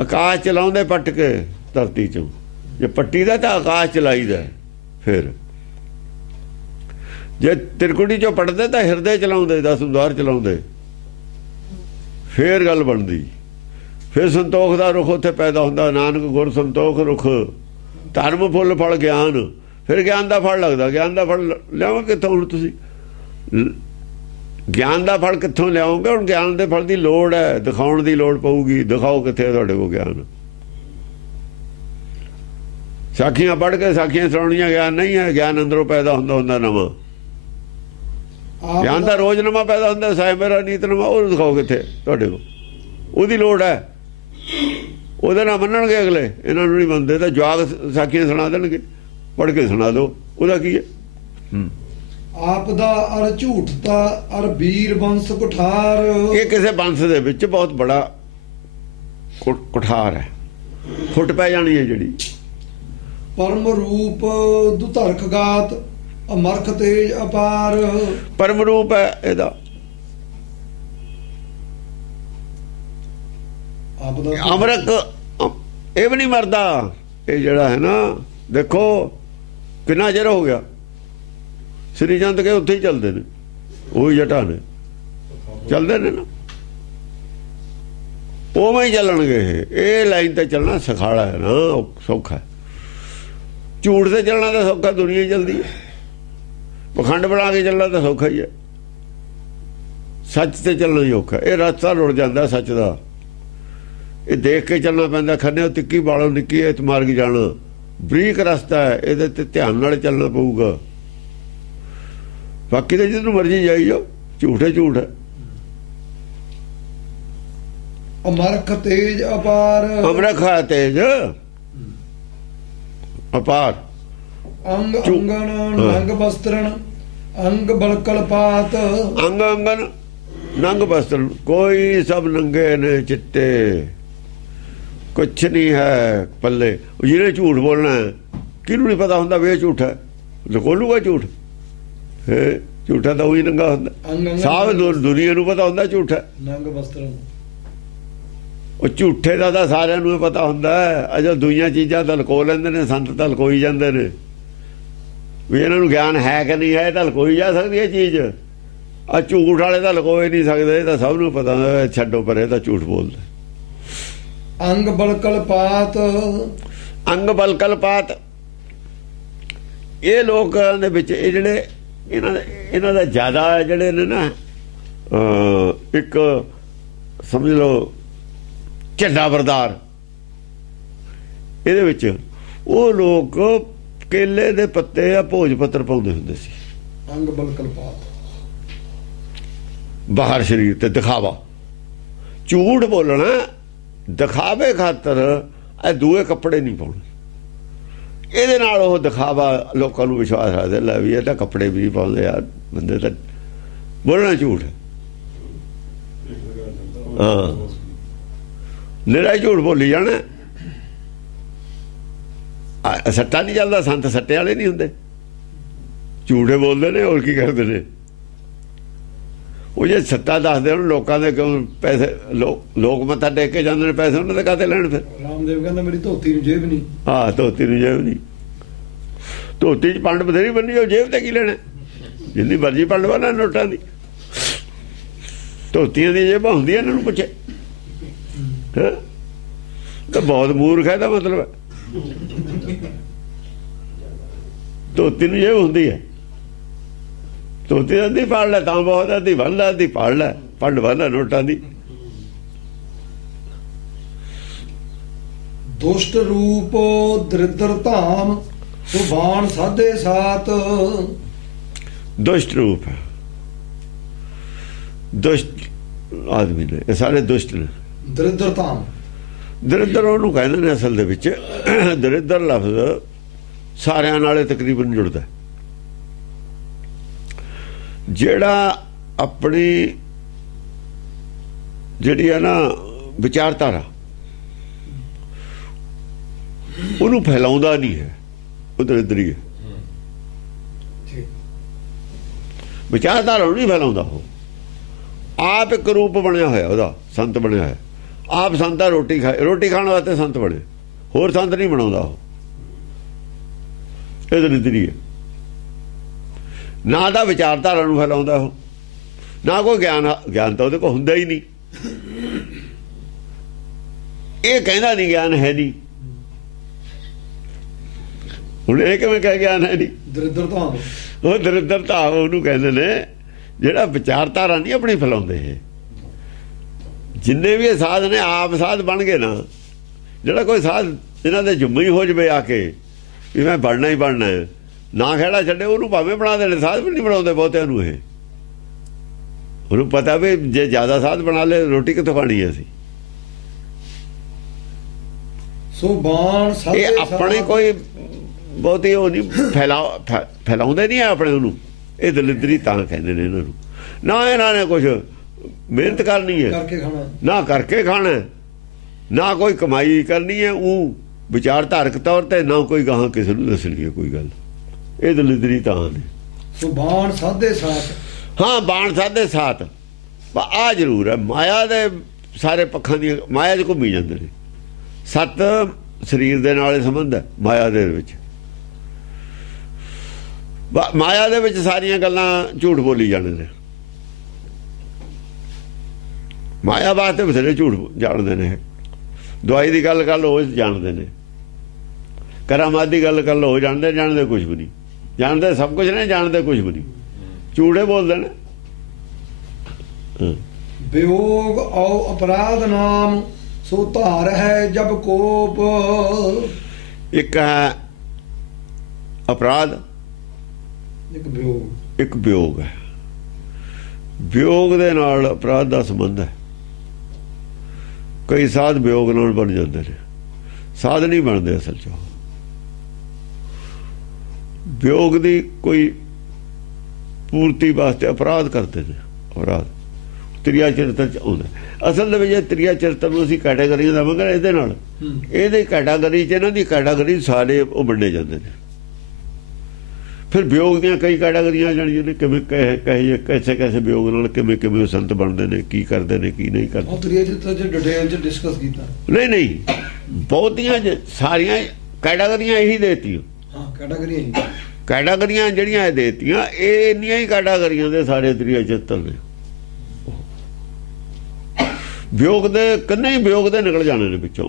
ਆਕਾਸ਼ ਚ ਲਾਉਂਦੇ ਪੱਟ ਕੇ ਧਰਤੀ ਚੋਂ। ਜੇ ਪੱਟੀ ਦਾ ਤਾਂ ਆਕਾਸ਼ ਚ ਲਾਈਦਾ। ਫਿਰ ਜੇ ਤਿਰਕੁੜੀ ਚੋਂ ਪੱਟਦੇ ਤਾਂ ਹਿਰਦੇ ਚਲਾਉਂਦੇ, 10 ਦੁਆਰ ਚਲਾਉਂਦੇ, ਫੇਰ ਗੱਲ ਬਣਦੀ। ਫਿਰ ਸੰਤੋਖ ਦਾ ਰੁੱਖ ਉੱਥੇ ਪੈਦਾ ਹੁੰਦਾ। ਨਾਨਕ ਗੁਰ ਸੰਤੋਖ ਰੁੱਖ, ਧਰਮ ਫੁੱਲ ਫਲ ਗਿਆਨ। ਫਿਰ ਗਿਆਨ ਦਾ ਫਲ ਲੱਗਦਾ। ਗਿਆਨ ਦਾ ਫਲ ਲਿਆਓ ਕਿੱਥੋਂ? ਹੁਣ ਤੁਸੀਂ ਗਿਆਨ ਦਾ ਫਲ ਕਿੱਥੋਂ ਲਿਆਓਗੇ? ਹੁਣ ਗਿਆਨ ਦੇ ਫਲ ਦੀ ਲੋੜ ਹੈ, ਦਿਖਾਉਣ ਦੀ ਲੋੜ ਪਊਗੀ। ਦਿਖਾਓ ਕਿੱਥੇ ਤੁਹਾਡੇ ਕੋਲ ਗਿਆਨ? ਸਾਖੀਆਂ ਪੜ੍ਹ ਕੇ ਸਾਖੀਆਂ ਸੁਣਾਉਣੀਆਂ ਗਿਆਨ ਨਹੀਂ ਹੈ। ਗਿਆਨ ਅੰਦਰੋਂ ਪੈਦਾ ਹੁੰਦਾ ਨਵਾਂ। ਗਿਆਨ ਦਾ ਰੋਜ਼ ਨਵਾਂ ਪੈਦਾ ਹੁੰਦਾ। ਸਾਹਿਬ ਮੇਰਾ ਨੀਤ ਨਵਾਂ, ਉਹ ਦਿਖਾਓ ਕਿੱਥੇ ਤੁਹਾਡੇ ਕੋਲ? ਉਹਦੀ ਲੋੜ ਹੈ। ਉਹਦੇ ਨਾਲ ਮੰਨਣਗੇ ਅਗਲੇ, ਇਹਨਾਂ ਨੂੰ ਨਹੀਂ ਮੰਨਦੇ ਤਾਂ ਜਵਾਕ ਸਾਖੀਆਂ ਸੁਣਾ ਦੇਣਗੇ। ਪੜ੍ਹ ਕੇ ਸੁਣਾ ਦਿਓ, ਉਹਦਾ ਕੀ ਹੈ? ਆਪ ਦਾ ਅਰ ਝੂਠ ਦਾ ਅਰ ਵੀਰ ਬੰਸ ਕੁਠਾਰ। ਇਹ ਕਿਸੇ ਬੰਸ ਦੇ ਵਿੱਚ ਬਹੁਤ ਬੜਾ ਕੁਠਾਰ ਹੈ, ਫੁੱਟ ਪੈ ਜਾਣੀ ਹੈ ਜਿਹੜੀ। ਪਰਮ ਰੂਪ ਦੁਧਰਖ ਗਾਤ ਅਮਰਖ ਤੇਜ ਅਪਾਰ। ਪਰਮ ਰੂਪ ਹੈ ਇਹਦਾ। ਆਪ ਦਾ ਅਮਰਕ ਇਹ ਵੀ ਨਹੀਂ ਮਰਦਾ। ਇਹ ਜਿਹੜਾ ਹੈ ਨਾ, ਦੇਖੋ ਕਿੰਨਾ ਚਿਰ ਹੋ ਗਿਆ ਸ੍ਰੀ ਚੰਦ ਕੇ ਉੱਥੇ ਹੀ ਚੱਲਦੇ ਨੇ, ਉਹੀ ਜਟਾਂ ਨੇ ਚੱਲਦੇ ਨੇ ਨਾ, ਉਵੇਂ ਹੀ ਚੱਲਣਗੇ। ਇਹ ਲਾਈਨ ਤੇ ਚੱਲਣਾ ਸਖਾਲਾ ਹੈ ਨਾ, ਸੌਖਾ। ਝੂਠ ਤੇ ਚੱਲਣਾ ਤਾਂ ਸੌਖਾ, ਦੁਨੀਆ ਹੀ ਚੱਲਦੀ ਹੈ। ਪਖੰਡ ਬਣਾ ਕੇ ਚੱਲਣਾ ਤਾਂ ਸੌਖਾ ਹੀ ਹੈ। ਸੱਚ ਤੇ ਚੱਲਣਾ ਹੀ ਔਖਾ। ਇਹ ਰਸਤਾ ਰੁੜ ਜਾਂਦਾ ਸੱਚ ਦਾ। ਇਹ ਦੇਖ ਕੇ ਚੱਲਣਾ ਪੈਂਦਾ। ਖੰਨੇ ਤਿੱਕੀ ਬਾਲੋਂ ਨਿੱਕੀ ਹੈ ਮਾਰਗ ਜਾਣਾ, ਬਰੀਕ ਰਸਤਾ ਹੈ। ਇਹਦੇ ਤੇ ਧਿਆਨ ਨਾਲ ਚੱਲਣਾ ਪਊਗਾ। ਬਾਕੀ ਤਾਂ ਜਿੱਧਰ ਮਰਜੀ ਜਾਈ ਜਾਓ, ਝੂਠ ਹੈ ਝੂਠ ਹੈ। ਅਮਰਖ ਤੇਜ ਅਪਾਰ। ਅਮਰਖ ਹੈ ਤੇਜ ਅਪਾਰ। ਅੰਗ ਅੰਗਨ ਨੰਗ ਬਸਤਰਨ ਅੰਗ ਬਲਕਲ ਪਾਤ। ਅੰਗ ਅੰਗਨ ਨੰਗ ਬਸਤਰਨ, ਕੋਈ ਸਭ ਨੰਗੇ ਨੇ ਚਿੱਟੇ, ਕੁਛ ਨਹੀਂ ਹੈ ਪੱਲੇ। ਜਿਹਨੇ ਝੂਠ ਬੋਲਣਾ ਕਿਹਨੂੰ ਨਹੀਂ ਪਤਾ ਹੁੰਦਾ ਵੀ ਇਹ ਝੂਠ ਹੈ? ਲਕੋਲੂਗਾ ਝੂਠ। ਝੂਠਾ ਤਾਂ ਉਹੀ ਨੰਗਾ ਹੁੰਦਾ। ਸਾਬ ਦੁਨੀਆ ਨੂੰ ਪਤਾ ਹੁੰਦਾ ਝੂਠ ਹੈ। ਨੰਗ ਬਸਤਰਨ ਉਹ ਝੂਠੇ ਦਾ ਤਾਂ ਸਾਰਿਆਂ ਨੂੰ ਪਤਾ ਹੁੰਦਾ ਹੈ। ਅਜਾ ਦੂਈਆਂ ਚੀਜ਼ਾਂ ਤਾਂ ਲਕੋ ਲੈਂਦੇ ਨੇ, ਸੰਤ ਤਾਂ ਲਕੋਈ ਜਾਂਦੇ ਨੇ ਵੀ ਇਹਨਾਂ ਨੂੰ ਗਿਆਨ ਹੈ ਕਿ ਨਹੀਂ ਹੈ। ਇਹ ਤਾਂ ਲਕੋਈ ਜਾ ਸਕਦੀ ਹੈ ਚੀਜ਼। ਆ ਝੂਠ ਵਾਲੇ ਤਾਂ ਲਕੋਏ ਨਹੀਂ ਸਕਦੇ, ਇਹ ਤਾਂ ਸਭ ਨੂੰ ਪਤਾ ਹੁੰਦਾ। ਛੱਡੋ ਪਰੇ, ਤਾਂ ਝੂਠ ਬੋਲਦਾ। ਅੰਗ ਬਲਕਲ ਪਾਤ। ਅੰਗ ਬਲਕਲ ਪਾਤ। ਇਹ ਲੋਕਾਂ ਦੇ ਵਿੱਚ ਇਹ ਜਿਹੜੇ ਇਹਨਾਂ ਦਾ ਜ਼ਿਆਦਾ ਜਿਹੜੇ ਨੇ ਨਾ, ਇੱਕ ਸਮਝ ਲਓ ਝੰਡਾ ਬਰਦਾਰ। ਇਹਦੇ ਵਿੱਚ ਉਹ ਲੋਕ ਕੇਲੇ ਦੇ ਪੱਤੇ ਆ ਭੋਜ ਪੱਤਰ ਪਾਉਂਦੇ ਹੁੰਦੇ ਸੀ। ਅੰਗ ਬਲਕਲ ਪਾਤ, ਬਾਹਰ ਸਰੀਰ ਤੇ ਦਿਖਾਵਾ। ਝੂਠ ਬੋਲਣਾ ਦਿਖਾਵੇ ਖਾਤਰ। ਇਹ ਦੂਏ ਕੱਪੜੇ ਨਹੀਂ ਪਾਉਣੇ। ਇਹਦੇ ਨਾਲ ਉਹ ਦਿਖਾਵਾ ਲੋਕਾਂ ਨੂੰ ਵਿਸ਼ਵਾਸ ਰੱਖਦੇ, ਲੈ ਵੀ ਇਹ ਤਾਂ ਕੱਪੜੇ ਵੀ ਨਹੀਂ ਪਾਉਂਦੇ ਯਾਰ, ਬੰਦੇ ਤਾਂ ਬੋਲਣਾ ਝੂਠ। ਹਾਂ, ਨਿਰਾ ਝੂਠ ਬੋਲੀ ਜਾਣਾ। ਸੱਟਾ ਨਹੀਂ ਚੱਲਦਾ। ਸੰਤ ਸੱਟੇ ਵਾਲੇ ਨਹੀਂ ਹੁੰਦੇ, ਝੂਠੇ ਬੋਲਦੇ ਨੇ। ਹੋਰ ਕੀ ਕਰਦੇ ਨੇ? ਉਹ ਜੇ ਸੱਟਾ ਦੱਸਦੇ ਉਹਨੂੰ ਲੋਕਾਂ ਦੇ ਕਿਉਂ ਪੈਸੇ? ਲੋਕ ਮੱਥਾ ਟੇਕ ਕੇ ਜਾਂਦੇ ਨੇ, ਪੈਸੇ ਉਹਨਾਂ ਦੇ ਕਾਹਤੇ ਲੈਣ? ਫਿਰ ਰਾਮਦੇਵ ਕਹਿੰਦਾ ਮੇਰੀ ਧੋਤੀ ਨੂੰ ਜੇਬ ਨਹੀਂ। ਹਾਂ, ਧੋਤੀ ਨੂੰ ਜੇਬ ਨਹੀਂ। ਧੋਤੀ 'ਚ ਪੰਡ ਬਥੇਰੀ ਬੰਨੀ, ਉਹ ਜੇਬ ਤੇ ਕੀ ਲੈਣਾ? ਜਿੰਨੀ ਮਰਜ਼ੀ ਪੰਡ ਬੰਨਾ ਨੋਟਾਂ ਦੀ। ਧੋਤੀਆਂ ਦੀ ਜੇਬਾਂ ਹੁੰਦੀਆਂ, ਇਹਨਾਂ ਨੂੰ ਪੁੱਛੇ ਤਾਂ ਬਹੁਤ ਮੂਰਖ ਹੈ। ਦਾ ਮਤਲਬ ਧੋਤੀ ਨੂੰ ਜੇਬ ਹੁੰਦੀ ਹੈ। ਧੋਤੀ ਅੱਧੀ ਪਾੜ ਲੈ ਤਾਂ ਬਹੁਤ, ਅੱਧੀ ਬੰਨ ਲੈ, ਅੱਧੀ ਪਾੜ ਲੈ, ਪੰਡ ਬੰਨ੍ਹ ਨੋਟਾਂ ਦੀ। ਦੁਸ਼ਟ ਰੂਪ ਦਰਿਦਰ ਧਾਮ ਸੁਬਾਨ ਸਾਧੇ ਸਾਤ। ਦੁਸ਼ਟ ਰੂਪ ਹੈ, ਦੁਸ਼ਟ ਆਦਮੀ ਨੇ, ਇਹ ਸਾਰੇ ਦੁਸ਼ਟ ਨੇ। ਦਰਿਦਰ ਧਾਮ ਦਰਿੱਦਰ ਉਹਨੂੰ ਕਹਿੰਦੇ ਨੇ ਅਸਲ ਦੇ ਵਿੱਚ। ਦਰਿੱਦਰ ਲਫ਼ਜ਼ ਸਾਰਿਆਂ ਨਾਲੇ ਤਕਰੀਬਨ ਜੁੜਦਾ। ਜਿਹੜਾ ਆਪਣੀ ਜਿਹੜੀ ਹੈ ਨਾ ਵਿਚਾਰਧਾਰਾ ਉਹਨੂੰ ਫੈਲਾਉਂਦਾ ਨਹੀਂ ਹੈ, ਉਹ ਦਰਿੱਦਰੀ ਹੈ। ਵਿਚਾਰਧਾਰਾ ਨੂੰ ਨਹੀਂ ਫੈਲਾਉਂਦਾ, ਉਹ ਆਪ ਇੱਕ ਰੂਪ ਬਣਿਆ ਹੋਇਆ, ਉਹਦਾ ਸੰਤ ਬਣਿਆ ਹੋਇਆ। ਆਪ ਸੰਤ ਆ, ਰੋਟੀ ਖਾਣ ਵਾਸਤੇ ਸੰਤ ਬਣੇ, ਹੋਰ ਸੰਤ ਨਹੀਂ ਬਣਾਉਂਦਾ ਉਹ। ਇਹ ਦਰਿੱਦਰੀ ਹੈ। ਨਾ ਤਾਂ ਵਿਚਾਰਧਾਰਾ ਨੂੰ ਫੈਲਾਉਂਦਾ ਉਹ, ਨਾ ਕੋਈ ਗਿਆਨ ਤਾਂ ਉਹਦੇ ਕੋਲ ਹੁੰਦਾ ਹੀ ਨਹੀਂ। ਇਹ ਕਹਿੰਦਾ ਨਹੀਂ ਗਿਆਨ ਹੈ ਨਹੀਂ। ਹੁਣ ਇਹ ਕਿਵੇਂ ਕਹਿ ਗਿਆਨ ਹੈ ਨਹੀਂ? ਦਰਿੱਦਰਤਾ। ਉਹ ਦਰਿੱਦਰਤਾ ਉਹਨੂੰ ਕਹਿੰਦੇ ਨੇ ਜਿਹੜਾ ਵਿਚਾਰਧਾਰਾ ਨਹੀਂ ਆਪਣੀ ਫੈਲਾਉਂਦੇ। ਇਹ ਜਿੰਨੇ ਵੀ ਸਾਧ ਨੇ ਆਪ ਸਾਧ ਬਣ ਗਏ ਨਾ। ਜਿਹੜਾ ਕੋਈ ਸਾਧ ਇਹਨਾਂ ਦੇ ਜੁੰਮੇ ਹੀ ਹੋ ਜਾਵੇ ਆ ਕੇ ਵੀ ਮੈਂ ਬਣਨਾ ਹੀ ਬਣਨਾ, ਨਾ ਖਹਿੜਾ ਛੱਡੇ, ਉਹਨੂੰ ਭਾਵੇਂ ਬਣਾ ਦੇਣੇ। ਸਾਧ ਵੀ ਨਹੀਂ ਬਣਾਉਂਦੇ ਬਹੁਤਿਆਂ ਨੂੰ। ਇਹ ਉਹਨੂੰ ਪਤਾ ਵੀ ਜੇ ਜ਼ਿਆਦਾ ਸਾਧ ਬਣਾ ਲਏ ਰੋਟੀ ਕਿੱਥੋਂ ਖਾਣੀ ਹੈ ਅਸੀਂ। ਸੋ ਬਾਣ ਇਹ ਆਪਣੇ ਕੋਈ ਬਹੁਤੀ ਉਹ ਨਹੀਂ ਫੈਲਾਉਂਦੇ ਨਹੀਂ ਆਪਣੇ ਉਹਨੂੰ। ਇਹ ਦਲਿੱਦਰੀ ਤਾਂ ਕਹਿੰਦੇ ਨੇ ਇਹਨਾਂ ਨੂੰ। ਨਾ ਇਹਨਾਂ ਨੇ ਕੁਛ ਮਿਹਨਤ ਕਰਨੀ ਹੈ, ਨਾ ਕਰਕੇ ਖਾਣਾ, ਨਾ ਕੋਈ ਕਮਾਈ ਕਰਨੀ ਹੈ। ਉਹ ਵਿਚਾਰਧਾਰਕ ਤੌਰ ਤੇ ਨਾ ਕੋਈ ਗਾਹਾਂ ਕਿਸੇ ਨੂੰ ਦੱਸਣੀ ਹੈ ਕੋਈ ਗੱਲ। ਇਹ ਦਲਿੱਦਰੀ ਤਾਂ ਨੇ। ਸੋ ਬਾਣ ਸਾਧੇ ਸਾਥ। ਹਾਂ, ਬਾਣ ਸਾਧੇ ਸਾਥ ਆ ਜ਼ਰੂਰ ਹੈ। ਮਾਇਆ ਦੇ ਸਾਰੇ ਪੱਖਾਂ ਦੀ ਮਾਇਆ 'ਚ ਘੁੰਮੀ ਜਾਂਦੇ ਨੇ। ਸੱਤ ਸਰੀਰ ਦੇ ਨਾਲ ਸੰਬੰਧ ਹੈ ਮਾਇਆ ਦੇ ਵਿੱਚ। ਮਾਇਆ ਦੇ ਵਿੱਚ ਸਾਰੀਆਂ ਗੱਲਾਂ ਝੂਠ ਬੋਲੀ ਜਾਂਦੇ ਨੇ। ਮਾਇਆ ਵਾਸਤੇ ਬਥੇਰੇ ਝੂਠ ਜਾਣਦੇ ਨੇ। ਦਵਾਈ ਦੀ ਗੱਲ ਕਰ ਲਓ, ਉਹ ਜਾਣਦੇ ਨੇ। ਕਰਾਮਾਤ ਦੀ ਗੱਲ ਕਰ ਲਓ, ਉਹ ਜਾਣਦੇ ਕੁਝ ਵੀ ਨਹੀਂ। ਜਾਣਦੇ ਸਭ ਕੁਝ ਨੇ, ਜਾਣਦੇ ਕੁਝ ਵੀ ਨਹੀਂ। ਝੂਠੇ ਬੋਲਦੇ ਨੇ। ਵਿਯੋਗ ਔ ਅਪਰਾਧ ਨਾਮ ਸੋ ਧਾਰ ਹੈ ਜਬ ਕੋਪ। ਇੱਕ ਹੈ ਅਪਰਾਧ, ਇੱਕ ਵਿਯੋਗ ਹੈ। ਵਿਯੋਗ ਦੇ ਨਾਲ ਅਪਰਾਧ ਦਾ ਸੰਬੰਧ ਹੈ। ਕਈ ਸਾਧ ਵਿਯੋਗ ਨਾਲ ਬਣ ਜਾਂਦੇ ਨੇ, ਸਾਧ ਨਹੀਂ ਬਣਦੇ ਅਸਲ 'ਚ। ਵਿਯੋਗ ਦੀ ਕੋਈ ਪੂਰਤੀ ਵਾਸਤੇ ਅਪਰਾਧ ਕਰਦੇ ਨੇ। ਅਪਰਾਧ ਤ੍ਰਿਆ ਚਰਿਤਰ 'ਚ ਆਉਂਦਾ। ਅਸਲ ਦੇ ਵਿੱਚ ਤ੍ਰਿਆ ਚਰਿਤਰ ਨੂੰ ਅਸੀਂ ਕੈਟਾਗਰੀ ਦੇਵਾਂਗੇ ਇਹਦੇ ਨਾਲ। ਇਹਦੀ ਕੈਟਾਗਰੀ 'ਚ ਇਹਨਾਂ ਦੀ ਕੈਟਾਗਰੀ ਸਾਰੇ ਉਹ ਵੰਡੇ ਜਾਂਦੇ ਨੇ। ਫਿਰ ਵਿਯੋਗ ਦੀਆਂ ਕਈ ਕੈਟਾਗਰੀਆਂ ਜਾਣੀਆਂ ਨੇ। ਕਿਵੇਂ ਕੈਸੇ ਵਿਯੋਗ ਨਾਲ ਕਿਵੇਂ ਸੰਤ ਬਣਦੇ ਨੇ, ਕੀ ਕਰਦੇ ਨੇ, ਕੀ ਨਹੀਂ ਕਰਦੇ। ਨਹੀਂ ਬਹੁਤੀਆਂ ਸਾਰੀਆਂ ਕੈਟਾਗਰੀਆਂ ਇਹੀ ਦੇਤੀਆਂ। ਕੈਟਾਗਰੀਆਂ ਜਿਹੜੀਆਂ ਇਹ ਦੇਤੀਆਂ, ਇਹ ਇੰਨੀਆਂ ਹੀ ਕੈਟਾਗਰੀਆਂ ਦੇ ਸਾਰੇ ਤ੍ਰਿਆ ਚਰਿਤਰ ਨੇ। ਵਿਯੋਗ ਦੇ ਕਿੰਨੇ ਹੀ ਵਿਯੋਗ ਦੇ ਨਿਕਲ ਜਾਣੇ ਨੇ ਵਿੱਚੋਂ।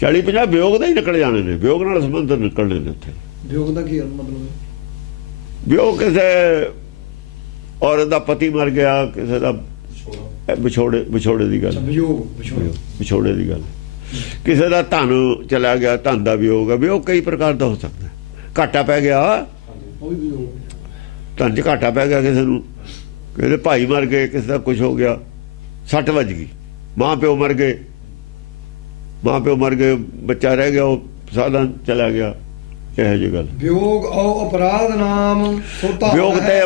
40-50 ਵਿਯੋਗ ਦੇ ਹੀ ਨਿਕਲ ਜਾਣੇ ਨੇ। ਵਿਯੋਗ ਨਾਲ ਸੰਬੰਧ ਨਿਕਲਣੇ ਨੇ ਉੱਥੇ। ਵਿਯੋਗ ਦਾ ਕੀ ਮਤਲਬ ਹੈ? ਵਿਯੋਗ ਕਿਸੇ ਔਰਤ ਦਾ ਪਤੀ ਮਰ ਗਿਆ, ਕਿਸੇ ਦਾ ਵਿਛੋੜੇ ਦੀ ਗੱਲ। ਵਿਛੋੜੇ ਦੀ ਗੱਲ। ਕਿਸੇ ਦਾ ਧਨ ਚਲਾ ਗਿਆ, ਧਨ ਦਾ ਵਿਯੋਗ ਹੈ। ਵਿਯੋਗ ਕਈ ਪ੍ਰਕਾਰ ਦਾ ਹੋ ਸਕਦਾ। ਘਾਟਾ ਪੈ ਗਿਆ, ਧਨ 'ਚ ਘਾਟਾ ਪੈ ਗਿਆ ਕਿਸੇ ਨੂੰ, ਕਿਸੇ ਭਾਈ ਮਰ ਗਏ, ਕਿਸੇ ਦਾ ਕੁਝ ਹੋ ਗਿਆ, ਸੱਟ ਵੱਜ ਗਈ, ਮਾਂ ਪਿਓ ਮਰ ਗਏ, ਬੱਚਾ ਰਹਿ ਗਿਆ, ਉਹ ਸਾਧਾਂ ਚਲਾ ਗਿਆ। ਇਹੋ ਜਿਹੀ ਗੱਲ। ਵਿਯੋਗ ਔ ਅਪਰਾਧ ਨਾਮ ਸੋ ਧਾਰ। ਵਿਯੋਗ ਤੇ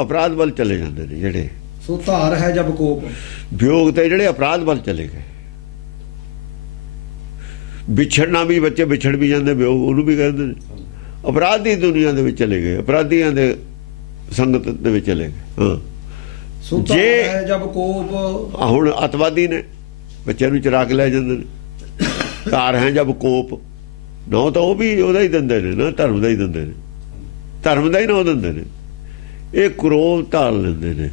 ਅਪਰਾਧ ਵੱਲ ਚਲੇ ਜਾਂਦੇ ਨੇ ਜਿਹੜੇ। ਸੋ ਧਾਰ ਹੈ ਜਬ ਕੋਪ। ਵਿਯੋਗ ਤੇ ਜਿਹੜੇ ਅਪਰਾਧ ਵੱਲ ਚਲੇ ਗਏ। ਵਿਛੜਨਾ ਵੀ, ਬੱਚੇ ਵਿਛੜ ਵੀ ਜਾਂਦੇ, ਵਿਯੋਗ ਉਹਨੂੰ ਵੀ ਕਹਿੰਦੇ ਨੇ। ਅਪਰਾਧ ਦੀ ਦੁਨੀਆ ਦੇ ਵਿੱਚ ਚਲੇ ਗਏ, ਅਪਰਾਧੀਆਂ ਦੇ ਸੰਗਤ ਦੇ ਵਿੱਚ ਚਲੇ ਗਏ। ਹਾਂ, ਸੋ ਧਾਰ ਹੈ ਜਬ ਕੋਪ। ਹੁਣ ਅਤਵਾਦੀ ਨੇ, ਬੱਚਿਆਂ ਨੂੰ ਚੁਰਾ ਕੇ ਲੈ ਜਾਂਦੇ ਨੇ। ਧਾਰ ਹੈ ਜਬ ਕੋਪ। ਨਾ ਤਾਂ ਉਹ ਵੀ ਉਹਦਾ ਹੀ ਦਿੰਦੇ ਨੇ, ਨਾ ਧਰਮ ਦਾ ਹੀ ਦਿੰਦੇ ਨੇ। ਧਰਮ ਦਾ ਹੀ ਨਾ ਉਹ ਦਿੰਦੇ ਨੇ। ਇਹ ਕ੍ਰੋਧ ਧਾਰ ਲੈਂਦੇ ਨੇ।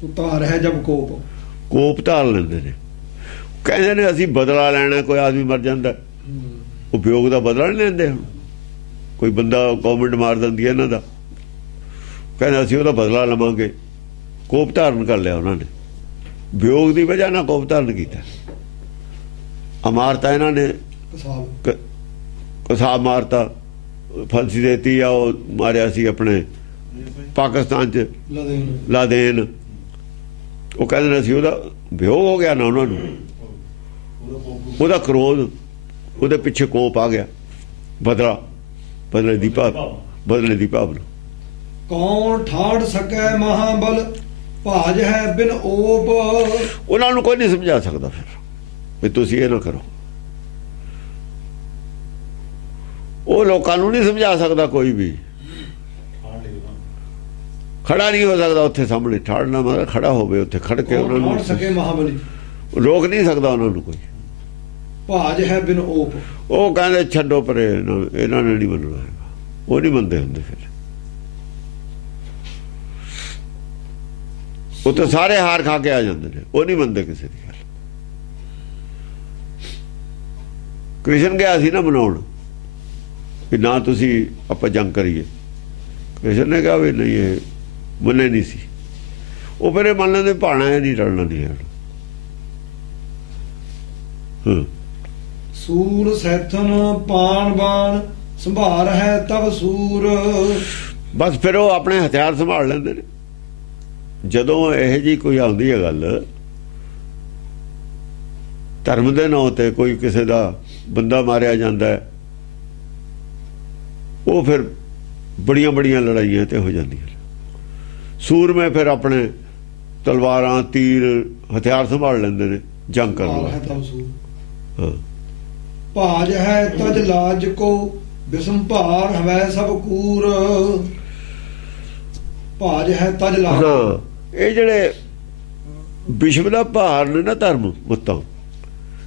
ਸੋ ਧਾਰ ਹੈ ਜਬ ਕੋਪ। ਕੋਪ ਧਾਰ ਲੈਂਦੇ ਨੇ। ਕਹਿੰਦੇ ਨੇ ਅਸੀਂ ਬਦਲਾ ਲੈਣਾ। ਕੋਈ ਆਦਮੀ ਮਰ ਜਾਂਦਾ, ਉਹ ਵਿਯੋਗ ਦਾ ਬਦਲਾ ਨਹੀਂ ਲੈਂਦੇ। ਹੁਣ ਕੋਈ ਬੰਦਾ ਗੌਰਮੈਂਟ ਮਾਰ ਦਿੰਦੀ ਹੈ ਇਹਨਾਂ ਦਾ, ਕਹਿੰਦੇ ਅਸੀਂ ਉਹਦਾ ਬਦਲਾ ਲਵਾਂਗੇ। ਕੋਪ ਧਾਰਨ ਕਰ ਲਿਆ ਉਹਨਾਂ ਨੇ। ਵਿਯੋਗ ਦੀ ਵਜ੍ਹਾ ਨਾਲ ਕੋਪ ਧਾਰਨ ਕੀਤਾ। ਅਮਾਰਤਾ ਇਹਨਾਂ ਨੇ, ਕਸਾਬ ਮਾਰਤਾ, ਫਾਂਸੀ ਦੇਤੀ ਆ। ਉਹ ਮਾਰਿਆ ਸੀ ਆਪਣੇ ਪਾਕਿਸਤਾਨ 'ਚ, ਲਾਦੇਨ। ਉਹ ਕਹਿੰਦੇ ਨੇ ਅਸੀਂ ਉਹਦਾ ਵਿਯੋਗ ਹੋ ਗਿਆ ਨਾ ਉਹਨਾਂ ਨੂੰ। ਉਹਦਾ ਕ੍ਰੋਧ, ਉਹਦੇ ਪਿੱਛੇ ਕੋਪ ਆ ਗਿਆ, ਬਦਲੇ ਦੀ ਭਾਵਨਾ। ਕੌਣ ਠਾੜ ਸਕੈ ਮਹਾਬਲ, ਭਾਜ ਹੈ ਬਿਨ ਓਪ। ਉਹਨਾਂ ਨੂੰ ਕੋਈ ਨਹੀਂ ਸਮਝਾ ਸਕਦਾ ਫਿਰ ਵੀ ਤੁਸੀਂ ਇਹ ਨਾ ਕਰੋ। ਉਹ ਲੋਕਾਂ ਨੂੰ ਨਹੀਂ ਸਮਝਾ ਸਕਦਾ, ਕੋਈ ਵੀ ਖੜਾ ਨਹੀਂ ਹੋ ਸਕਦਾ ਉੱਥੇ ਸਾਹਮਣੇ। ਠਾੜਨਾ ਮਤਲਬ ਖੜਾ ਹੋਵੇ ਉੱਥੇ, ਖੜ ਕੇ ਉਹਨਾਂ ਨੂੰ ਸਕੇ ਮਹਾਬਲੀ, ਰੋਕ ਨਹੀਂ ਸਕਦਾ ਉਹਨਾਂ ਨੂੰ ਕੋਈ। ਭਾਜ ਹੈ ਬਿਨ ਓਪ, ਉਹ ਕਹਿੰਦੇ ਛੱਡੋ ਪਰੇ, ਇਹਨਾਂ ਨੇ ਨਹੀਂ ਮੰਨਣਾ ਹੈਗਾ। ਉਹ ਨਹੀਂ ਮੰਨਦੇ ਹੁੰਦੇ ਫਿਰ। ਉਹ ਤਾਂ ਸਾਰੇ ਹਾਰ ਖਾ ਕੇ ਆ ਜਾਂਦੇ ਨੇ, ਉਹ ਨਹੀਂ ਮੰਨਦੇ ਕਿਸੇ ਦੀ ਗੱਲ। ਕ੍ਰਿਸ਼ਨ ਗਿਆ ਸੀ ਨਾ ਮਨਾਉਣ ਕਿ ਨਾ ਤੁਸੀਂ ਆਪਾਂ ਜੰਗ ਕਰੀਏ, ਕ੍ਰਿਸ਼ਨ ਨੇ ਕਿਹਾ ਵੀ ਨਹੀਂ, ਇਹ ਮੰਨੇ ਨਹੀਂ ਸੀ। ਉਹ ਫਿਰ ਇਹ ਮੰਨ ਲੈਂਦੇ ਭਾਣਾ ਇਹ ਨਹੀਂ ਟਲਣਾ ਨਹੀਂ ਹੈ। ਸੂਰ ਸੈਥਨ ਪਾਣ ਬਾਣ ਸੰਭਾਰ ਹੈ ਤਬ ਸੂਰ। ਬਸ ਫਿਰ ਉਹ ਆਪਣੇ ਹਥਿਆਰ ਸੰਭਾਲ ਲੈਂਦੇ ਨੇ। ਜਦੋਂ ਇਹ ਜੀ ਕੋਈ ਆਉਂਦੀ ਹੈ ਗੱਲ, ਧਰਮ ਦੇ ਨਾਂ ਤੇ ਕੋਈ ਕਿਸੇ ਦਾ ਬੰਦਾ ਮਾਰਿਆ ਜਾਂਦਾ ਹੈ, ਉਹ ਫਿਰ ਬੜੀਆਂ ਬੜੀਆਂ ਲੜਾਈਆਂ ਤੇ ਹੋ ਜਾਂਦੀਆਂ। ਸੂਰਮੇ ਫਿਰ ਆਪਣੇ ਤਲਵਾਰਾਂ, ਤੀਰ, ਹਥਿਆਰ ਸੰਭਾਲ ਲੈਂਦੇ ਨੇ ਜੰਗ ਕਰਨ ਵਾਸਤੇ। ਭਾਜ ਹੈ ਤਜ ਲਾਜ ਕੋ ਬਿਸਮ ਭਾਰ ਹਵੈ ਸਭ ਕੂਰ। ਭਾਜ ਹੈ ਤਜ ਲਾਜ। ਇਹ ਜਿਹੜੇ ਵਿਸ਼ਵ ਦਾ ਭਾਰ ਨੇ ਨਾ ਧਰਮ ਮੁੱਤਾਂ,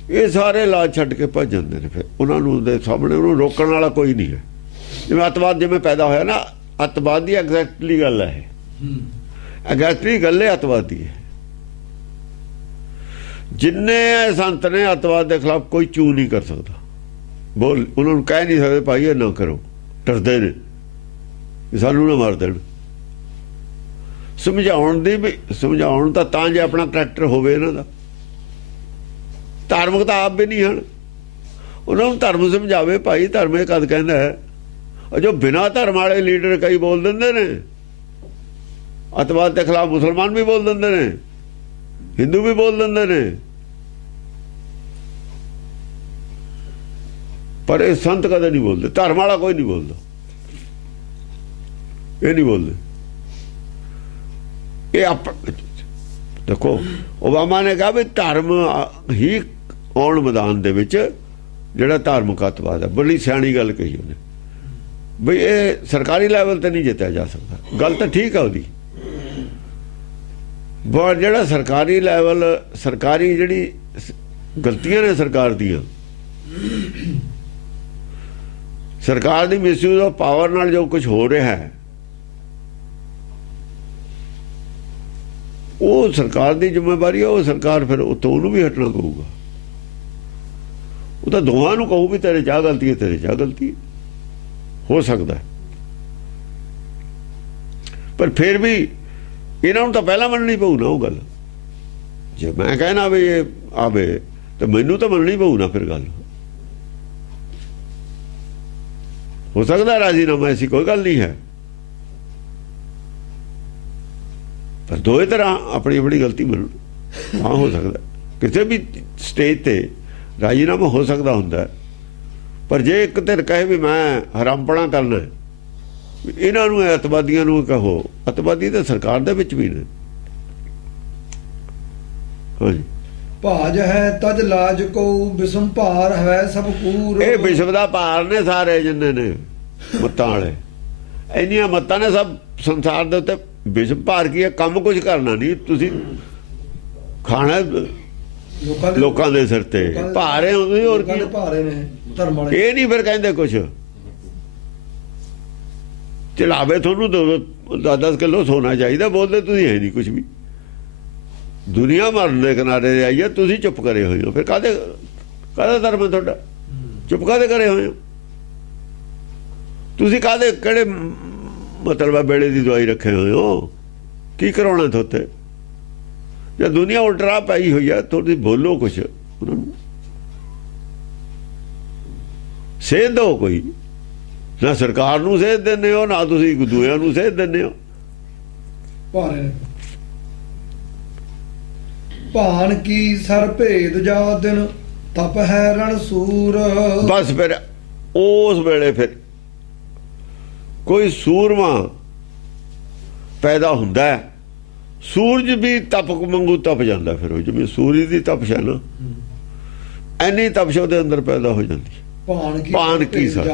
ਇਹ ਸਾਰੇ ਲਾਜ ਛੱਡ ਕੇ ਭੱਜ ਜਾਂਦੇ ਨੇ। ਫਿਰ ਉਹਨਾਂ ਨੂੰ ਦੇ ਸਾਹਮਣੇ ਉਹਨੂੰ ਰੋਕਣ ਵਾਲਾ ਕੋਈ ਨਹੀਂ ਹੈ। ਜਿਵੇਂ ਅੱਤਵਾਦ ਜਿਵੇਂ ਪੈਦਾ ਹੋਇਆ ਨਾ, ਅੱਤਵਾਦ ਦੀ ਐਗਜ਼ੈਕਟਲੀ ਗੱਲ ਹੈ, ਐਗਜ਼ੈਕਟਲੀ ਗੱਲ ਹੈ ਅੱਤਵਾਦ ਦੀ ਹੈ। ਜਿੰਨੇ ਸੰਤ ਨੇ ਅੱਤਵਾਦ ਦੇ ਖਿਲਾਫ ਕੋਈ ਚੂ ਨਹੀਂ ਕਰ ਸਕਦਾ, ਬੋਲ ਉਹਨਾਂ ਨੂੰ ਕਹਿ ਨਹੀਂ ਸਕਦੇ ਭਾਈ ਇਹ ਨਾ ਕਰੋ, ਡਰਦੇ ਨੇ ਸਾਨੂੰ ਨਾ ਮਾਰ ਦੇਣ। ਸਮਝਾਉਣ ਤਾਂ ਜੇ ਆਪਣਾ ਕਰੈਕਟਰ ਹੋਵੇ ਇਹਨਾਂ ਦਾ। ਧਾਰਮਿਕ ਤਾਂ ਆਪ ਵੀ ਨਹੀਂ ਹਨ, ਉਹਨਾਂ ਨੂੰ ਧਰਮ ਸਮਝਾਵੇ ਭਾਈ ਧਰਮ ਇਹ ਕਦ ਕਹਿੰਦਾ ਹੈ। ਜੋ ਬਿਨਾਂ ਧਰਮ ਵਾਲੇ ਲੀਡਰ ਕਈ ਬੋਲ ਦਿੰਦੇ ਨੇ, ਅੱਤਵਾਦ ਦੇ ਖਿਲਾਫ ਮੁਸਲਮਾਨ ਵੀ ਬੋਲ ਦਿੰਦੇ ਨੇ, ਹਿੰਦੂ ਵੀ ਬੋਲ ਦਿੰਦੇ ਨੇ, ਪਰ ਇਹ ਸੰਤ ਕਦੇ ਨਹੀਂ ਬੋਲਦੇ। ਧਰਮ ਵਾਲਾ ਕੋਈ ਨਹੀਂ ਬੋਲਦਾ, ਇਹ ਨਹੀਂ ਬੋਲਦੇ। ਇਹ ਦੇਖੋ ਓਬਾਮਾ ਨੇ ਕਿਹਾ ਵੀ ਧਰਮ ਹੀ ਆਉਣ ਮੈਦਾਨ ਦੇ ਵਿੱਚ, ਜਿਹੜਾ ਧਾਰਮਿਕ ਅੱਤਵਾਦ ਹੈ। ਬੜੀ ਸਿਆਣੀ ਗੱਲ ਕਹੀ ਉਹਨੇ, ਬਈ ਇਹ ਸਰਕਾਰੀ ਲੈਵਲ ਤੇ ਨਹੀਂ ਜਿੱਤਿਆ ਜਾ ਸਕਦਾ। ਗੱਲ ਤਾਂ ਠੀਕ ਹੈ ਉਹਦੀ, ਪਰ ਜਿਹੜਾ ਸਰਕਾਰੀ ਲੈਵਲ, ਸਰਕਾਰੀ ਜਿਹੜੀ ਗਲਤੀਆਂ ਨੇ ਸਰਕਾਰ ਦੀਆਂ, ਸਰਕਾਰ ਦੀ ਮਿਸਯੂਜ਼ ਆਫ ਪਾਵਰ ਨਾਲ ਜੋ ਕੁਝ ਹੋ ਰਿਹਾ ਹੈ, ਉਹ ਸਰਕਾਰ ਦੀ ਜ਼ਿੰਮੇਵਾਰੀ ਹੈ। ਉਹ ਸਰਕਾਰ ਫਿਰ ਉੱਥੋਂ ਉਹਨੂੰ ਵੀ ਹਟਣਾ ਪਊਗਾ। ਉਹ ਤਾਂ ਦੋਹਾਂ ਨੂੰ ਕਹੂ ਵੀ ਤੇਰੇ ਚਾਹ ਗਲਤੀ ਹੈ, ਤੇਰੇ ਚਾਹ ਗਲਤੀ ਹੈ, ਹੋ ਸਕਦਾ। ਪਰ ਫਿਰ ਵੀ ਇਹਨਾਂ ਨੂੰ ਤਾਂ ਪਹਿਲਾਂ ਮੰਨਣੀ ਪਊ ਨਾ ਉਹ ਗੱਲ। ਜੇ ਮੈਂ ਕਹਿਣਾ ਵੀ ਇਹ ਆਵੇ ਤਾਂ ਮੈਨੂੰ ਤਾਂ ਮੰਨਣੀ ਪਊ ਨਾ ਫਿਰ ਗੱਲ। ਹੋ ਸਕਦਾ ਰਾਜ਼ੀਨਾਮਾ, ਐਸੀ ਕੋਈ ਗੱਲ ਨਹੀਂ ਹੈ, ਪਰ ਦੋਏ ਤਰ੍ਹਾਂ ਆਪਣੀ ਆਪਣੀ ਗਲਤੀ ਮੰਨਣ। ਹਾਂ ਹੋ ਸਕਦਾ ਕਿਸੇ ਵੀ ਸਟੇਜ ਤੇ ਰਾਜ਼ੀਨਾਮਾ ਹੋ ਸਕਦਾ ਹੁੰਦਾ, ਪਰ ਜੇ ਇੱਕ ਧਿਰ ਕਹੇ ਵੀ ਮੈਂ ਹਰਾਮਪਣਾ ਕਰਨਾ, ਇਹਨਾਂ ਨੂੰ ਅੱਤਵਾਦੀਆਂ ਨੂੰ ਕਹੋ, ਅੱਤਵਾਦੀ ਤਾਂ ਸਰਕਾਰ ਦੇ ਵਿੱਚ ਵੀ ਨੇ। ਹਾਂਜੀ, ਭਾਜ ਹੈ ਤਜ ਲਾਜ ਕੋ ਬਿਸਮ ਭਾਰ ਹੈ ਸਭ ਕੂਰ। ਇਹ ਵਿਸ਼ਵ ਦਾ ਭਾਰ ਨੇ ਸਾਰੇ ਜਿੰਨੇ ਨੇ ਮੱਤਾਂ ਵਾਲੇ, ਇੰਨੀਆਂ ਮੱਤਾਂ ਨੇ ਸਭ ਸੰਸਾਰ ਦੇ ਉੱਤੇ। ਵਿਸ਼ਵ ਭਾਰ ਕੀ ਹੈ? ਕੰਮ ਕੁਝ ਕਰਨਾ ਨਹੀਂ, ਤੁਸੀਂ ਖਾਣਾ ਲੋਕਾਂ ਦੇ ਸਿਰ ਤੇ ਭਾਰੇ ਹੁੰਦੇ। ਹੋਰ ਕੀ ਭਾਰੇ ਨੇ ਧਰਮ ਵਾਲੇ, ਇਹ ਨਹੀਂ ਫਿਰ ਕਹਿੰਦੇ ਕੁਛ ਚਲਾਵੇ ਤੁਹਾਨੂੰ 10-10 ਕਿਲੋ ਸੋਨਾ ਚਾਹੀਦਾ, ਬੋਲਦੇ ਤੁਸੀਂ ਹੈ ਨਹੀਂ ਕੁਛ ਵੀ। ਦੁਨੀਆ ਮਰਨ ਦੇ ਕਿਨਾਰੇ ਤੇ ਆਈ ਹੈ, ਤੁਸੀਂ ਚੁੱਪ ਕਰੇ ਹੋਏ ਹੋ। ਫਿਰ ਕਾਹਦਾ ਧਰਮ ਹੈ ਤੁਹਾਡਾ? ਚੁੱਪ ਕਾਹਦੇ ਕਰੇ ਹੋਏ ਹੋ ਤੁਸੀਂ? ਕਾਹਦੇ ਕਿਹੜੇ ਮਤਲਬ ਬੇੜੇ ਦੀ ਦਵਾਈ ਰੱਖੇ ਹੋਏ ਹੋ? ਕੀ ਕਰਾਉਣਾ ਥੋਤੇ? ਜੇ ਦੁਨੀਆ ਉਲਟਰਾ ਪਾਈ ਹੋਈ ਹੈ, ਥੋੜੀ ਬੋਲੋ ਕੁਛ, ਉਹਨਾਂ ਨੂੰ ਸੇਧ ਦਿਓ। ਕੋਈ ਨਾ ਸਰਕਾਰ ਨੂੰ ਸੇਧ ਦਿੰਦੇ ਹੋ, ਨਾ ਤੁਸੀਂ ਦੂਜਿਆਂ ਨੂੰ ਸੇਧ ਦਿੰਦੇ ਹੋ। ਭਾਨ ਕੀ ਸਰ ਭੇਦ ਜਾ ਦਿਨ ਤਪ ਹੈ ਰਣ ਸੂਰ। ਬਸ ਫਿਰ ਉਸ ਵੇਲੇ ਫਿਰ ਕੋਈ ਸੂਰਮਾ ਪੈਦਾ ਹੁੰਦਾ ਹੈ। ਸੂਰਜ ਵੀ ਤਪ ਮੰਗੂ ਤਪ ਜਾਂਦਾ, ਫਿਰ ਉਹ ਜਿਵੇਂ ਸੂਰਜ ਦੀ ਤਪਸ਼ ਹੈ ਨਾ, ਐਨੀ ਤਪਸ਼ ਉਹਦੇ ਅੰਦਰ ਪੈਦਾ ਹੋ ਜਾਂਦੀ। ਭਾਣ ਕੀ ਸਰ,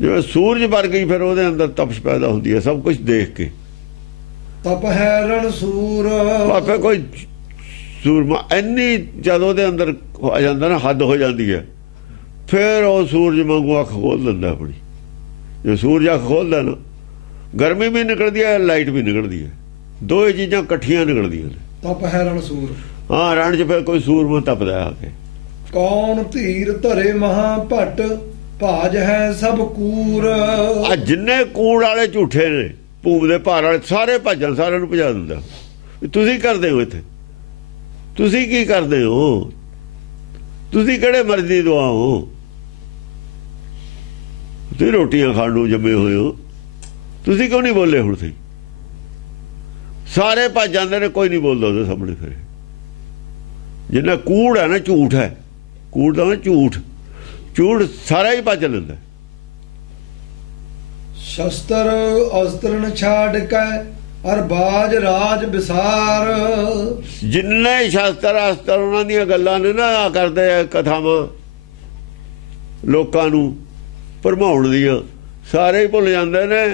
ਜਿਵੇਂ ਸੂਰਜ ਵਰ ਗਈ ਫਿਰ ਉਹਦੇ ਅੰਦਰ ਤਪਸ਼ ਪੈਦਾ ਹੁੰਦੀ ਹੈ ਸਭ ਕੁਝ ਦੇਖ ਕੇ। ਤਪ ਹੈ ਰਣ ਸੂਰ। ਆਪੇ ਕੋਈ ਸੂਰਮਾ ਐਨੀ ਜਦੋਂ ਉਹਦੇ ਅੰਦਰ ਆ ਜਾਂਦਾ ਨਾ, ਹੱਦ ਹੋ ਜਾਂਦੀ ਹੈ, ਫਿਰ ਉਹ ਸੂਰਜ ਵਾਂਗੂ ਅੱਖ ਖੋਲ ਦਿੰਦਾ ਆਪਣੀ। ਜੇ ਸੂਰਜ ਅੱਖ ਖੋਲਦਾ ਨਾ, ਗਰਮੀ ਵੀ ਨਿਕਲਦੀ ਹੈ, ਲਾਈਟ ਵੀ ਨਿਕਲਦੀ ਹੈ, ਦੋਏ ਚੀਜ਼ਾਂ ਇਕੱਠੀਆਂ ਨਿਕਲਦੀਆਂ ਨੇ। ਤਪ ਹੈ ਰਣ ਸੂਰ। ਹਾਂ, ਰਣ 'ਚ ਫਿਰ ਕੋਈ ਸੂਰਮਾ ਤਪਦਾ ਆ ਕੇ। ਕੌਣ ਧੀਰ ਧਰੇ ਮਹਾ ਭੱਟ, ਭਾਜ ਹੈ ਸਭ ਕੂਰ। ਆ ਜਿੰਨੇ ਕੂੜ ਵਾਲੇ ਝੂਠੇ ਨੇ, ਭੂਮ ਦੇ ਭਾਰ ਵਾਲੇ, ਸਾਰੇ ਭੱਜਣ, ਸਾਰਿਆਂ ਨੂੰ ਭਜਾ ਦਿੰਦਾ। ਤੁਸੀਂ ਕਰਦੇ ਹੋ ਇੱਥੇ, ਤੁਸੀਂ ਕੀ ਕਰਦੇ ਹੋ? ਤੁਸੀਂ ਕਿਹੜੇ ਮਰਜ਼ੀ ਦੁਆ ਹੋ? ਤੁਸੀਂ ਰੋਟੀਆਂ ਖਾਣ ਨੂੰ ਜੰਮੇ ਹੋਏ ਹੋ, ਤੁਸੀਂ ਕਿਉਂ ਨਹੀਂ ਬੋਲੇ? ਹੁਣ ਤੁਸੀਂ ਸਾਰੇ ਭੱਜ ਜਾਂਦੇ ਨੇ, ਕੋਈ ਨਹੀਂ ਬੋਲਦਾ ਉਹਦੇ ਸਾਹਮਣੇ। ਫਿਰ ਜਿੰਨਾ ਕੂੜ ਹੈ ਨਾ, ਝੂਠ ਹੈ, ਕੂੜ ਦਾ ਝੂਠ, ਝੂਠ ਸਾਰਾ ਹੀ ਭੱਜ ਲੈਂਦਾ। ਸ਼ਸਤਰ ਅਸਤਰਨ ਛਾੜ ਕੇ ਅਰਬਾਜ ਰਾਜ ਵਿਸਾਰ। ਜਿੰਨੇ ਸ਼ਸਤਰ ਅਸਤਰ ਉਹਨਾਂ ਦੀਆਂ ਗੱਲਾਂ ਨੇ ਨਾ ਕਰਦੇ ਆ, ਕਥਾਵਾਂ ਲੋਕਾਂ ਨੂੰ ਭਰਮਾਉਣ ਦੀਆਂ, ਸਾਰੇ ਹੀ ਭੁੱਲ ਜਾਂਦੇ ਨੇ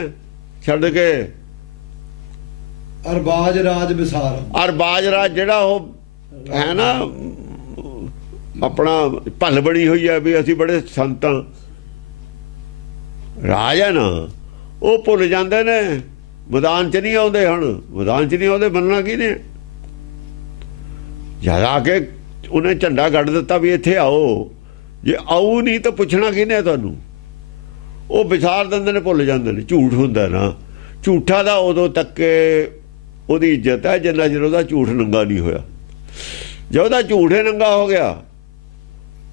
ਛੱਡ ਕੇ। ਅਰਬਾਜ ਰਾਜ ਵਿਸਾਰ। ਅਰਬਾਜ ਰਾਜ ਜਿਹੜਾ ਉਹ ਹੈ ਨਾ, ਆਪਣਾ ਭੱਲ ਬਣੀ ਹੋਈ ਹੈ ਵੀ ਅਸੀਂ ਬੜੇ ਸੰਤਾਂ, ਰਾਜ ਹੈ ਨਾ, ਉਹ ਭੁੱਲ ਜਾਂਦੇ ਨੇ। ਮੈਦਾਨ 'ਚ ਨਹੀਂ ਆਉਂਦੇ, ਹੁਣ ਮੈਦਾਨ 'ਚ ਨਹੀਂ ਆਉਂਦੇ, ਮੰਨਣਾ ਕੀ ਨੇ? ਜਦ ਆ ਕੇ ਉਹਨੇ ਝੰਡਾ ਗੱਡ ਦਿੱਤਾ ਵੀ ਇੱਥੇ ਆਓ, ਜੇ ਆਊ ਨਹੀਂ ਤਾਂ ਪੁੱਛਣਾ ਕਿਹਨੇ ਤੁਹਾਨੂੰ? ਉਹ ਵਿਸਾਰ ਦਿੰਦੇ ਨੇ, ਭੁੱਲ ਜਾਂਦੇ ਨੇ। ਝੂਠ ਹੁੰਦਾ ਨਾ, ਝੂਠਾ ਦਾ ਉਦੋਂ ਤੱਕ ਉਹਦੀ ਇੱਜ਼ਤ ਹੈ ਜਿੰਨਾ ਚਿਰ ਉਹਦਾ ਝੂਠ ਨੰਗਾ ਨਹੀਂ ਹੋਇਆ। ਜੇ ਉਹਦਾ ਝੂਠ ਹੀ ਨੰਗਾ ਹੋ ਗਿਆ,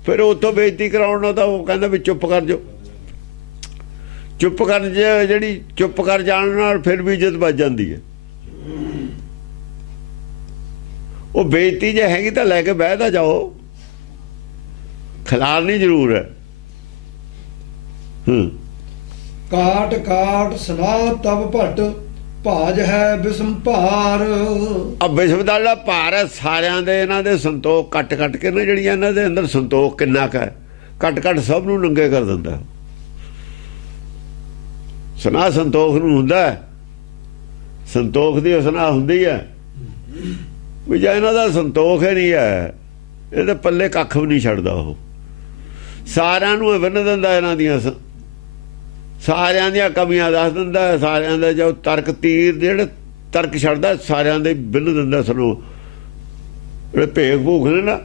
ਫਿਰ ਉੱਥੋਂ ਬੇਇੱਜ਼ਤੀ ਕਰਾਉਣ ਨੂੰ ਤਾਂ ਉਹ ਕਹਿੰਦਾ ਵੀ ਚੁੱਪ ਕਰ ਜਾਓ। ਚੁੱਪ ਕਰਨ ਜਿਹੜੀ ਚੁੱਪ ਕਰ ਜਾਣ ਨਾਲ ਫਿਰ ਵੀ ਇੱਜ਼ਤ ਵੱਜ ਜਾਂਦੀ ਹੈ। ਉਹ ਬੇਇੱਜ਼ਤੀ ਜੇ ਹੈਗੀ ਤਾਂ ਲੈ ਕੇ ਬਹਿ ਤਾਂ ਜਾਓ, ਖਿਲਾਰਨੀ ਜ਼ਰੂਰ ਹੈ। ਕਾਟ ਕਾਟ ਸੁਨਾ ਤਬ ਭੱਟ, ਭਾਜ ਹੈ ਬਿਸਮ ਭਾਰ। ਆ ਬਿਸਮ ਦਾ ਜਿਹੜਾ ਭਾਰ ਹੈ, ਸਾਰਿਆਂ ਦੇ ਇਹਨਾਂ ਦੇ ਸੰਤੋਖ ਕੱਟ ਕੱਟ ਕੇ ਨਾ, ਜਿਹੜੀਆਂ ਇਹਨਾਂ ਦੇ ਅੰਦਰ ਸੰਤੋਖ ਕਿੰਨਾ ਕੁ ਹੈ, ਕੱਟ ਕੱਟ ਸਭ ਨੂੰ ਨੰਗੇ ਕਰ ਦਿੰਦਾ। ਸੁਨਾ ਸੰਤੋਖ ਨੂੰ ਹੁੰਦਾ, ਸੰਤੋਖ ਦੀ ਸੁਨਾ ਹੁੰਦੀ ਹੈ ਵੀ ਜੇ ਇਹਨਾਂ ਦਾ ਸੰਤੋਖ ਹੀ ਨਹੀਂ ਹੈ, ਇਹਦੇ ਪੱਲੇ ਕੱਖ ਵੀ ਨਹੀਂ ਛੱਡਦਾ। ਉਹ ਸਾਰਿਆਂ ਨੂੰ ਬੰਨ ਦਿੰਦਾ, ਇਹਨਾਂ ਦੀਆਂ ਸਾਰਿਆਂ ਦੀਆਂ ਕਮੀਆਂ ਦੱਸ ਦਿੰਦਾ, ਸਾਰਿਆਂ ਦਾ ਜੋ ਤਰਕ ਤੀਰ ਜਿਹੜੇ ਤਰਕ ਛੱਡਦਾ, ਸਾਰਿਆਂ ਦੇ ਬੰਨ ਦਿੰਦਾ। ਸੁਣੋ, ਜਿਹੜੇ ਭੇਖ ਭੂਖ ਨੇ ਨਾ,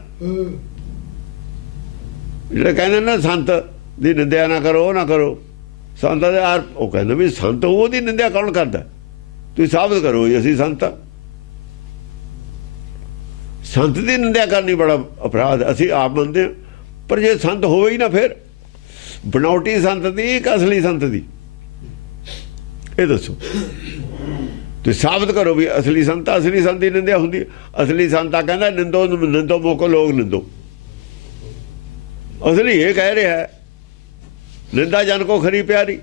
ਜਿਹੜੇ ਕਹਿੰਦੇ ਨਾ ਸੰਤ ਦੀ ਨਿੰਦਿਆ ਨਾ ਕਰੋ, ਉਹ ਨਾ ਕਰੋ, ਸੰਤ ਦੇ ਆਰ, ਉਹ ਕਹਿੰਦੇ ਵੀ ਸੰਤ ਉਹਦੀ ਨਿੰਦਿਆ ਕੌਣ ਕਰਦਾ? ਤੁਸੀਂ ਸਾਬਤ ਕਰੋ ਜੀ ਅਸੀਂ ਸੰਤ ਆ। ਸੰਤ ਦੀ ਨਿੰਦਿਆ ਕਰਨੀ ਬੜਾ ਅਪਰਾਧ, ਅਸੀਂ ਆਪ ਮੰਨਦੇ ਹਾਂ, ਪਰ ਜੇ ਸੰਤ ਹੋਵੇ ਹੀ ਨਾ, ਫਿਰ ਬਣਾਉਟੀ ਸੰਤ ਦੀ ਕਿ ਅਸਲੀ ਸੰਤ ਦੀ? ਇਹ ਦੱਸੋ, ਤੁਸੀਂ ਸਾਬਤ ਕਰੋ ਵੀ ਅਸਲੀ ਸੰਤ, ਅਸਲੀ ਸੰਤ ਦੀ ਨਿੰਦਿਆ ਹੁੰਦੀ। ਅਸਲੀ ਸੰਤਾ ਕਹਿੰਦਾ ਨਿੰਦੋ ਨਿੰਦੋ ਮੋਕੋ ਲੋਕ ਨਿੰਦੋ, ਅਸਲੀ ਇਹ ਕਹਿ ਰਿਹਾ ਹੈ ਨਿੰਦਾ ਜਨ ਕੋ ਖਰੀ ਪਿਆਰੀ,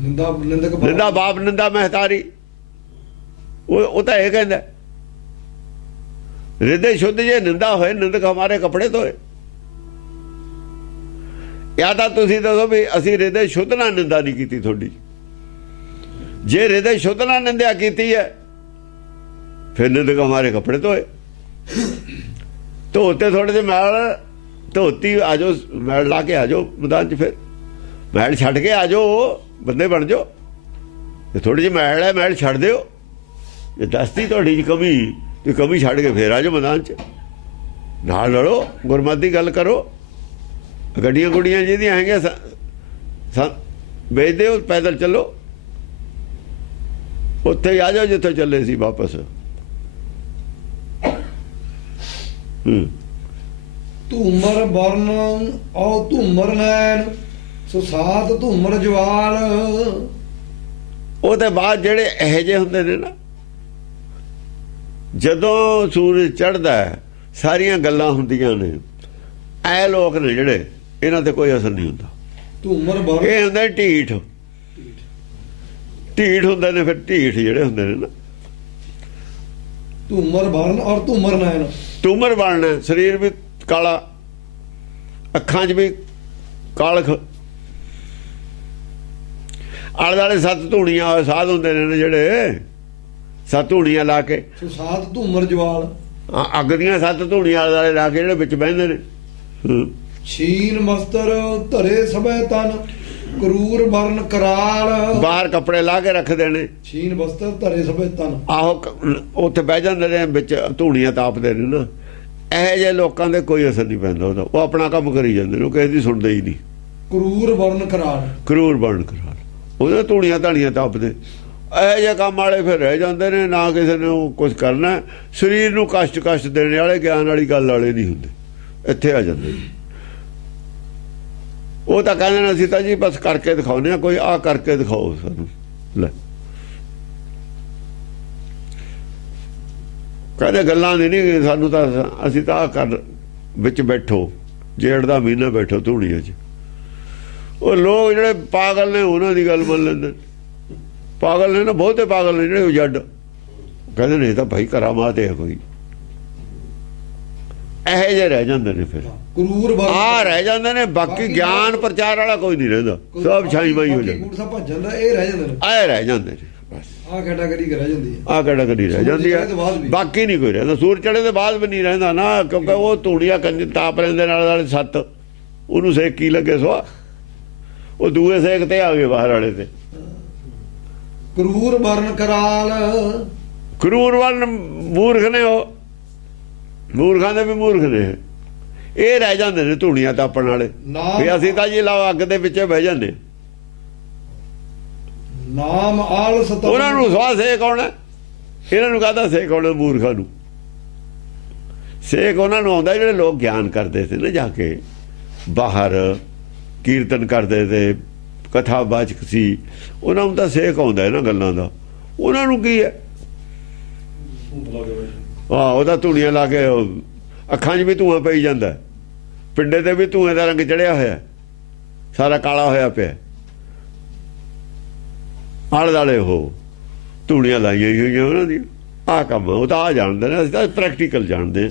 ਨਿੰਦਾ ਬਾਪ ਨਿੰਦਾ ਮਹਤਾਰੀ। ਉਹ ਤਾਂ ਇਹ ਕਹਿੰਦਾ ਹਿਰਦੇ ਸ਼ੁੱਧ ਜੇ ਨਿੰਦਾ ਹੋਏ, ਨਿੰਦਕ ਹਮਾਰੇ ਕੱਪੜੇ ਧੋਏ। ਜਾਂ ਤਾਂ ਤੁਸੀਂ ਦੱਸੋ ਵੀ ਅਸੀਂ ਹਿਰਦੇ ਸ਼ੁੱਧ ਨਾਲ ਨਿੰਦਾ ਨਹੀਂ ਕੀਤੀ ਤੁਹਾਡੀ। ਜੇ ਹਿਰਦੇ ਸ਼ੁੱਧ ਨਾਲ ਨਿੰਦਿਆ ਕੀਤੀ ਹੈ, ਫਿਰ ਨਿੰਦਕ ਹਮਾਰੇ ਕੱਪੜੇ ਧੋਏ। ਧੋਤੇ ਥੋੜੇ ਜਿਹੇ ਮੈਲ, ਧੋਤੀ ਆ ਜਾਓ, ਮੈਲ ਲਾ ਕੇ ਆ ਜਾਓ ਮੈਦਾਨ 'ਚ, ਫਿਰ ਮੈਲ ਛੱਡ ਕੇ ਆ ਜਾਓ, ਬੰਦੇ ਬਣ ਜਾਓ। ਜੇ ਥੋੜੀ ਜਿਹੀ ਮੈਲ ਹੈ, ਮੈਲ ਛੱਡ ਦਿਓ। ਜੇ ਦੱਸਦੀ ਤੁਹਾਡੀ ਕਮੀ, ਤੇ ਕਮੀ ਛੱਡ ਕੇ ਫਿਰ ਆ ਜਾਓ ਮੈਦਾਨ 'ਚ, ਨਾਲ ਲੜੋ, ਗੁਰਮਤਿ ਦੀ ਗੱਲ ਕਰੋ। ਗੱਡੀਆਂ ਗੁੱਡੀਆਂ ਜਿਹਦੀਆਂ ਹੈਗੀਆਂ ਵੇਚਦੇ ਹੋ, ਪੈਦਲ ਚੱਲੋ, ਉੱਥੇ ਆ ਜਾਓ ਜਿੱਥੇ ਚੱਲੇ ਸੀ ਵਾਪਸ। ਧੂਮਰ ਬਰਨ ਔ ਧੂਮਰ ਨੈਣ, ਸੋ ਸਾਧ ਧੂਮਰ ਜਵਾਲ। ਉਹਦੇ ਬਾਅਦ ਜਿਹੜੇ ਇਹੋ ਜਿਹੇ ਹੁੰਦੇ ਨੇ ਨਾ, ਜਦੋਂ ਸੂਰਜ ਚੜ੍ਹਦਾ ਹੈ ਸਾਰੀਆਂ ਗੱਲਾਂ ਹੁੰਦੀਆਂ ਨੇ। ਐ ਲੋਕ ਨੇ ਜਿਹੜੇ ਇਹਨਾਂ ਤੇ ਕੋਈ ਅਸਰ ਨਹੀਂ ਹੁੰਦਾ। ਧੂਮਰ ਬਰਨ ਇਹ ਹੁੰਦਾ ਢੀਠ ਹੁੰਦੇ ਨੇ। ਫਿਰ ਢੀਠ ਜਿਹੜੇ ਹੁੰਦੇ ਨੇ ਨਾ, ਧੂਮਰ ਬਰਨ ਔਰ ਧੂਮਰ ਨੈਣ। ਧੂਮਰ ਬਣਨਾ, ਸਰੀਰ ਵੀ ਕਾਲਾ, ਅੱਖਾਂ 'ਚ ਵੀ ਕਾਲਖ, ਆਲੇ ਦੁਆਲੇ 7 ਧੂਣੀਆਂ ਹੋਏ ਸਾਧ ਹੁੰਦੇ ਨੇ ਜਿਹੜੇ 7 ਧੂਣੀਆਂ ਲਾ ਕੇ, ਸਾਧ ਧੂਮਰ ਜਵਾਲ, ਅੱਗ ਦੀਆਂ 7 ਧੂਣੀਆਂ ਆਲੇ ਦੁਆਲੇ ਲਾ ਕੇ ਜਿਹੜੇ ਵਿੱਚ ਬਹਿੰਦੇ ਨੇ। ਛੀਨ ਮਸਤਰ ਧਰੇ ਸਭੈ ਤਨ, ਕਰੂਰ ਬਰਨ ਕਰਾਲ। ਬਾਹਰ ਕੱਪੜੇ ਲਾ ਕੇ ਰੱਖਦੇ ਨੇ, ਛੀਨ ਮਸਤਰ ਧਰੇ ਸਭੈ ਤਨ। ਆਹੋ ਉੱਥੇ ਬਹਿ ਜਾਂਦੇ ਨੇ, ਵਿੱਚ ਧੂਣੀਆਂ ਤਾਪਦੇ ਨੇ ਨਾ। ਇਹੋ ਜਿਹੇ ਲੋਕਾਂ ਦੇ ਕੋਈ ਅਸਰ ਨਹੀਂ ਪੈਂਦਾ ਉਹਦਾ। ਉਹ ਆਪਣਾ ਕੰਮ ਕਰੀ ਜਾਂਦੇ ਨੇ, ਉਹ ਕਿਸੇ ਦੀ ਸੁਣਦੇ ਹੀ ਨਹੀਂ। ਕਰੂਰ ਬਰਨ ਕਰਾਲ, ਕਰੂਰ ਬਰਨ ਕਰਾਲ, ਉਹਦੇ ਧੂਣੀਆਂ ਧਾਣੀਆਂ ਤਾਪਦੇ। ਇਹੋ ਜਿਹੇ ਕੰਮ ਵਾਲੇ ਫਿਰ ਰਹਿ ਜਾਂਦੇ ਨੇ। ਨਾ ਕਿਸੇ ਨੂੰ ਕੁਝ ਕਰਨਾ, ਸਰੀਰ ਨੂੰ ਕਸ਼ਟ ਦੇਣ ਵਾਲੇ, ਗਿਆਨ ਵਾਲੀ ਗੱਲ ਵਾਲੇ ਨਹੀਂ ਹੁੰਦੇ। ਇੱਥੇ ਆ ਜਾਂਦੇ ਉਹ ਤਾਂ ਕਹਿੰਦੇ ਨੇ ਅਸੀਂ ਤਾਂ ਜੀ ਬਸ ਕਰਕੇ ਦਿਖਾਉਂਦੇ ਹਾਂ, ਕੋਈ ਆਹ ਕਰਕੇ ਦਿਖਾਓ ਸਾਨੂੰ। ਲੈ ਕਹਿੰਦੇ ਗੱਲਾਂ ਨਹੀਂ ਸਾਨੂੰ ਤਾਂ, ਅਸੀਂ ਤਾਂ ਆਹ ਕਰ ਵਿੱਚ ਬੈਠੋ, ਜੇਠ ਦਾ ਮਹੀਨਾ ਬੈਠੋ ਧੂਣੀਆਂ 'ਚ। ਉਹ ਲੋਕ ਜਿਹੜੇ ਪਾਗਲ ਨੇ ਉਹਨਾਂ ਦੀ ਗੱਲ ਮੰਨ ਲੈਂਦੇ। ਪਾਗਲ ਨੇ ਨਾ, ਬਹੁਤੇ ਪਾਗਲ ਨੇ ਜਿਹੜੇ ਜੱਡ, ਕਹਿੰਦੇ ਨੇ ਇਹ ਤਾਂ ਭਾਈ ਕਰਾਮਾਤ ਹੈ ਕੋਈ। ਇਹੋ ਜਿਹੇ ਰਹਿ ਜਾਂਦੇ ਨੇ। ਫਿਰ ਆ ਰਹਿ ਜਾਂਦੇ ਨੇ, ਬਾਕੀ ਗਿਆਨ ਪ੍ਰਚਾਰ ਵਾਲਾ ਕੋਈ ਨਹੀਂ ਰਹਿੰਦਾ, ਸਭ ਛਾਈ ਮਾਈ ਹੋ ਜਾਂਦਾ। ਇਹ ਰਹਿ ਜਾਂਦੇ ਨੇ, ਆਏ ਰਹਿ ਜਾਂਦੇ ਨੇ ਬਸ। ਆਹ ਕੈਟਾਗਰੀ ਰਹਿ ਜਾਂਦੀ ਹੈ, ਆਹ ਕੈਟਾਗਰੀ ਰਹਿ ਜਾਂਦੀ ਹੈ, ਬਾਕੀ ਨਹੀਂ ਕੋਈ ਰਹਿੰਦਾ। ਸੂਰ ਚੜੇ ਦੇ ਬਾਅਦ ਵੀ ਨਹੀਂ ਰਹਿੰਦਾ ਨਾ, ਕਿਉਂਕਿ ਉਹ ਧੂੜੀਆਂ ਕੰਜ ਤਾਪ ਲੈਂਦੇ ਨਾਲ ਵਾਲੇ 7, ਉਹਨੂੰ ਸੇਕ ਕੀ ਲੱਗੇ ਸਵਾ, ਉਹ ਦੂਏ ਸੇਕ ਤੇ ਆ ਗਏ ਬਾਹਰ ਵਾਲੇ ਤੇ। ਕਰੂਰ ਬਰਨ ਕਰਾਲ, ਕਰੂਰ ਵਰਨ ਮੂਰਖ ਨੇ, ਉਹ ਮੂਰਖਾਂ ਦੇ ਵੀ ਮੂਰਖ ਨੇ। ਇਹ ਰਹਿ ਜਾਂਦੇ ਨੇ ਧੂਣੀਆਂ ਤਾਪਣ ਵਾਲੇ। ਵੀ ਅਸੀਂ ਤਾਂ ਜੀ ਲਾਓ ਅੱਗ ਦੇ ਵਿੱਚ ਬਹਿ ਜਾਂਦੇ। ਨਾਮ ਆਲਸ ਉਹਨਾਂ ਨੂੰ ਸਵਾਹ ਸੇਕ ਆਉਣਾ, ਇਹਨਾਂ ਨੂੰ ਕਾਹਦਾ ਸੇਕ ਆਉਣਾ? ਮੂਰਖਾਂ ਨੂੰ ਸੇਕ ਉਹਨਾਂ ਨੂੰ ਆਉਂਦਾ ਜਿਹੜੇ ਲੋਕ ਗਿਆਨ ਕਰਦੇ ਸੀ ਨਾ, ਜਾ ਕੇ ਬਾਹਰ ਕੀਰਤਨ ਕਰਦੇ ਤੇ ਕਥਾ ਵਾਚਕ ਸੀ, ਉਹਨਾਂ ਨੂੰ ਤਾਂ ਸੇਕ ਆਉਂਦਾ ਇਹਨਾਂ ਗੱਲਾਂ ਦਾ। ਉਹਨਾਂ ਨੂੰ ਕੀ ਹੈ? ਉਹਦਾ ਧੂਣੀਆਂ ਲਾ ਕੇ ਅੱਖਾਂ 'ਚ ਵੀ ਧੂਆਂ ਪਈ ਜਾਂਦਾ, ਪਿੰਡੇ ਤੇ ਵੀ ਧੂਏ ਦਾ ਰੰਗ ਚੜਿਆ ਹੋਇਆ, ਸਾਰਾ ਕਾਲਾ ਹੋਇਆ ਪਿਆ, ਆਲੇ ਦੁਆਲੇ ਉਹ ਧੂਣੀਆਂ ਲਾਈਆਂ ਹੋਈਆਂ ਉਹਨਾਂ ਦੀਆਂ। ਆਹ ਕੰਮ ਉਹ ਤਾਂ ਆ ਜਾਣਦੇ ਨੇ, ਅਸੀਂ ਤਾਂ ਪ੍ਰੈਕਟੀਕਲ ਜਾਣਦੇ ਹਾਂ।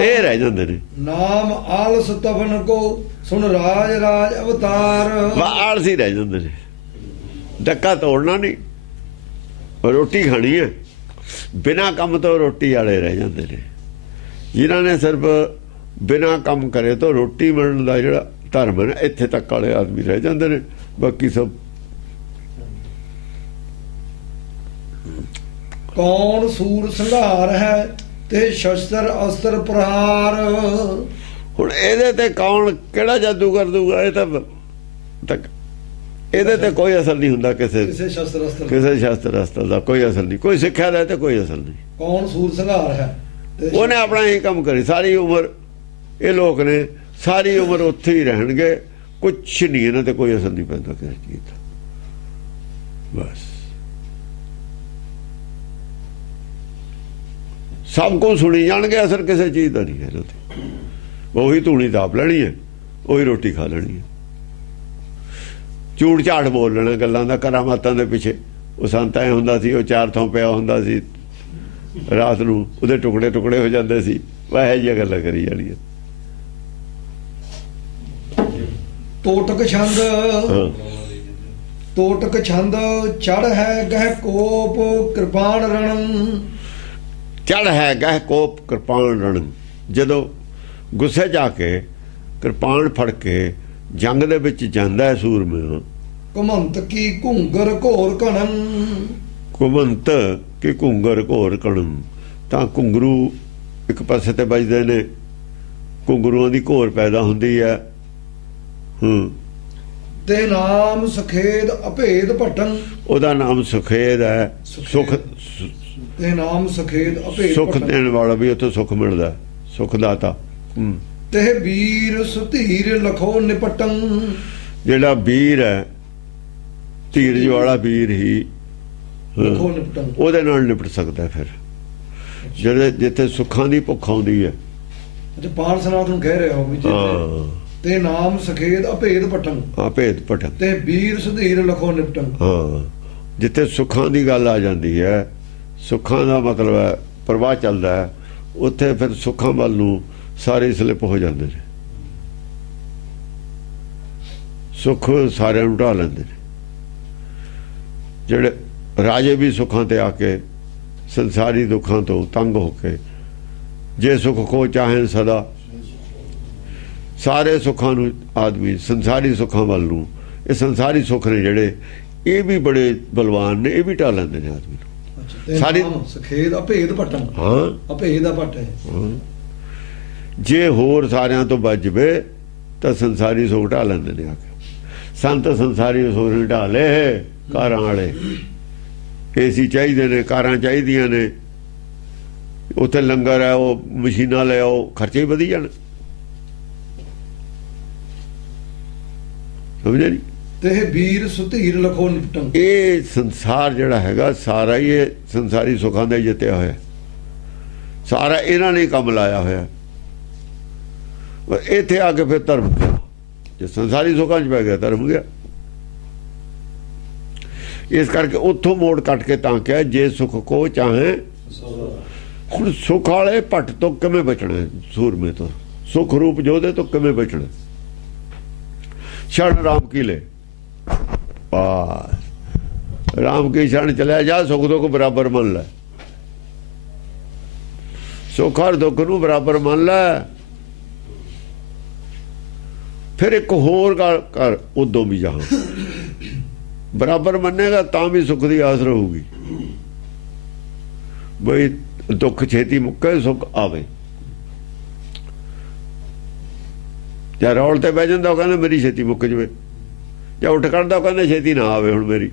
ਇਹ ਰਹਿ ਜਾਂਦੇ ਨੇ। ਨਾਮ ਆਲਸ ਤਵਨ ਕੋ ਸੁਣ ਰਾਜ ਅਵਤਾਰ। ਆਲਸੀ ਰਹਿ ਜਾਂਦੇ ਨੇ, ਡੱਕਾ ਤੋੜਨਾ ਨਹੀਂ, ਰੋਟੀ ਖਾਣੀ ਹੈ, ਬਿਨਾਂ ਕੰਮ ਤੋਂ ਰੋਟੀ ਵਾਲੇ ਰਹਿ ਜਾਂਦੇ ਨੇ। ਜਿਨ੍ਹਾਂ ਨੇ ਸਿਰਫ ਬਿਨਾਂ ਕੰਮ ਕਰੇ ਤੋਂ ਰੋਟੀ ਮਿਲਣ ਦਾ ਜਿਹੜਾ ਧਰਮ ਹੈ ਨਾ, ਇੱਥੇ ਤੱਕ ਵਾਲੇ ਆਦਮੀ ਰਹਿ ਜਾਂਦੇ ਨੇ। ਬਾਕੀ ਸਭ ਕੌਣ ਸੂਰ ਸੰਘਾਰ ਹੈ ਤੇ ਸ਼ਸਤਰ ਅਸਤਰ ਪ੍ਰਹਾਰ। ਹੁਣ ਇਹਦੇ ਤੇ ਕੌਣ ਕਿਹੜਾ ਜਾਦੂ ਕਰ ਦੂਗਾ? ਇਹ ਤਾਂ ਇਹਦੇ ਤੇ ਕੋਈ ਅਸਰ ਨਹੀਂ ਹੁੰਦਾ। ਕਿਸੇ ਸ਼ਸਤਰ ਅਸਤਰ ਦਾ ਕੋਈ ਅਸਰ ਨਹੀਂ, ਕੋਈ ਸਿੱਖਿਆ ਦਾ ਤੇ ਕੋਈ ਅਸਰ ਨਹੀਂ। ਕੌਣ ਸੂਰ ਸੰਘਾਰ ਹੈ, ਉਹਨੇ ਆਪਣਾ ਹੀ ਕੰਮ ਕਰੀ ਸਾਰੀ ਉਮਰ। ਇਹ ਲੋਕ ਨੇ ਸਾਰੀ ਉਮਰ ਉੱਥੇ ਹੀ ਰਹਿਣਗੇ, ਕੁਛ ਨਹੀਂ ਇਹਨਾਂ ਤੇ ਕੋਈ ਅਸਰ ਨਹੀਂ ਪੈਂਦਾ ਕਿਸੇ ਚੀਜ਼ ਦਾ। ਬਸ ਸਭ ਕੁਝ ਸੁਣੀ ਜਾਣਗੇ, ਅਸਰ ਕਿਸੇ ਚੀਜ਼ ਦਾ ਨਹੀਂ ਹੈ ਇਹਨਾਂ ਤੇ। ਉਹੀ ਧੂਣੀ ਤਾਪ ਲੈਣੀ ਹੈ, ਉਹੀ ਰੋਟੀ ਖਾ ਲੈਣੀ ਹੈ। ਝੂਠ ਝਾੜ ਬੋਲ ਲੈਣਾ ਗੱਲਾਂ ਦਾ, ਕਰਾਮਾਤਾਂ ਦੇ ਪਿੱਛੇ। ਉਹ ਸੰਤ ਐ ਹੁੰਦਾ ਸੀ, ਉਹ 4 ਥਾਂ ਪਿਆ ਹੁੰਦਾ ਸੀ, ਰਾਤ ਨੂੰ ਉਹਦੇ ਟੁਕੜੇ ਟੁਕੜੇ ਹੋ ਜਾਂਦੇ ਸੀ। ਵਾਹ ਜਿਹੀਆਂ ਗੱਲਾਂ ਕਰੀ ਜਾਣੀਆਂ। ਤੋਟਕ ਛੰਦ ਚੜ ਹੈ ਗਹਿ ਕੋਪ ਕਿਰਪਾਨ ਰਣ। ਚੜ ਹੈ ਗਹਿ ਕੋਪ ਕਿਰਪਾਨ ਰਣ। ਜਦੋਂ ਗੁੱਸੇ ਜਾ ਕੇ ਕਿਰਪਾਨ ਫੜ ਕੇ ਜੰਗ ਦੇ ਵਿੱਚ ਜਾਂਦਾ ਹੈ ਸੂਰਮਾ। ਕੁਮੰਤ ਕੀ ਘੁੰਗਰ ਘੋਰ ਕਣਨ। ਕੁਮੰਤ ਕੀ ਘੁੰਗਰ ਘੋਰ ਕਣਨ, ਤਾਂ ਘੁੰਗਰੂ ਇੱਕ ਪਾਸੇ ਤੇ ਵੱਜਦੇ ਨੇ, ਘੁੰਗਰੂਆਂ ਦੀ ਘੋਰ ਪੈਦਾ ਹੁੰਦੀ ਹੈ। ਤੇ ਨਾਮ ਸੁਖੇਦ ਅਭੇਦ ਭਟਨ। ਉਹਦਾ ਨਾਮ ਸੁਖੇਦ ਹੈ, ਸੁਖ ਤੇ ਨਾਮ ਸੁਖੇਦ ਅਭੇਦ, ਸੁਖ ਦੇਣ ਵਾਲਾ ਵੀ ਉੱਥੇ ਸੁਖ ਮਿਲਦਾ, ਸੁਖ ਦਾਤਾ। ਤੇ ਵੀਰ ਸੁਧੀਰ ਲਖੋ ਨਿਪਟਨ। ਜਿਹੜਾ ਵੀਰ ਹੈ, ਧੀਰਜ ਵਾਲਾ ਵੀਰ ਹੀ ਲਖੋ ਨਿਪਟਨ, ਉਹਦੇ ਨਾਲ ਨਿਪਟ ਸਕਦਾ। ਫਿਰ ਜਿਹੜੇ ਜਿੱਥੇ ਸੁੱਖਾਂ ਦੀ ਭੁੱਖ ਆਉਂਦੀ ਹੈ। ਅੱਛਾ, ਪਾਲ ਸਨਾਥ ਨੂੰ ਕਹਿ ਰਿਹਾ ਹੋ ਵੀ ਤੇ ਨਾਮ ਸਖੇਦ ਅਭੇਦ ਪਟਨ, ਭੇਦ ਪਟਨ ਤੇ ਵੀਰ ਸੁਧੀਰ ਲਖੋ ਨਿਪਟਨ। ਹਾਂ, ਜਿੱਥੇ ਸੁੱਖਾਂ ਦੀ ਗੱਲ ਆ ਜਾਂਦੀ ਹੈ, ਸੁੱਖਾਂ ਦਾ ਮਤਲਬ ਹੈ ਪ੍ਰਵਾਹ ਚੱਲਦਾ ਹੈ, ਉੱਥੇ ਫਿਰ ਸੁੱਖਾਂ ਵੱਲ ਨੂੰ ਸਾਰੇ ਸਲਿਪ ਹੋ ਜਾਂਦੇ ਨੇ। ਸੁੱਖ ਸਾਰਿਆਂ ਨੂੰ ਢਾ ਲੈਂਦੇ ਨੇ। ਜਿਹੜੇ ਰਾਜੇ ਵੀ ਸੁੱਖਾਂ ਤੇ ਆ ਕੇ ਸੰਸਾਰੀ ਦੁੱਖਾਂ ਤੋਂ ਤੰਗ ਹੋ ਕੇ ਜੇ ਸੁੱਖ ਕੋ ਚਾਹੇ ਸਦਾ, ਸਾਰੇ ਸੁੱਖਾਂ ਨੂੰ ਆਦਮੀ ਸੰਸਾਰੀ ਸੁੱਖਾਂ ਵੱਲ ਨੂੰ, ਇਹ ਸੰਸਾਰੀ ਸੁੱਖ ਨੇ ਜਿਹੜੇ ਇਹ ਵੀ ਬੜੇ ਬਲਵਾਨ ਨੇ, ਇਹ ਵੀ ਢਾ ਲੈਂਦੇ ਨੇ ਆਦਮੀ ਨੂੰ। ਸਾਰੀ ਸਖੇਦ ਅਭੇਦ ਪਟਨ, ਹਾਂ ਅਭੇਦ ਦਾ ਪਟ ਹੈ। ਜੇ ਹੋਰ ਸਾਰਿਆਂ ਤੋਂ ਬਚ ਜਵੇ ਤਾਂ ਸੰਸਾਰੀ ਸੁੱਖ ਢਾ ਲੈਂਦੇ ਨੇ ਆ ਕੇ। ਸੰਤ ਸੰਸਾਰੀ ਸੁੱਖ ਨਹੀਂ ਢਾਲੇ, ਕਾਰਾਂ ਵਾਲੇ ਏਸੀ ਚਾਹੀਦੇ ਨੇ, ਕਾਰਾਂ ਚਾਹੀਦੀਆਂ ਨੇ, ਉੱਥੇ ਲੰਗਰ ਹੈ, ਉਹ ਮਸ਼ੀਨਾਂ ਲੈ ਆਓ, ਖਰਚੇ ਹੀ ਵਧੀ ਜਾਣ। ਸਮਝਿਆ ਨਹੀਂ? ਤੇ ਵੀਰ ਸੁਧੀਰ ਲਖੋ ਨਿਪਟਨ, ਇਹ ਸੰਸਾਰ ਜਿਹੜਾ ਹੈਗਾ ਸਾਰਾ ਹੀ ਇਹ ਸੰਸਾਰੀ ਸੁੱਖਾਂ ਦਾ ਜਿੱਤਿਆ ਹੋਇਆ, ਸਾਰਾ ਇਹਨਾਂ ਨੇ ਕੰਮ ਲਾਇਆ ਹੋਇਆ। ਇੱਥੇ ਆ ਕੇ ਫਿਰ ਧਰਮ ਗਿਆ, ਜੇ ਸੰਸਾਰੀ ਸੁੱਖਾਂ 'ਚ ਪੈ ਗਿਆ ਧਰਮ ਗਿਆ। ਇਸ ਕਰਕੇ ਉੱਥੋਂ ਮੋੜ ਕੱਟ ਕੇ ਤਾਂ ਕਿਹਾ ਜੇ ਸੁੱਖ ਕੋ ਚਾਹੇ। ਹੁਣ ਸੁੱਖ ਵਾਲੇ ਭੱਟ ਤੋਂ ਕਿਵੇਂ ਬਚਣਾ, ਸੂਰਮੇ ਤੋਂ, ਸੁੱਖ ਰੂਪ ਜੋਧੇ ਤੋਂ ਕਿਵੇਂ ਬਚਣਾ? ਸ਼ਰਨ ਰਾਮ ਕੀ ਲੈ, ਰਾਮ ਕੀ ਸ਼ਰਨ ਚਲਿਆ ਜਾ, ਸੁੱਖ ਦੁੱਖ ਬਰਾਬਰ ਮੰਨ ਲੈ, ਸੁੱਖ ਔਰ ਦੁੱਖ ਨੂੰ ਬਰਾਬਰ ਮੰਨ ਲੈ। ਫਿਰ ਇੱਕ ਹੋਰ ਗੱਲ ਕਰ, ਉਦੋਂ ਵੀ ਜਹਾਂ ਬਰਾਬਰ ਮੰਨੇਗਾ ਤਾਂ ਵੀ ਸੁੱਖ ਦੀ ਆਸ ਰਹੂਗੀ। ਬਈ ਦੁੱਖ ਛੇਤੀ ਮੁੱਕੇ, ਸੁੱਖ ਆਵੇ। ਜਾਂ ਰੌਲ ਤੇ ਬਹਿ ਜਾਂਦਾ, ਉਹ ਕਹਿੰਦਾ ਮੇਰੀ ਛੇਤੀ ਮੁੱਕ ਜਵੇ, ਜਾਂ ਉੱਠ ਕੱਢਦਾ, ਉਹ ਕਹਿੰਦਾ ਛੇਤੀ ਨਾ ਆਵੇ ਹੁਣ ਮੇਰੀ।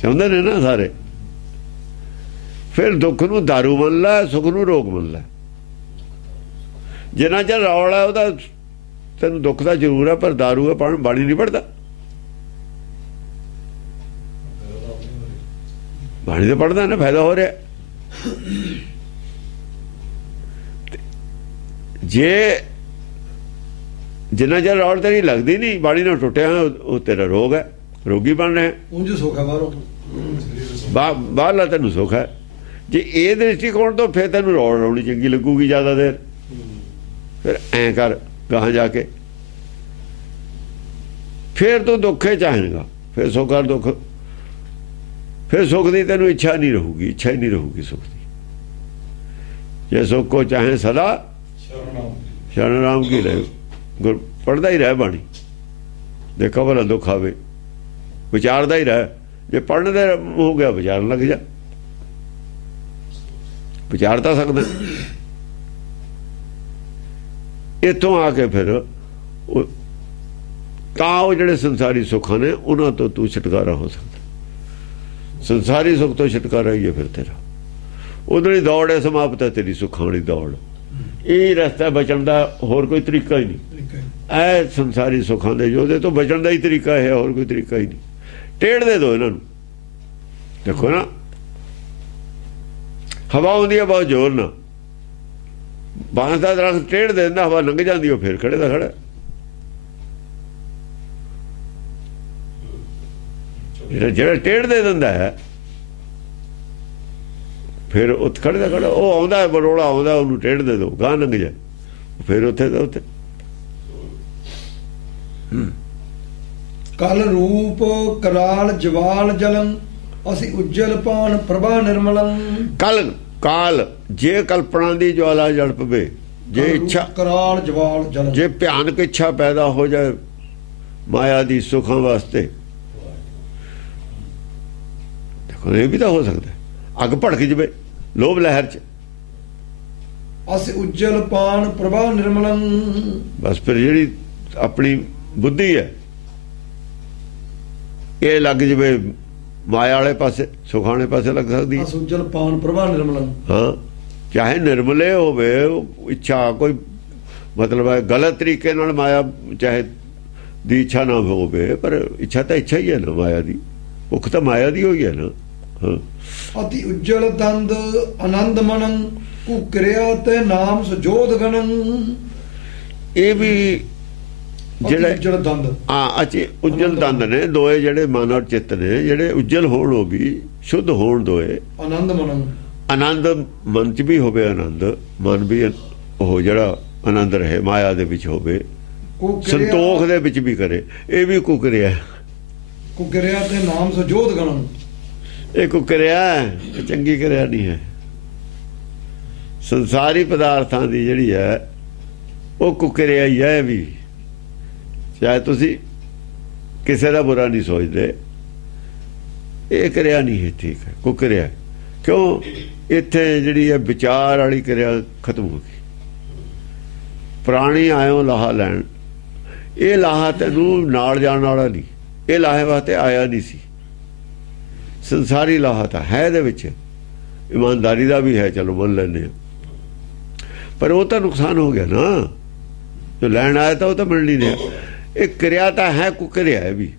ਚਾਹੁੰਦੇ ਨੇ ਨਾ ਸਾਰੇ। ਫਿਰ ਦੁੱਖ ਨੂੰ ਦਾਰੂ ਮੰਨ ਲੈ, ਸੁੱਖ ਨੂੰ ਰੋਗ ਮੰਨ ਲੈ। ਜਿੰਨਾ ਚਿਰ ਰੌਲ ਹੈ ਉਹਦਾ ਤੈਨੂੰ ਦੁੱਖ ਦਾ ਜ਼ਰੂਰ ਹੈ, ਪਰ ਦਾਰੂ ਹੈ ਬਾਣੀ ਨਹੀਂ ਪੜਦਾ। ਬਾਣੀ ਤੇ ਪੜਦਾ ਨਾ, ਫਾਇਦਾ ਹੋ ਰਿਹਾ। ਜੇ ਜਿੰਨਾ ਚਿਰ ਰੌਲ ਤੇਰੀ ਲੱਗਦੀ ਨਹੀਂ, ਬਾਣੀ ਨਾਲ ਟੁੱਟਿਆ, ਉਹ ਤੇਰਾ ਰੋਗ ਹੈ, ਰੋਗੀ ਬਣ ਰਿਹਾ। ਉਂਝ ਸੁੱਖ ਹੈ ਬਾਹਰੋਂ, ਬਾਹਰਲਾ ਤੈਨੂੰ ਸੁੱਖ ਹੈ। ਜੇ ਇਹ ਦ੍ਰਿਸ਼ਟੀਕੋਣ ਤੋਂ ਫਿਰ ਤੈਨੂੰ ਰੌਲ ਲਾਉਣੀ ਚੰਗੀ ਲੱਗੂਗੀ ਜ਼ਿਆਦਾ ਦੇਰ। ਫਿਰ ਐਂ ਕਰ ਗਾਹਾਂ ਜਾ ਕੇ, ਫਿਰ ਤੂੰ ਦੁੱਖੇ ਚਾਹੇਗਾ, ਫਿਰ ਸੁੱਖ ਔਰ ਦੁੱਖ, ਫਿਰ ਸੁੱਖ ਦੀ ਤੈਨੂੰ ਇੱਛਾ ਨਹੀਂ ਰਹੂਗੀ, ਇੱਛਾ ਹੀ ਨਹੀਂ ਰਹੂਗੀ ਸੁੱਖ ਦੀ। ਜੇ ਸੁੱਖ ਕੋ ਚਾਹੇ ਸਦਾ, ਸ਼ਰਨ ਰਾਮ ਕੀ ਰਹੇ, ਗੁਰ ਪੜ੍ਹਦਾ ਹੀ ਰਹਿ ਬਾਣੀ, ਦੇਖੋ ਭਲਾ ਦੁੱਖ ਆਵੇ, ਵਿਚਾਰਦਾ ਹੀ ਰਹਿ। ਜੇ ਪੜ੍ਹਨ ਦੇ ਹੋ ਗਿਆ ਵਿਚਾਰਨ ਲੱਗ ਜਾ, ਵਿਚਾਰ ਤਾਂ ਸਕਦਾ। ਇੱਥੋਂ ਆ ਕੇ ਫਿਰ ਤਾਂ ਉਹ ਜਿਹੜੇ ਸੰਸਾਰੀ ਸੁੱਖਾਂ ਨੇ ਉਹਨਾਂ ਤੋਂ ਤੂੰ ਛੁਟਕਾਰਾ ਹੋ ਸਕਦਾ। ਸੰਸਾਰੀ ਸੁੱਖ ਤੋਂ ਛੁਟਕਾਰਾ ਹੀ ਹੈ ਫਿਰ ਤੇਰਾ। ਉਧਰ ਦੌੜ ਹੈ, ਸਮਾਪਤ ਹੈ ਤੇਰੀ ਸੁੱਖਾਂ ਵਾਲੀ ਦੌੜ। ਇਹ ਰਸਤਾ ਬਚਣ ਦਾ ਹੋਰ ਕੋਈ ਤਰੀਕਾ ਹੀ ਨਹੀਂ। ਇਹ ਸੰਸਾਰੀ ਸੁੱਖਾਂ ਦੇ ਯੋਧੇ ਤੋਂ ਬਚਣ ਦਾ ਹੀ ਤਰੀਕਾ ਹੈ, ਹੋਰ ਕੋਈ ਤਰੀਕਾ ਹੀ ਨਹੀਂ। ਟੇੜ ਦੇ ਦਿਓ ਇਹਨਾਂ ਨੂੰ। ਦੇਖੋ ਨਾ, ਹਵਾ ਆਉਂਦੀ ਹੈ ਬਹੁਤ ਜ਼ੋਰ ਨਾਲ, ਬਾਂਸ ਦਾ ਦਰਖਤ ਟੇੜ ਦੇ ਦਿੰਦਾ, ਹਵਾ ਲੰਘ ਜਾਂਦੀ, ਉਹ ਫਿਰ ਖੜੇ ਦਾ ਖੜਾ। ਜਿਹੜਾ ਟੇੜ ਦੇ ਦਿੰਦਾ ਹੈ ਫਿਰ ਉੱਥੇ ਖੜੇ ਦਾ ਖੜਾ, ਉਹ ਆਉਂਦਾ ਬਰੋਲਾ ਆਉਂਦਾ, ਉਹਨੂੰ ਟੇੜ ਦੇ ਦਿਓ, ਗਾਂ ਲੰਘ ਜਾ, ਫਿਰ ਉੱਥੇ ਦਾ ਉੱਥੇ। ਕਲ ਰੂਪ ਕਰਾਲ ਜਵਾਲ ਜਲਨ, ਅਸੀਂ ਉਜਲ ਪਾਨ ਪ੍ਰਭਾ ਨਿਰਮਲੰ। ਕਲ ਕਾਲ, ਜੇ ਕਲਪਨਾ ਦੀ ਜਵਾਲਾ ਜਲ ਪਵੇ, ਜੇ ਇੱਛਾ ਕਰਾਲ ਜਵਾਲ ਜਲਨ, ਜੇ ਭਿਆਨਕ ਇੱਛਾ ਪੈਦਾ ਹੋ ਜਾਏ ਮਾਇਆ ਦੀ ਸੁੱਖਾਂ ਵਾਸਤੇ, ਦੇਖੋ ਇਹ ਵੀ ਤਾਂ ਹੋ ਸਕਦਾ, ਅੱਗ ਭੜਕ ਜਵੇ ਲੋਭ ਲਹਿਰ ਚ। ਅਸੀਂ ਉਜਲ ਪਾਨ ਪ੍ਰਭਾ ਨਿਰਮਲੰ, ਬਸ ਫਿਰ ਜਿਹੜੀ ਆਪਣੀ ਬੁੱਧੀ ਹੈ ਇਹ ਲੱਗ ਜਵੇ ਮਾਇਆ ਵਾਲੇ ਪਾਸੇ, ਸੁੱਖਾਂ ਵਾਲੇ ਪਾਸੇ ਲੱਗ ਸਕਦੀ ਹੈ। ਉਜਲ ਪਾਨ ਪ੍ਰਭਾ ਨਿਰਮਲੰ, ਹਾਂ, ਚਾਹੇ ਨਿਰਮਲੇ ਹੋਵੇ ਇੱਛਾ, ਕੋਈ ਮਤਲਬ ਹੈ ਗਲਤ ਤਰੀਕੇ ਨਾਲ ਮਾਇਆ ਚਾਹੇ ਦੀ ਇੱਛਾ ਨਾ ਹੋਵੇ, ਪਰ ਇੱਛਾ ਤਾਂ ਇੱਛਾ ਹੀ ਹੈ ਨਾ ਮਾਇਆ ਦੀ, ਭੁੱਖ ਤਾਂ ਮਾਇਆ ਦੀ ਹੋਈ ਹੈ ਨਾ। ਅਤੀ ਉਜਲ ਦੰਦ ਆਨੰਦ ਮਨੰ ਕੁਕਰਿਆ ਤੇ ਨਾਮ ਸਜੋਧ ਗਣੰ। ਇਹ ਵੀ ਜਿਹੜੇ ਉਜਲ ਦੰਦ ਅੱਛੇ ਉਜਲ ਦੰਦ ਨੇ ਦੋਏ, ਜਿਹੜੇ ਮਨ ਔਰ ਚਿੱਤ ਨੇ, ਜਿਹੜੇ ਉਜਲ ਹੋਣ ਉਹ ਵੀ ਸ਼ੁੱਧ ਹੋਣ ਦੋਏ। ਆਨੰਦ ਮਨੰ, ਆਨੰਦ ਮਨ ਚ ਵੀ ਹੋਵੇ, ਆਨੰਦ ਮਨ ਵੀ ਉਹ ਜਿਹੜਾ ਆਨੰਦ ਰਹੇ ਮਾਇਆ ਦੇ ਵਿੱਚ ਹੋਵੇ, ਸੰਤੋਖ ਦੇ ਵਿੱਚ ਵੀ ਕਰੇ। ਇਹ ਵੀ ਕੁਕਰਿਆ ਤੇ ਨਾਮ ਸਜੋਧ ਗਣੰ। ਇਹ ਕੁਕਰਿਆ ਚੰਗੀ ਕਰਿਆ ਨਹੀਂ ਹੈ। ਸੰਸਾਰੀ ਪਦਾਰਥਾਂ ਦੀ ਜਿਹੜੀ ਹੈ ਉਹ ਕੁਕਰਿਆ ਹੀ ਹੈ। ਵੀ ਚਾਹੇ ਤੁਸੀਂ ਕਿਸੇ ਦਾ ਬੁਰਾ ਨਹੀਂ ਸੋਚਦੇ, ਇਹ ਕਰਿਆ ਨਹੀਂ ਹੈ, ਠੀਕ ਹੈ, ਕੁਕਰਿਆ। ਕਿਉਂ? ਇੱਥੇ ਜਿਹੜੀ ਹੈ ਵਿਚਾਰ ਵਾਲੀ ਕਿਰਿਆ ਖਤਮ ਹੋ ਗਈ। ਪ੍ਰਾਣੀ ਆਇਓ ਲਾਹਾ ਲੈਣ, ਇਹ ਲਾਹਾ ਤੈਨੂੰ ਨਾਲ ਜਾਣ ਵਾਲਾ ਨਹੀਂ, ਇਹ ਲਾਹੇ ਵਾਸਤੇ ਆਇਆ ਨਹੀਂ ਸੀ। ਸੰਸਾਰੀ ਲਾਹਾ ਤਾਂ ਹੈ ਇਹਦੇ ਵਿੱਚ, ਇਮਾਨਦਾਰੀ ਦਾ ਵੀ ਹੈ, ਚਲੋ ਮੰਨ ਲੈਂਦੇ ਹਾਂ, ਪਰ ਉਹ ਤਾਂ ਨੁਕਸਾਨ ਹੋ ਗਿਆ ਨਾ। ਜੋ ਲੈਣ ਆਇਆ ਤਾਂ ਉਹ ਤਾਂ ਮਿਲ ਨਹੀਂ ਰਿਹਾ। ਇਹ ਕਿਰਿਆ ਤਾਂ ਹੈ, ਕੁਕਰਿਆ ਹੈ ਵੀ।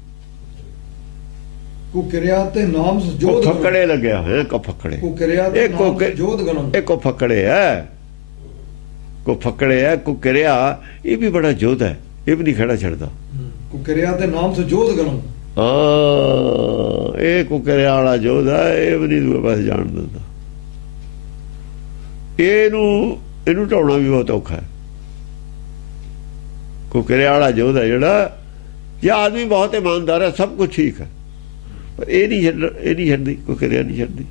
ਕੁਕਰਿਆ ਤੇ ਨਾਮ ਸਜੋਧ ਫੱਕੜੇ ਲੱਗਿਆ ਹੋਇਆ, ਕੋ ਫੱਕੜੇ। ਕੁਕਰਿਆ ਤੇ ਨਾਮ ਸਜੋਧ ਗਣੰ। ਇਹ ਕੋ ਫੱਕੜੇ ਹੈ, ਕੋ ਫੱਕੜੇ ਹੈ, ਕੁਕਰਿਆ ਇਹ ਵੀ ਬੜਾ ਜੋਧ ਹੈ, ਇਹ ਵੀ ਨਹੀਂ ਖੜਾ ਛੱਡਦਾ। ਕੁਕਰਿਆ ਤੇ ਨਾਮ ਸਜੋਧ ਗਣੰ। ਇਹ ਕੁਕਰਿਆ ਵਾਲਾ ਜੋਧ ਹੈ, ਇਹ ਵੀ ਨਹੀਂ ਦੂਏ ਪਾਸੇ ਜਾਣ ਦਿੰਦਾ। ਇਹਨੂੰ ਢਾਉਣਾ ਵੀ ਬਹੁਤ ਔਖਾ ਹੈ। ਕੁਕਰਿਆ ਵਾਲਾ ਜੋਧ ਹੈ ਜਿਹੜਾ, ਜੇ ਆਦਮੀ ਬਹੁਤ ਇਮਾਨਦਾਰ ਹੈ, ਸਭ ਕੁਝ ਠੀਕ ਹੈ, ਪਰ ਇਹ ਨਹੀਂ ਛੱਡਦੀ, ਕੁਕਰਿਆ ਨਹੀਂ ਛੱਡਦੀ,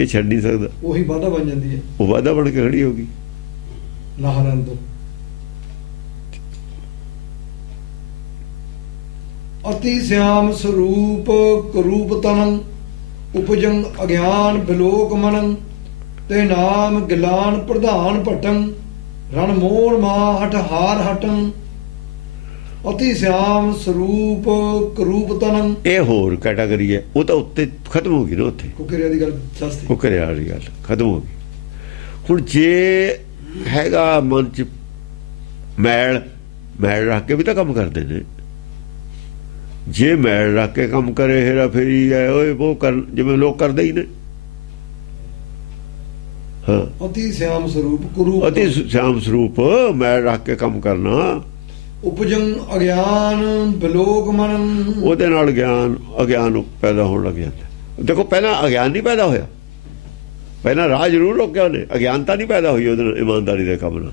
ਇਹ ਛੱਡ ਨਹੀਂ ਸਕਦਾ। ਉਹੀ ਵਾਦਾ ਬਣ ਜਾਂਦੀ ਹੈ, ਉਹ ਵਾਦਾ ਬਣ ਕੇ ਖੜੀ ਹੋ ਗਈ ਲਾਹਰਨ ਤੋਂ। ਅਤੀ ਸਿਆਮ ਸਰੂਪ ਕਰੂਪ ਤਨੰ ਉਪਜੰ ਅਗਿਆਨ ਬਿਲੋਕ ਮਨੰ ਤੇ ਨਾਮ ਗਿਲਾਨ ਪ੍ਰਧਾਨ ਭਟੰ ਰਣ ਮੋੜ ਮਾਹਟ ਹਾਰ ਹਟੰ। ਅਤੀ ਸਿਆਮ ਸਰੂਪ ਕਰੂਪ ਤਨੰ ਇਹ ਹੋਰ ਕੈਟਾਗਰੀ ਹੈ, ਉਹ ਤਾਂ ਉੱਤੇ ਖਤਮ ਹੋ ਗਈ ਨਾ। ਉੱਥੇ ਕੁਕਰਿਆ ਦੀ ਗੱਲ ਸਸਤੀ, ਕੁਕਰਿਆ ਵਾਲੀ ਗੱਲ ਖਤਮ ਹੋ ਗਈ। ਹੁਣ ਜੇ ਹੈਗਾ ਮਨ ਚ ਮੈਲ ਰੱਖ ਕੇ ਵੀ ਤਾਂ ਕੰਮ ਕਰਦੇ ਨੇ। ਜੇ ਮੈਲ ਰੱਖ ਕੇ ਕੰਮ ਕਰੇ, ਹੇਰਾ ਫੇਰੀ ਹੈ, ਉਹ ਕਰ ਜਿਵੇਂ ਲੋਕ ਕਰਦੇ ਹੀ ਨੇ। ਅਤੀ ਸਿਆਮ ਸਰੂਪ ਕਰੂਪ, ਅਤੀ ਸਿਆਮ ਸਰੂਪ ਮੈਲ ਰੱਖ ਕੇ ਕੰਮ ਕਰਨਾ। ਉਪਜੰ ਅਗਿਆਨ ਬਿਲੋਕ ਮਨੰ, ਉਹਦੇ ਨਾਲ ਅਗਿਆਨ ਪੈਦਾ ਹੋਣ ਲੱਗ ਜਾਂਦਾ। ਦੇਖੋ ਪਹਿਲਾਂ ਅਗਿਆਨ ਨਹੀਂ ਪੈਦਾ ਹੋਇਆ, ਪਹਿਲਾਂ ਰਾਹ ਜ਼ਰੂਰ ਰੋਕਿਆ ਉਹਨੇ, ਅਗਿਆਨਤਾ ਨਹੀਂ ਪੈਦਾ ਹੋਈ ਉਹਦੇ ਨਾਲ, ਇਮਾਨਦਾਰੀ ਦੇ ਕੰਮ ਨਾਲ।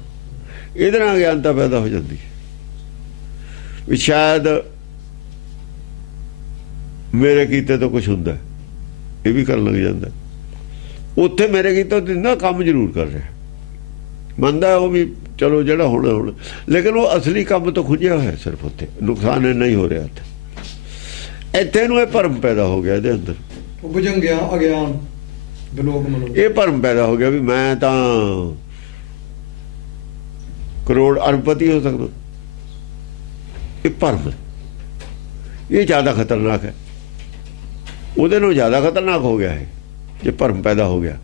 ਇਹਦੇ ਨਾਲ ਅਗਿਆਨਤਾ ਪੈਦਾ ਹੋ ਜਾਂਦੀ ਵੀ ਸ਼ਾਇਦ ਮੇਰੇ ਕੀਤੇ ਤੋਂ ਕੁਝ ਹੁੰਦਾ, ਇਹ ਵੀ ਕਰਨ ਲੱਗ ਜਾਂਦਾ। ਉੱਥੇ ਮੇਰੇ ਕੀਤੇ ਤੋਂ ਕੰਮ ਜ਼ਰੂਰ ਕਰ ਰਿਹਾ, ਮੰਨਦਾ ਉਹ ਵੀ, ਚਲੋ ਜਿਹੜਾ ਹੁਣ, ਲੇਕਿਨ ਉਹ ਅਸਲੀ ਕੰਮ ਤੋਂ ਖੁੱਜਿਆ ਹੋਇਆ ਸਿਰਫ। ਉੱਥੇ ਨੁਕਸਾਨ ਨਹੀਂ ਹੋ ਰਿਹਾ। ਇੱਥੇ ਨੂੰ ਇਹ ਭਰਮ ਪੈਦਾ ਹੋ ਗਿਆ ਇਹਦੇ ਅੰਦਰ, ਉਪਜੰ ਗਿਆ ਅਗਿਆਨ ਬਿਲੋਕ ਮਨੰ। ਇਹ ਭਰਮ ਪੈਦਾ ਹੋ ਗਿਆ ਵੀ ਮੈਂ ਤਾਂ ਕਰੋੜ ਅਰਬਪਤੀ ਹੋ ਸਕਦਾ। ਇਹ ਭਰਮ, ਇਹ ਜ਼ਿਆਦਾ ਖਤਰਨਾਕ ਹੈ, ਉਹਦੇ ਨਾਲੋਂ ਜ਼ਿਆਦਾ ਖਤਰਨਾਕ ਹੋ ਗਿਆ ਹੈ। ਜੇ ਭਰਮ ਪੈਦਾ ਹੋ ਗਿਆ,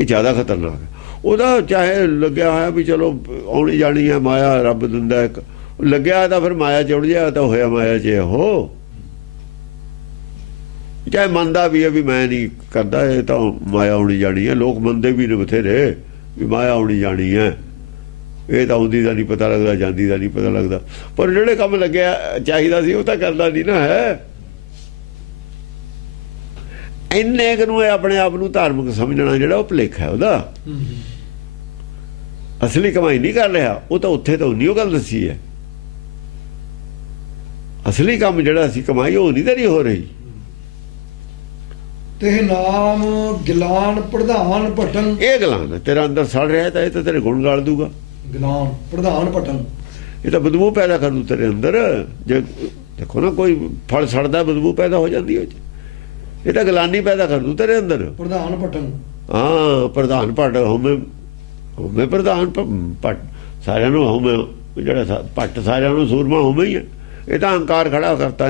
ਇਹ ਜ਼ਿਆਦਾ ਖਤਰਨਾਕ ਹੈ। ਉਹਦਾ ਚਾਹੇ ਲੱਗਿਆ ਹੋਇਆ ਵੀ ਚਲੋ ਆਉਣੀ ਜਾਣੀ ਹੈ, ਮਾਇਆ ਰੱਬ ਦਿੰਦਾ ਇੱਕ, ਲੱਗਿਆ ਤਾਂ ਫਿਰ ਮਾਇਆ ਚ ਉੜ ਜਾਇਆ ਤਾਂ ਹੋਇਆ ਮਾਇਆ ਚ। ਉਹ ਚਾਹੇ ਮੰਨਦਾ ਵੀ ਹੈ ਵੀ ਮੈਂ ਨਹੀਂ ਕਰਦਾ, ਇਹ ਤਾਂ ਮਾਇਆ ਆਉਣੀ ਜਾਣੀ ਹੈ। ਲੋਕ ਮੰਨਦੇ ਵੀ ਨੇ ਬਥੇਰੇ ਵੀ ਮਾਇਆ ਆਉਣੀ ਜਾਣੀ ਹੈ, ਇਹ ਤਾਂ ਆਉਂਦੀ ਦਾ ਨਹੀਂ ਪਤਾ ਲੱਗਦਾ, ਜਾਂਦੀ ਦਾ ਨਹੀਂ ਪਤਾ ਲੱਗਦਾ। ਪਰ ਜਿਹੜੇ ਕੰਮ ਲੱਗਿਆ ਚਾਹੀਦਾ ਸੀ ਉਹ ਤਾਂ ਕਰਦਾ ਨਹੀਂ ਨਾ ਹੈ। ਇੰਨੇ ਕੁ ਨੂੰ ਇਹ ਆਪਣੇ ਆਪ ਨੂੰ ਧਾਰਮਿਕ ਸਮਝਣਾ ਜਿਹੜਾ ਉਹ ਭੁਲੇਖਾ ਹੈ ਉਹਦਾ। ਅਸਲੀ ਕਮਾਈ ਨਹੀਂ ਕਰ ਰਿਹਾ ਉਹ ਤਾਂ। ਉੱਥੇ ਤਾਂ ਉਨੀ ਉਹ ਗੱਲ ਦੱਸੀ ਹੈ, ਅਸਲੀ ਕੰਮ ਜਿਹੜਾ ਸੀ ਕਮਾਈ ਉਹ ਨਹੀਂ ਤਾਂ ਨਹੀਂ ਹੋ ਰਹੀ। ਤੇ ਨਾਮ ਗਿਲਾਨ ਪ੍ਰਧਾਨ ਭਟਨ, ਇਹ ਗਿਲਾਨ ਹੈ ਤੇਰਾ ਅੰਦਰ ਸੜ ਰਿਹਾ, ਤਾਂ ਇਹ ਤਾਂ ਤੇਰੇ ਗੁਣ ਗਾਲ ਦੂਗਾ। ਗਿਲਾਨ ਪ੍ਰਧਾਨ ਭਟਨ, ਇਹ ਤਾਂ ਬਦਬੂ ਪੈਦਾ ਕਰ ਦੂ ਤੇਰੇ ਅੰਦਰ। ਜੇ ਦੇਖੋ ਨਾ ਕੋਈ ਫਲ ਸੜਦਾ, ਬਦਬੂ ਪੈਦਾ ਹੋ ਜਾਂਦੀ ਉਹ 'ਚ, ਇਹ ਤਾਂ ਗਲਾਨੀ ਪੈਦਾ ਕਰ ਦੂ ਤੇਰੇ ਅੰਦਰ। ਪ੍ਰਧਾਨ ਭਟਨ, ਹਾਂ ਪ੍ਰਧਾਨ ਭਟ ਹੋਵੇਂ ਪ੍ਰਧਾਨ ਭਟ ਸਾਰਿਆਂ ਨੂੰ ਹੋਵੇਂ, ਜਿਹੜਾ ਭੱਟ ਸਾਰਿਆਂ ਨੂੰ ਸੂਰਮਾ ਹੋਵੇਂ ਹੀ ਹੈ। ਇਹ ਤਾਂ ਅਹੰਕਾਰ ਖੜਾ ਕਰਤਾ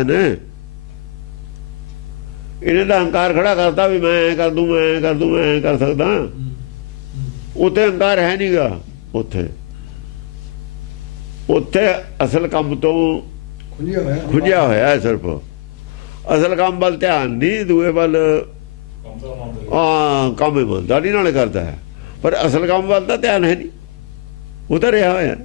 ਇਹਨੇ ਤਾਂ ਅਹੰਕਾਰ ਖੜਾ ਕਰਤਾ ਵੀ ਮੈਂ ਐ ਕਰ ਦੂੰ, ਮੈਂ ਐ ਕਰ ਦੂੰ, ਮੈਂ ਐ ਕਰ ਸਕਦਾ। ਉੱਥੇ ਅਹੰਕਾਰ ਹੈ ਨੀ ਗਾ। ਉੱਥੇ ਅਸਲ ਕੰਮ ਤੋਂ ਖੁੱਲਿਆ ਹੋਇਆ ਹੈ ਸਿਰਫ। ਅਸਲ ਕੰਮ ਵੱਲ ਧਿਆਨ ਨਹੀਂ, ਦੂਏ ਵੱਲ ਕੰਮ ਇਮਾਨਦਾਰੀ ਨਾਲ ਕਰਦਾ ਹੈ, ਪਰ ਅਸਲ ਕੰਮ ਵੱਲ ਤਾਂ ਧਿਆਨ ਹੈ ਨਹੀਂ, ਉਹ ਤਾਂ ਰਿਹਾ ਹੋਇਆ।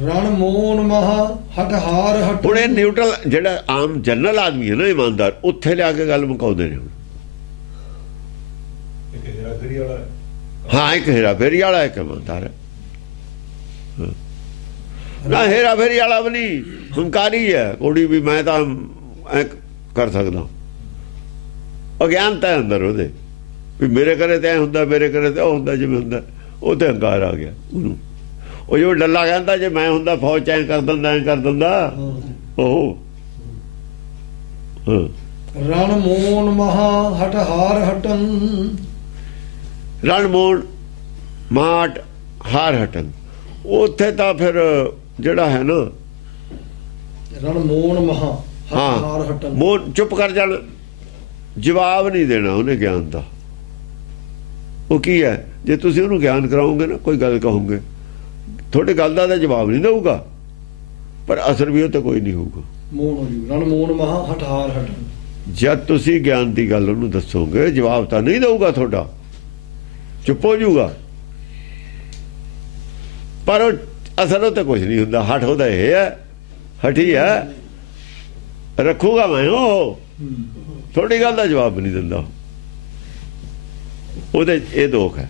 ਰਣ ਮੋਨ ਮਹਾ ਹਟਹਾਰ ਹਟ। ਹੁਣ ਇਹ ਨਿਊਟਰਲ ਜਿਹੜਾ ਆਮ ਜਨਰਲ ਆਦਮੀ ਹੈ ਨਾ ਇਮਾਨਦਾਰ, ਉੱਥੇ ਲਿਆ ਕੇ ਗੱਲ ਮੁਕਾਉਂਦੇ ਨੇ। ਹੁਣ ਹਾਂ, ਇੱਕ ਹੇਰਾ ਫੇਰੀ ਵਾਲਾ, ਇੱਕ ਇਮਾਨਦਾਰ ਹੈ। ਨਾ ਹੇਰਾ ਫੇਰੀ ਵਾਲਾ ਵੀ ਨਹੀਂ, ਹੰਕਾਰੀ ਹੈ ਕੁੜੀ ਵੀ, ਮੈਂ ਤਾਂ ਐ ਕਰ ਸਕਦਾ। ਅਗਿਆਨਤਾ ਹੈ ਅੰਦਰ ਉਹਦੇ, ਵੀ ਮੇਰੇ ਘਰੇ ਤੇ ਐ ਹੁੰਦਾ, ਮੇਰੇ ਘਰੇ ਤੇ ਉਹ ਹੁੰਦਾ, ਜਿਵੇਂ ਹੁੰਦਾ, ਉਹ ਤੇ ਹੰਕਾਰ ਆ ਗਿਆ ਉਹਨੂੰ। ਉਹ ਜੋ ਡੱਲਾ ਕਹਿੰਦਾ ਜੇ ਮੈਂ ਹੁੰਦਾ ਫੌਜ ਚ ਐ ਕਰ ਦਿੰਦਾ, ਐ ਕਰ ਦਿੰਦਾ। ਉਹ ਰਣ ਮੋਨ ਮਹਾ ਹਟਹਾਰ ਹਟਨ। ਰਣ ਮੋਨ ਮਾਟ ਹਾਰ ਹਟਨ, ਉੱਥੇ ਤਾਂ ਫਿਰ ਜਿਹੜਾ ਹੈ ਨਾ ਰਣ ਮੋਨ ਮਹਾ ਹਟਹਾਰ ਹਾਂ, ਹਟਨ, ਮੋਨ ਚੁੱਪ ਕਰ ਜਾਣ, ਜਵਾਬ ਨਹੀਂ ਦੇਣਾ ਉਹਨੇ ਗਿਆਨ ਦਾ। ਉਹ ਕੀ ਹੈ, ਜੇ ਤੁਸੀਂ ਉਹਨੂੰ ਗਿਆਨ ਕਰਾਓਗੇ ਨਾ, ਕੋਈ ਗੱਲ ਕਹੋਗੇ, ਤੁਹਾਡੇ ਗੱਲ ਦਾ ਤਾਂ ਜਵਾਬ ਨਹੀਂ ਦੇਊਗਾ, ਪਰ ਅਸਰ ਵੀ ਉਹ ਤੇ ਕੋਈ ਨਹੀਂ ਹੋਊਗਾ। ਮੋਨ ਹੋ ਜੂ, ਰਣ ਮੋਨ ਮਹਾ ਹਟਹਾਰ ਹਟਨ। ਜਦ ਤੁਸੀਂ ਗਿਆਨ ਦੀ ਗੱਲ ਉਹਨੂੰ ਦੱਸੋਗੇ, ਜਵਾਬ ਤਾਂ ਨਹੀਂ ਦੇਊਗਾ ਤੁਹਾਡਾ, ਚੁੱਪ ਹੋ ਜਾਊਗਾ, ਪਰ ਉਹ ਅਸਰ ਉਹ ਤੇ ਕੁਝ ਨਹੀਂ ਹੁੰਦਾ। ਹੱਠ ਉਹਦਾ ਇਹ ਹੈ, ਹਠੀ ਹੈ, ਰੱਖੂਗਾ ਮੈਂ, ਉਹ ਥੋੜੀ ਗੱਲ ਦਾ ਜਵਾਬ ਨਹੀਂ ਦਿੰਦਾ। ਉਹਦੇ ਇਹ ਦੋਖ ਹੈ।